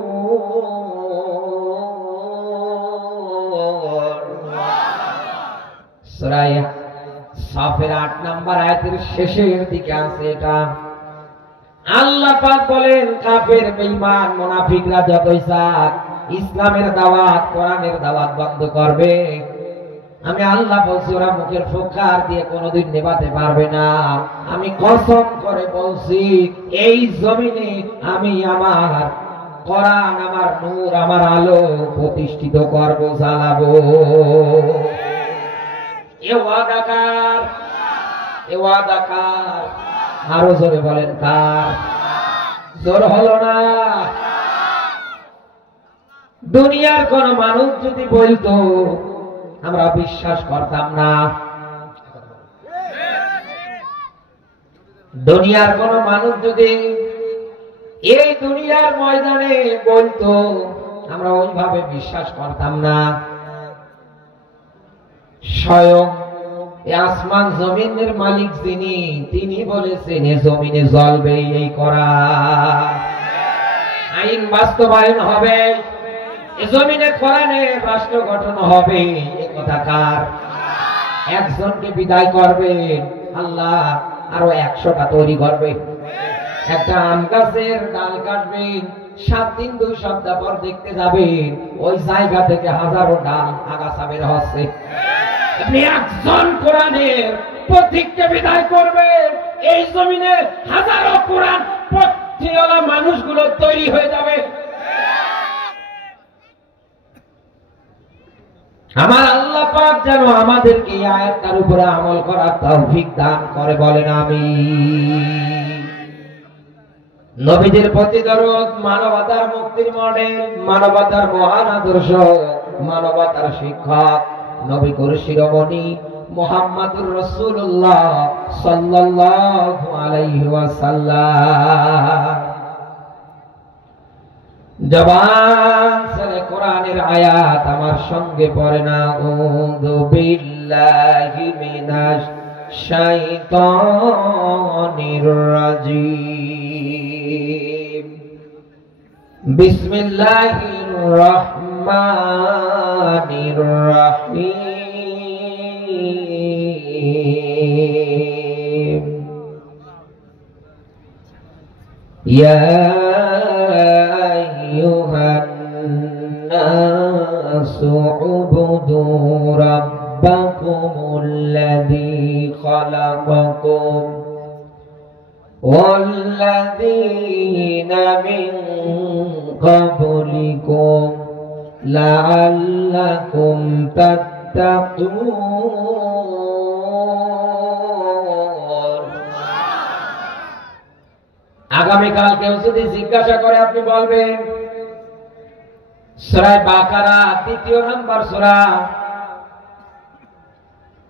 সূরা সাফের 8 নম্বর আয়াতের শেষের দিকে আছে এটা। আল্লাহ পাক বলেন কাফের বেঈমান মুনাফিকরা যতই চাক ইসলামের দাওয়াত, কোরআনের দাওয়াত বন্ধ করবে, আমি আল্লাহ বলছি ওরা মুখের ফোকার দিয়ে কোনোদিন নেভাতে পারবে না। আমি কসম করে বলছি এই জমিনে আমি আমার কোরআন, আমার নূর, আমার আলো প্রতিষ্ঠিত করব, জ্বালাবো। এ ওয়াদা কার? এ ওয়াদা কার? আরো জোরে বলেন কার? জোর হলো না? দুনিয়ার কোন মানুষ যদি বলতো আমরা বিশ্বাস করতাম না। দুনিয়ার কোন মানুষ যদি এই দুনিয়ার ময়দানে বলতো আমরা ওইভাবে বিশ্বাস করতাম না। স্বয়ং আসমান জমিনের মালিক যিনি, তিনি বলেছেন এ জমিনে জ্বলবে এই কোরআন, আইন বাস্তবায়ন হবে, এ জমিনে কোরআনের রাষ্ট্র গঠন হবে। এ কথা কার? একজনকে বিদায় করবে আল্লাহ, আরো 100টা তৈরি করবে। একটা আম গাছের ডাল কাটবেন, 7 দিন 2 সপ্তাহ পর দেখতে যাবেন ওই জায়গা থেকে হাজারো ডাল আগাছা বের হচ্ছে। আপনি একজন কোরআনের পথিককে বিদায় করবেন, এই জমিনে হাজারো কোরআন পথিওয়ালা মানুষগুলো তৈরি হয়ে যাবে। আমার আল্লাহ পাক যেন আমাদেরকে এই আয়াতটার উপরে আমল করার তৌফিক দান করে, বলেন আমিন। নবীদের প্রতি দরদ, মানবতার মুক্তির মডেল, মানবতার মহান আদর্শ, মানবতার শিক্ষক নবী করিম শিরোমণি মুহাম্মদুর রাসূলুল্লাহ সাল্লাল্লাহু আলাইহি ওয়াসাল্লাম। জবান ছেড়ে কোরআনের আয়াত আমার সঙ্গে পড়েন। আউযু বিল্লাহি মিনাশ শাইতানির রাজিম। বিসমিল্লাহির রাহমানির রাহিম। ইয়া আইয়ুহান নাসু উবুদু রাব্বাকুমুল্লাযী খালাকাকুম ওয়াল্লাযীনা মিন ক্বাবলিকুম লাআল্লাকুম তাত্তাকুন। আগামীকাল কেউ যদি জিজ্ঞাসা করে আপনি বলবেন সূরা বাকারা 2 নম্বর সূরা,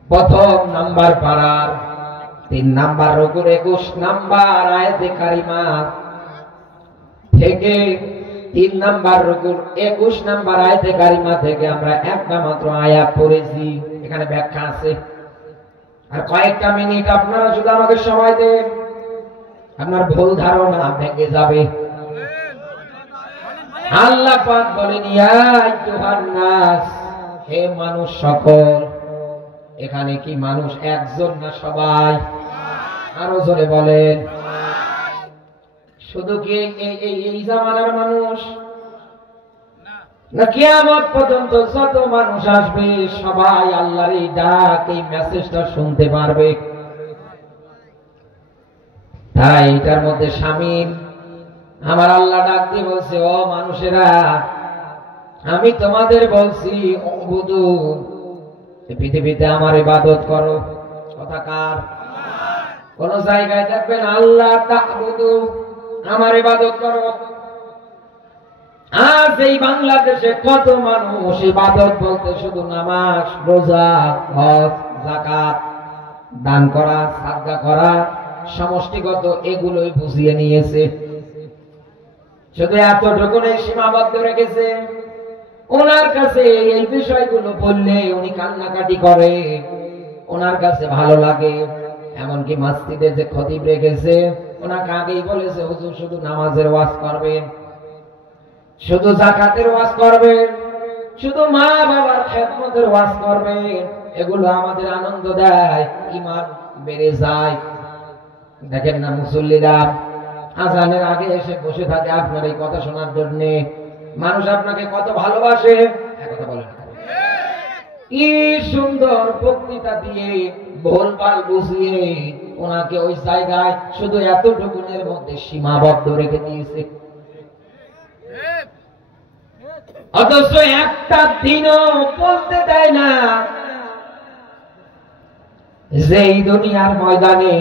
1 নম্বর পারার 3 নম্বর রুকুর 21 নম্বর আয়াতে কারিমা থেকে 3 নম্বর রুকুর 21 নম্বর আয়াতে কারিমা থেকে আমরা একটা মাত্র আয়াত পড়েছি। এখানে ব্যাখ্যা আছে। আর কয়েকটা মিনিট আপনারা শুধু আমাকে সময় দেন, আপনার ভুল ধারণা ভেঙে যাবে। আল্লাহ পাক বলেন ইয়া আইয়ুহান নাস, হে মানুষ সকল। এখানে কি মানুষ একজন না সবাই? আরো জোরে বলেন। শুধু কি এই জামানার মানুষ না, কিয়ামত পর্যন্ত যত মানুষ আসবে সবাই আল্লাহর এই ডাক, এই মেসেজটা শুনতে পারবে। তাই এটার মধ্যে শামিল। আমার আল্লাহ ডাক দিয়ে বলছে, ও মানুষেরা, আমি তোমাদের বলছি উবুদু, পৃথিবীতে আমার ইবাদত করো। কথা কার? কোন জায়গায় দেখবেন আল্লাহ তা'বুদু, আমার ইবাদত করো। আজ এই বাংলাদেশে কত মানুষ ইবাদত বলতে শুধু নামাজ, রোজা, হজ, যাকাত, দান করা, সাদকা করা, সমষ্টিগত এগুলোই বুঝিয়ে নিয়েছে। শুধু এতটুকুই সীমাবদ্ধ রেখেছে। ওনার কাছে এই বিষয়গুলো বললে উনি কান্নাকাটি করে, ওনার কাছে ভালো লাগে। এমনকি মসজিদে যে খতিব রেখেছে ওনাকে আগেই বলেছে, হুজুর শুধু নামাজের ওয়াজ করবেন, শুধু যাকাতের ওয়াজ করবেন, শুধু মা বাবার খেদমতের ওয়াজ করবেন। এগুলো আমাদের আনন্দ দেয়, ঈমান বেড়ে যায়। দেখেন না মুসল্লিরা আজানের আগে এসে বসে থাকে আপনার এই কথা শোনার জন্য। মানুষ আপনাকে কত ভালোবাসে, কথা বলেন। কি সুন্দর বক্তৃতা দিয়ে ভুলভাল বুঝিয়ে ওনাকে ওই জায়গায় শুধু এতটুকুনের মধ্যে সীমাবদ্ধ রেখে দিয়েছে। অথচ একটা দিনও বলতে দেয় না যে এই দুনিয়ার ময়দানে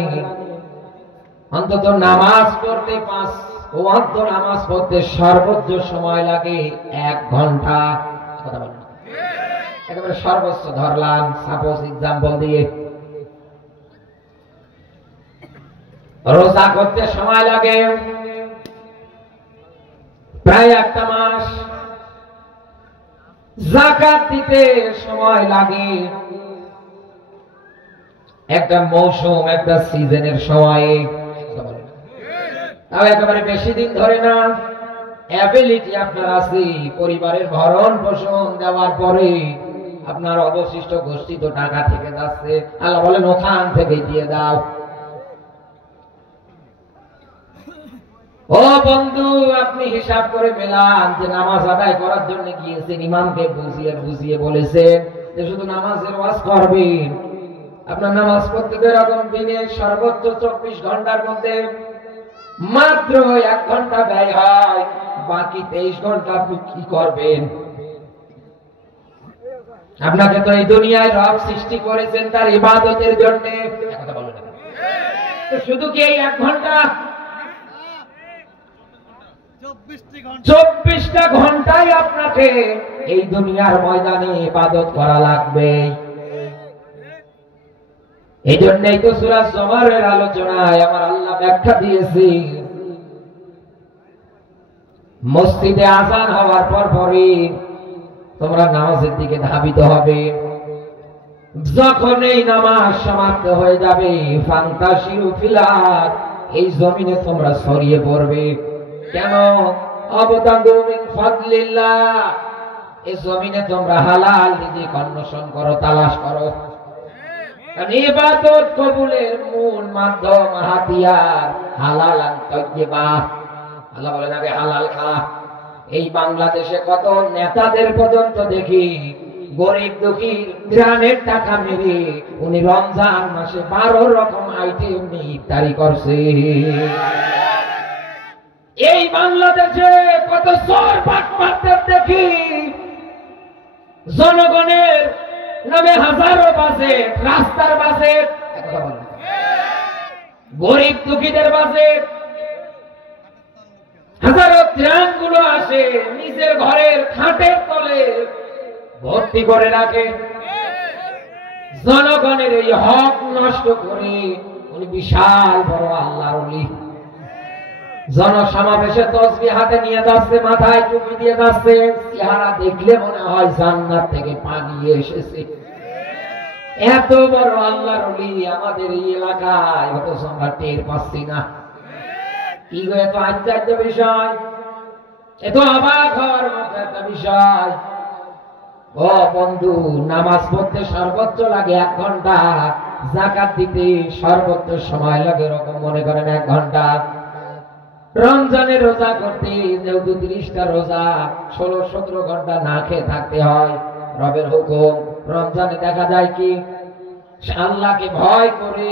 অন্তত নামাজ পড়তে 5 ওয়াক্ত নামাজ পড়তে সর্বোচ্চ সময় লাগে 1 ঘন্টা। কথা বলেন, একেবারে সর্বোচ্চ ধরলাম সাপোজ এক্সাম্পল দিয়ে। রোজা করতে সময় লাগে প্রায় 1 মাস, যাকাত দিতে সময় লাগে একটা মৌসুম, একটা সিজনের সময়ে। তাও একেবারে বেশি দিন ধরে না। অ্যাবিলিটি আপনার আছে, পরিবারের ভরণ পোষণ দেওয়ার পরে আপনার অবশিষ্ট গোষ্ঠী তো টাকা থেকে যাচ্ছে, আল্লাহ বলেন ওখান থেকে দিয়ে দাও। ও বন্ধু, আপনি হিসাব করে পেলাম যে নামাজ আদায় করার জন্য গিয়েছেন, ইমামকে বুঝিয়ে বুঝিয়ে বলেছেন যে শুধু নামাজের ওয়াজ করবেন। আপনার নামাজ পড়তে এরকম দিনে সর্বোচ্চ 24 ঘন্টার মধ্যে মাত্র 1 ঘন্টা ব্যয় হয়, বাকি 23 ঘন্টা আপনি কি করবেন? আপনাকে তো এই দুনিয়ায় রব সৃষ্টি করেছেন তার ইবাদতের জন্য, কথা বলেন না। তো শুধু কি এই 1 ঘন্টা? 24টা ঘন্টায় আপনাকে এই দুনিয়ার ময়দানে ইবাদত করা লাগবে। এই জন্যই তো সূরা জুমারের আলোচনায় আমার আল্লাহ ব্যাখ্যা দিয়েছি, মসজিদে আযান হওয়ার পরই তোমরা নামাজের দিকে ধাবিত হবে। যখন এই নামাজ সমাপ্ত হয়ে যাবে, ফান্তাশিরু ফিল আরদ, এই জমিনে তোমরা ছড়িয়ে পড়বে। কেন? আবতাগু মিন ফাদলিল্লাহ, এই জমিনে তোমরা হালাল রিজিক অন্বেষণ করো, তালাশ করো। ইবাদত কবুলের মূল মাধ্যম হাতিয়ার হালালান তাইয়্যিবা। আল্লাহ বলেন আগে হালাল খা। এই বাংলাদেশে কত নেতাদের পর্যন্ত দেখি গরিব দুঃখী গ্রামের টাকা মেরে উনি রমজান মাসে 12 রকম আইটেম নিয়ে ইফতারি করছে। এই বাংলাদেশে কত চোর বাটপারদের দেখি জনগণের নামে হাজারো বাজেট, রাস্তার বাজেট, গরিব দুঃখীদের বাজেট, হাজারো ত্রাণগুলো আসে নিজের ঘরের খাটের তলে ভর্তি করে রাখে। জনগণের এই হক নষ্ট করে উনি বিশাল বড় আল্লাহর ওলি। জনসমাবেশে তসবিহ হাতে নিয়ে যাচ্ছে, মাথায় টুপি দিয়ে যাচ্ছে, চেহারা দেখলে মনে হয় জান্নাত থেকে পানি এসেছে। এত বড় আল্লাহর ওলি আমাদের এই এলাকায়, অথচ আমরা টের পাচ্ছি না। কি গো, এত আশ্চর্য বিষয়, এত অবাক হওয়ার মতো একটা বিষয়। ও বন্ধু, নামাজ পড়তে সর্বোচ্চ লাগে 1 ঘন্টা, যাকাত দিতে সর্বোচ্চ সময় লাগে এরকম মনে করেন 1 ঘন্টা। রমজানের রোজা করতে যেহেতু 30টা রোজা, 16-17 ঘন্টা না খেয়ে থাকতে হয়, রবের হুকুম। রমজানে দেখা যায় কি আল্লাহকে ভয় করে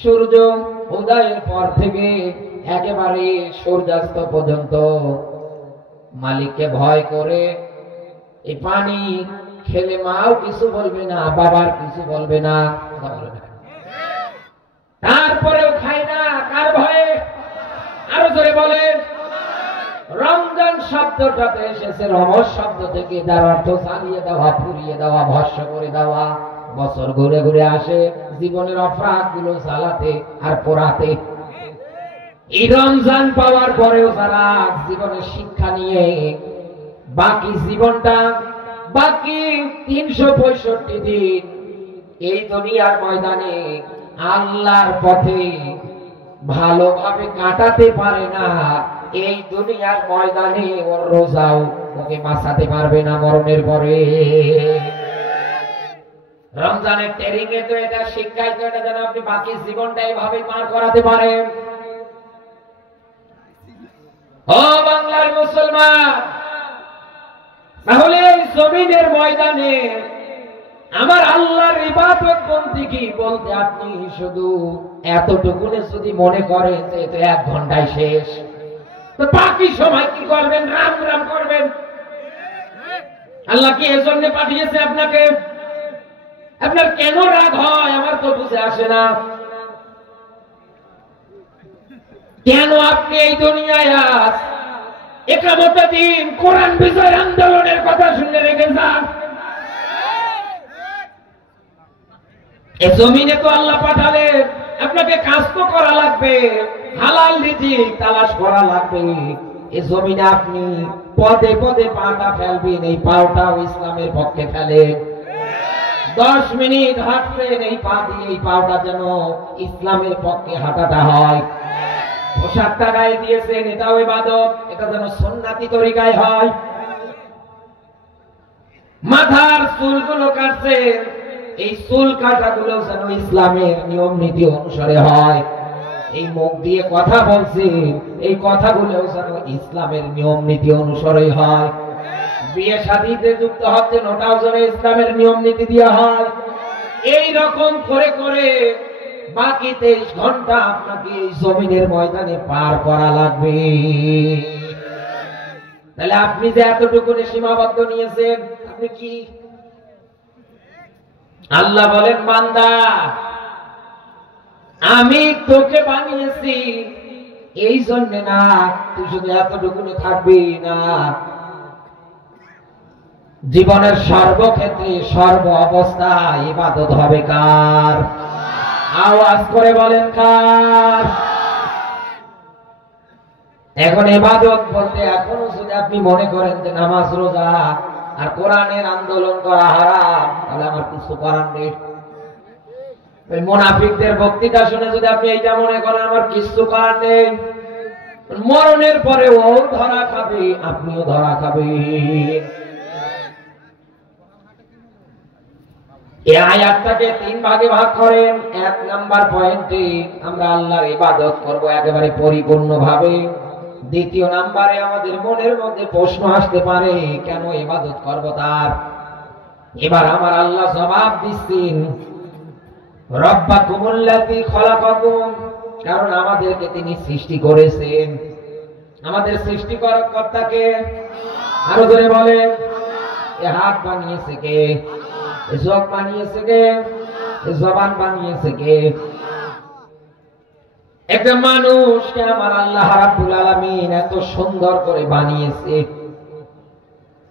সূর্য উদয়ের পর থেকে একেবারে সূর্যাস্ত পর্যন্ত মালিককে ভয় করে এই পানি খেলে মাও কিছু বলবে না, বাবার কিছু বলবে না, তারপরেও খায় না। কার ভয়ে? আরো জোরে বলেন। রমজান শব্দটাতে এসেছে রমজ শব্দ থেকে, যার অর্থ জ্বালিয়ে দেওয়া, পুড়িয়ে দেওয়া, ভস্ম করে দেওয়া। বছর ঘুরে ঘুরে আসে জীবনের অপরাধ গুলো জ্বালাতে আর পোড়াতে। এই রমজান পাওয়ার পরেও যারা জীবনের শিক্ষা নিয়ে বাকি জীবনটা, বাকি 365 দিন এই দুনিয়ার ময়দানে আল্লাহর পথে ভালোভাবে কাটাতে পারে না, এই দুনিয়ার ময়দানে ওর রোজাও ওকে বাঁচাতে পারবে না মরণের পরে। রমজানের ট্রেনিং এ তো এটা শিক্ষায় তো এটা যেন আপনি বাকি জীবনটা এইভাবে পার করাতে পারেন। ও বাংলার মুসলমান, তাহলে এই জমিনের ময়দানে আমার আল্লাহর ইবাদত বন্দেগী বলতে আপনি শুধু এতটুকুনে যদি মনে করেন যে এটা 1 ঘন্টায় শেষ, তো বাকি সময় কি করবেন? রাম রাম করবেন। আল্লাহ কি এজন্য পাঠিয়েছে আপনাকে? আপনার কেন রাগ হয় আমার তো বুঝে আসে না। কেন আপনি এই দুনিয়ায় আজ একামতের দিন কোরআন বিজয় আন্দোলনের কথা শুনে রেখে যান? এই জমিনে তো আল্লাহ পাঠালে আপনাকে কাজ তো করা লাগবে, হালাল রিজিক তালাশ করা লাগবে। এই জমিনে আপনি পদে পদে পাটা ফেলবেন, এই পাওটাও ইসলামের পক্ষে ফেলেন। 10 মিনিট হাঁটবেন এই পা দিয়ে, এই পাওটা যেন ইসলামের পক্ষে হাঁটাটা হয়। পোশাকটা গায়ে দিয়েছেন, এটাও ইবাদত, এটা যেন সুন্নাতি তরিকায় হয়। মাথার চুলগুলো কাটছেন, এই চুল কাটাগুলো যেন ইসলামের নিয়ম নীতি অনুসারে হয়। এই মুখ দিয়ে কথা বলছি, এই কথাগুলো যেন ইসলামের নিয়ম নীতি অনুসারে হয়। বিয়ে শাদীতে যুক্ত হচ্ছেন, ওটাও যেন ইসলামের নিয়ম নীতি দিয়ে হয়। এই রকম করে করে বাকি 23 ঘন্টা আপনাকে এই জমিনের ময়দানে পার করা লাগবে। তাহলে আপনি যে এতটুকুনে সীমাবদ্ধ নিয়েছেন, আপনি কি? আল্লাহ বলেন, বান্দা আমি তোকে বানিয়েছি এই জন্য না তুই শুধু এতটুকুনে থাকবি না, জীবনের সর্বক্ষেত্রে সর্ব অবস্থায় ইবাদত হবে কার? আওয়াজ করে বলেন কার? এখন ইবাদত বলতে এখনো যদি আপনি মনে করেন যে নামাজ রোজা আর কোরআনের আন্দোলন করা হারাম, তাহলে আমার কিছু করার নেই। মুনাফিকদের বক্তৃতা শুনে যদি আপনি এইটা মনে করেন আমার কিছু করার নেই, মরণের পরে ও ধরা খাবে, আপনিও ধরা খাবেন। এই আয়াতটাকে 3 ভাগে ভাগ করেন। 1 নাম্বার পয়েন্টে আমরা আল্লাহর ইবাদত করব একেবারে পরিপূর্ণভাবে। 2 নাম্বারে আমাদের মনের মধ্যে প্রশ্ন আসতে পারে কেন ইবাদত করব তার। এবার আমার আল্লাহ জবাব দিচ্ছেন, রব্বাকুমুল্লাযী খলাকাকুম, কারণ আমাদেরকে তিনি সৃষ্টি করেছেন। আমাদের সৃষ্টিকর্তা কর্তাকে আরো ধরে বলেন, এ হাত বানিয়েছে কে? এ চোখ বানিয়েছে কে? এ জবান বানিয়েছে কে? একটা মানুষকে আমার আল্লাহ রাব্বুল আলামিন এত সুন্দর করে বানিয়েছে।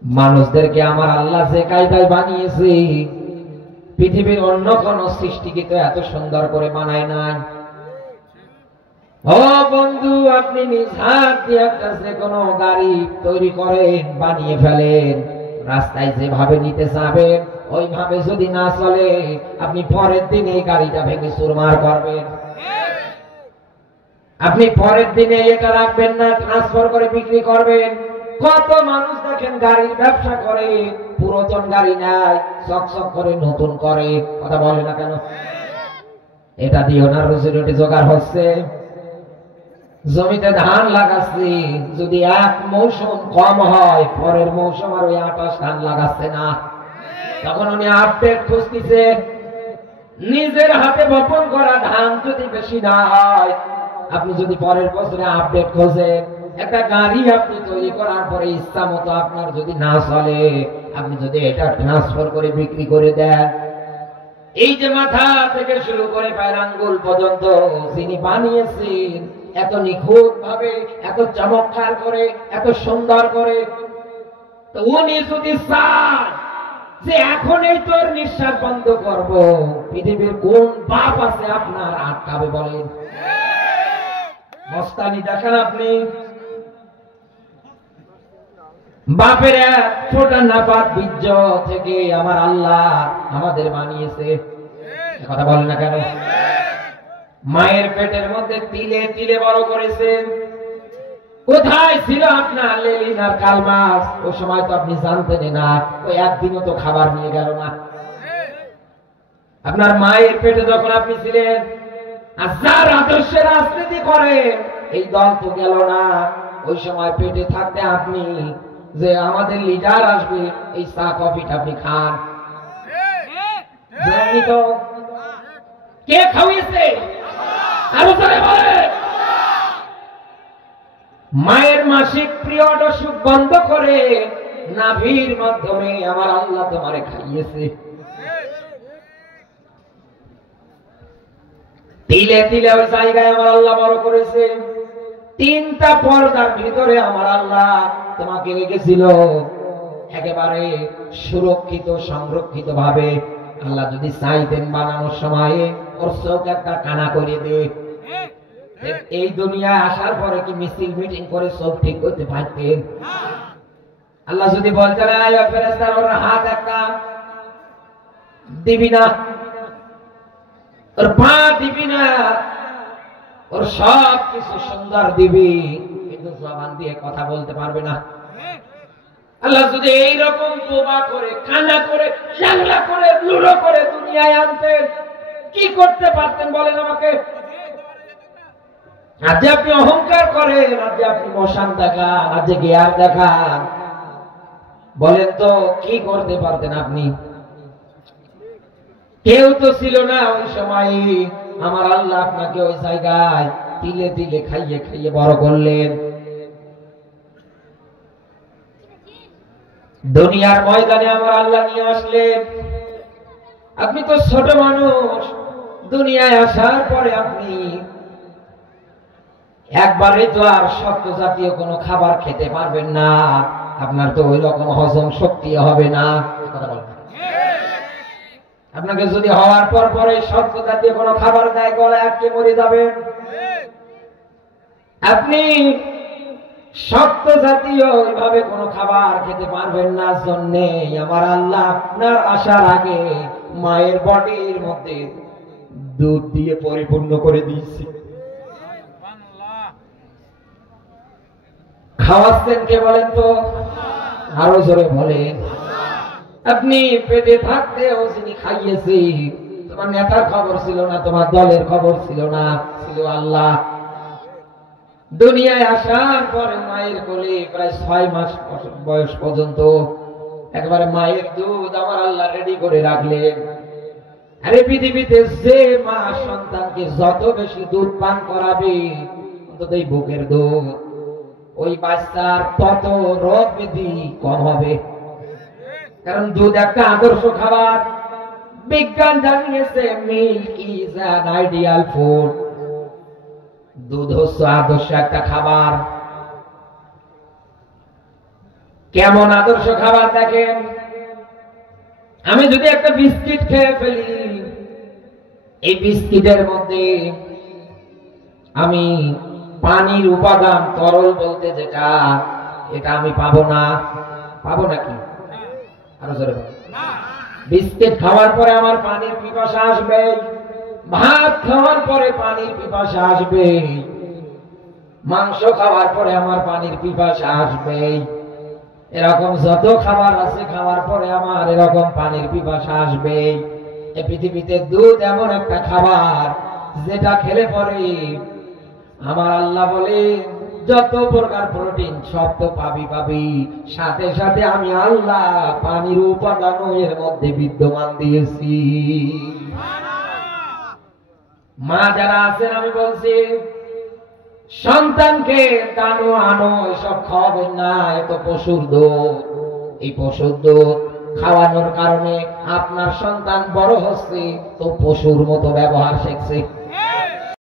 মানুষদেরকে আমার আল্লাহ যে কায়দায় বানিয়েছে, পৃথিবীর অন্য কোন সৃষ্টিকে তো এত সুন্দর করে বানায় নাই। ও বন্ধু, আপনি নিজ হাত দিয়ে একটা যে কোনো গাড়ি তৈরি করেন, বানিয়ে ফেলেন, রাস্তায় যেভাবে নিতে যাবেন ওইভাবে যদি না চলে, আপনি পরের দিন এই গাড়িটা ভেঙে চুরমার করবেন। আপনি পরের দিনে এটা রাখবেন না, ট্রান্সফার করে বিক্রি করবেন। কত মানুষ দেখেন গাড়ির ব্যবসা করে, পুরাতন গাড়ি নাই, চকচক করে নতুন করে। কথা বলে না কেন? এটা দিয়ে ওনার রুজি রুটি জোগাড় হচ্ছে। জমিতে ধান লাগাচ্ছি, যদি 1 মৌসুম কম হয়, পরের মৌসুম আর ওই 28 ধান লাগাচ্ছে না, তখন উনি আপডেট খুঁজতেছে। নিজের হাতে বপন করা ধান যদি বেশি না হয়, আপনি যদি পরের বছরে আপডেট খোঁজেন, একটা গাড়ি আপনি তৈরি করার পরে ইচ্ছা মতো আপনার যদি না চলে, আপনি যদি এটা ট্রান্সফার করে বিক্রি করে দেন, এই যে মাথা থেকে শুরু করে পায়ের আঙ্গুল পর্যন্ত যিনি বানিয়েছেন এত নিখুঁত ভাবে, এত চমৎকার করে, এত সুন্দর করে, তো উনি যদি চান যে এখন এই তোর নিঃশ্বাস বন্ধ করব, পৃথিবীর কোন বাপ আছে আপনার আটকাবে বলেন? মস্তানি দেখেন আপনি। বাপের এক ছোট নাপাক বীর্য থেকে আমার আল্লাহ আমাদের বানিয়েছে। কথা বলেন না কেন? মায়ের পেটের মধ্যে তিলে তিলে বড় করেছেন। কোথায় ছিল আপনার লেলিন আর কালমাস? ওই সময় তো আপনি জানতেন না, ওই একদিনও তো খাবার নিয়ে গেল না। আপনার মায়ের পেটে যখন আপনি ছিলেন, আর যার আদর্শে রাজনীতি করেন, এই দল তো গেল না। ওই সময় পেটে থাকতে আপনি যে আমাদের লিডার আসবে, এই চা কফিটা আপনি খান। তো কে খাওয়িয়েছে? আরো জোরে বলেন। মায়ের মাসিক পিরিয়ড অসুখ বন্ধ করে নাভির মাধ্যমে আমার আল্লাহ তোমারে খাইয়েছে। তিলে তিলে ওই জায়গায় আমার আল্লাহ বড় করেছে। 3টা পর্দার ভিতরে আমার আল্লাহ তোমাকে রেখেছিল একেবারে সুরক্ষিত সংরক্ষিত ভাবে। আল্লাহ যদি চাইতেন বানানোর সময় ওর চোখ একটা কানা করে দে, এই দুনিয়ায় আসার পরে কি মিছিল মিটিং করে চোখ ঠিক করতে পারতেন? আল্লাহ যদি বলতেন ফেরেশতার ওর হাত একটা দিবি না, ওর পা দিবি না, ওর সব কিছু সুন্দর দিবি, কিন্তু জবান দিয়ে কথা বলতে পারবে না। আল্লাহ যদি এইরকম বোবা করে কানা করে ল্যাংলা করে লুলো করে দুনিয়ায় আনতেন, কি করতে পারতেন বলেন আমাকে? আজ আপনি অহংকার করেন, আজ আপনি মশান দেখান, আজ গিয়ার দেখান, বলেন তো কি করতে পারতেন আপনি? কেউ তো ছিল না ওই সময়। আমার আল্লাহ আপনাকে ওই জায়গায় তিলে তিলে খাইয়ে খাইয়ে বড় করলেন। দুনিয়ার ময়দানে আমার আল্লাহ নিয়ে আসলেন। আপনি তো ছোট মানুষ, দুনিয়ায় আসার পরে আপনি একবারে তো আর শক্ত জাতীয় কোনো খাবার খেতে পারবেন না। আপনার তো ওই রকম হজম শক্তি হবে না। আপনাকে যদি হওয়ার পর পরে শক্ত জাতীয় কোনো খাবার দেয়, গলায় আটকে মরে যাবেন। আপনি শক্ত জাতীয় ওইভাবে কোনো খাবার খেতে পারবেন না। জন্যে আমার আল্লাহ আপনার আসার আগে মায়ের বডির মধ্যে দুধ দিয়ে পরিপূর্ণ করে দিয়েছি। খাওয়াচ্ছেন কে বলেন তো? আরো জোরে বলেন। আপনি পেটে থাকতেও যিনি খাইয়েছে, তোমার নেতার খবর ছিল না, তোমার দলের খবর ছিল না, ছিল আল্লাহ। দুনিয়ায় আসার পরে মায়ের কোলে প্রায় 6 মাস বয়স পর্যন্ত একবারে মায়ের দুধ আমার আল্লাহ রেডি করে রাখলেন। আরে পৃথিবীতে যে মা সন্তানকে যত বেশি দুধ পান করাবে, অন্তত এই বুকের দুধ, ওই বাচ্চার তত রোগ ব্যাধি কম হবে। কারণ দুধ একটা আদর্শ খাবার। বিজ্ঞান জানিয়েছে milk is an ideal food. দুধ হচ্ছে আদর্শ একটা খাবার। কেমন আদর্শ খাবার দেখেন, আমি যদি একটা বিস্কিট খেয়ে ফেলি, এই বিস্কিটের মধ্যে আমি পানির উপাদান তরল বলতে যেটা, এটা আমি পাবো না। পাবো নাকি? আরো জোরে বলুন। বিস্কিট খাওয়ার পরে আমার পানির পিপাসা আসবে, ভাত খাওয়ার পরে পানির পিপাসা আসবে, মাংস খাওয়ার পরে আমার পানির পিপাসা আসবে। এরকম যত খাবার আছে খাওয়ার পরে আমার এরকম পানির পিপাসা আসবে। এই পৃথিবীতে দুধ এমন একটা খাবার যেটা খেলে পরে আমার আল্লাহ বলে যত প্রকার প্রোটিন সব তো পাবি, সাথে সাথে আমি আল্লাহ পানির উপাদানও এর মধ্যে বিদ্যমান দিয়েছি। মা যারা আছেন আমি বলছি, সন্তানকে কানো আনো এসব খাওয়াবেন না, এত পশুর দুধ। এই পশুর দুধ খাওয়ানোর কারণে আপনার সন্তান বড় হচ্ছে তো পশুর মতো ব্যবহার শিখছে।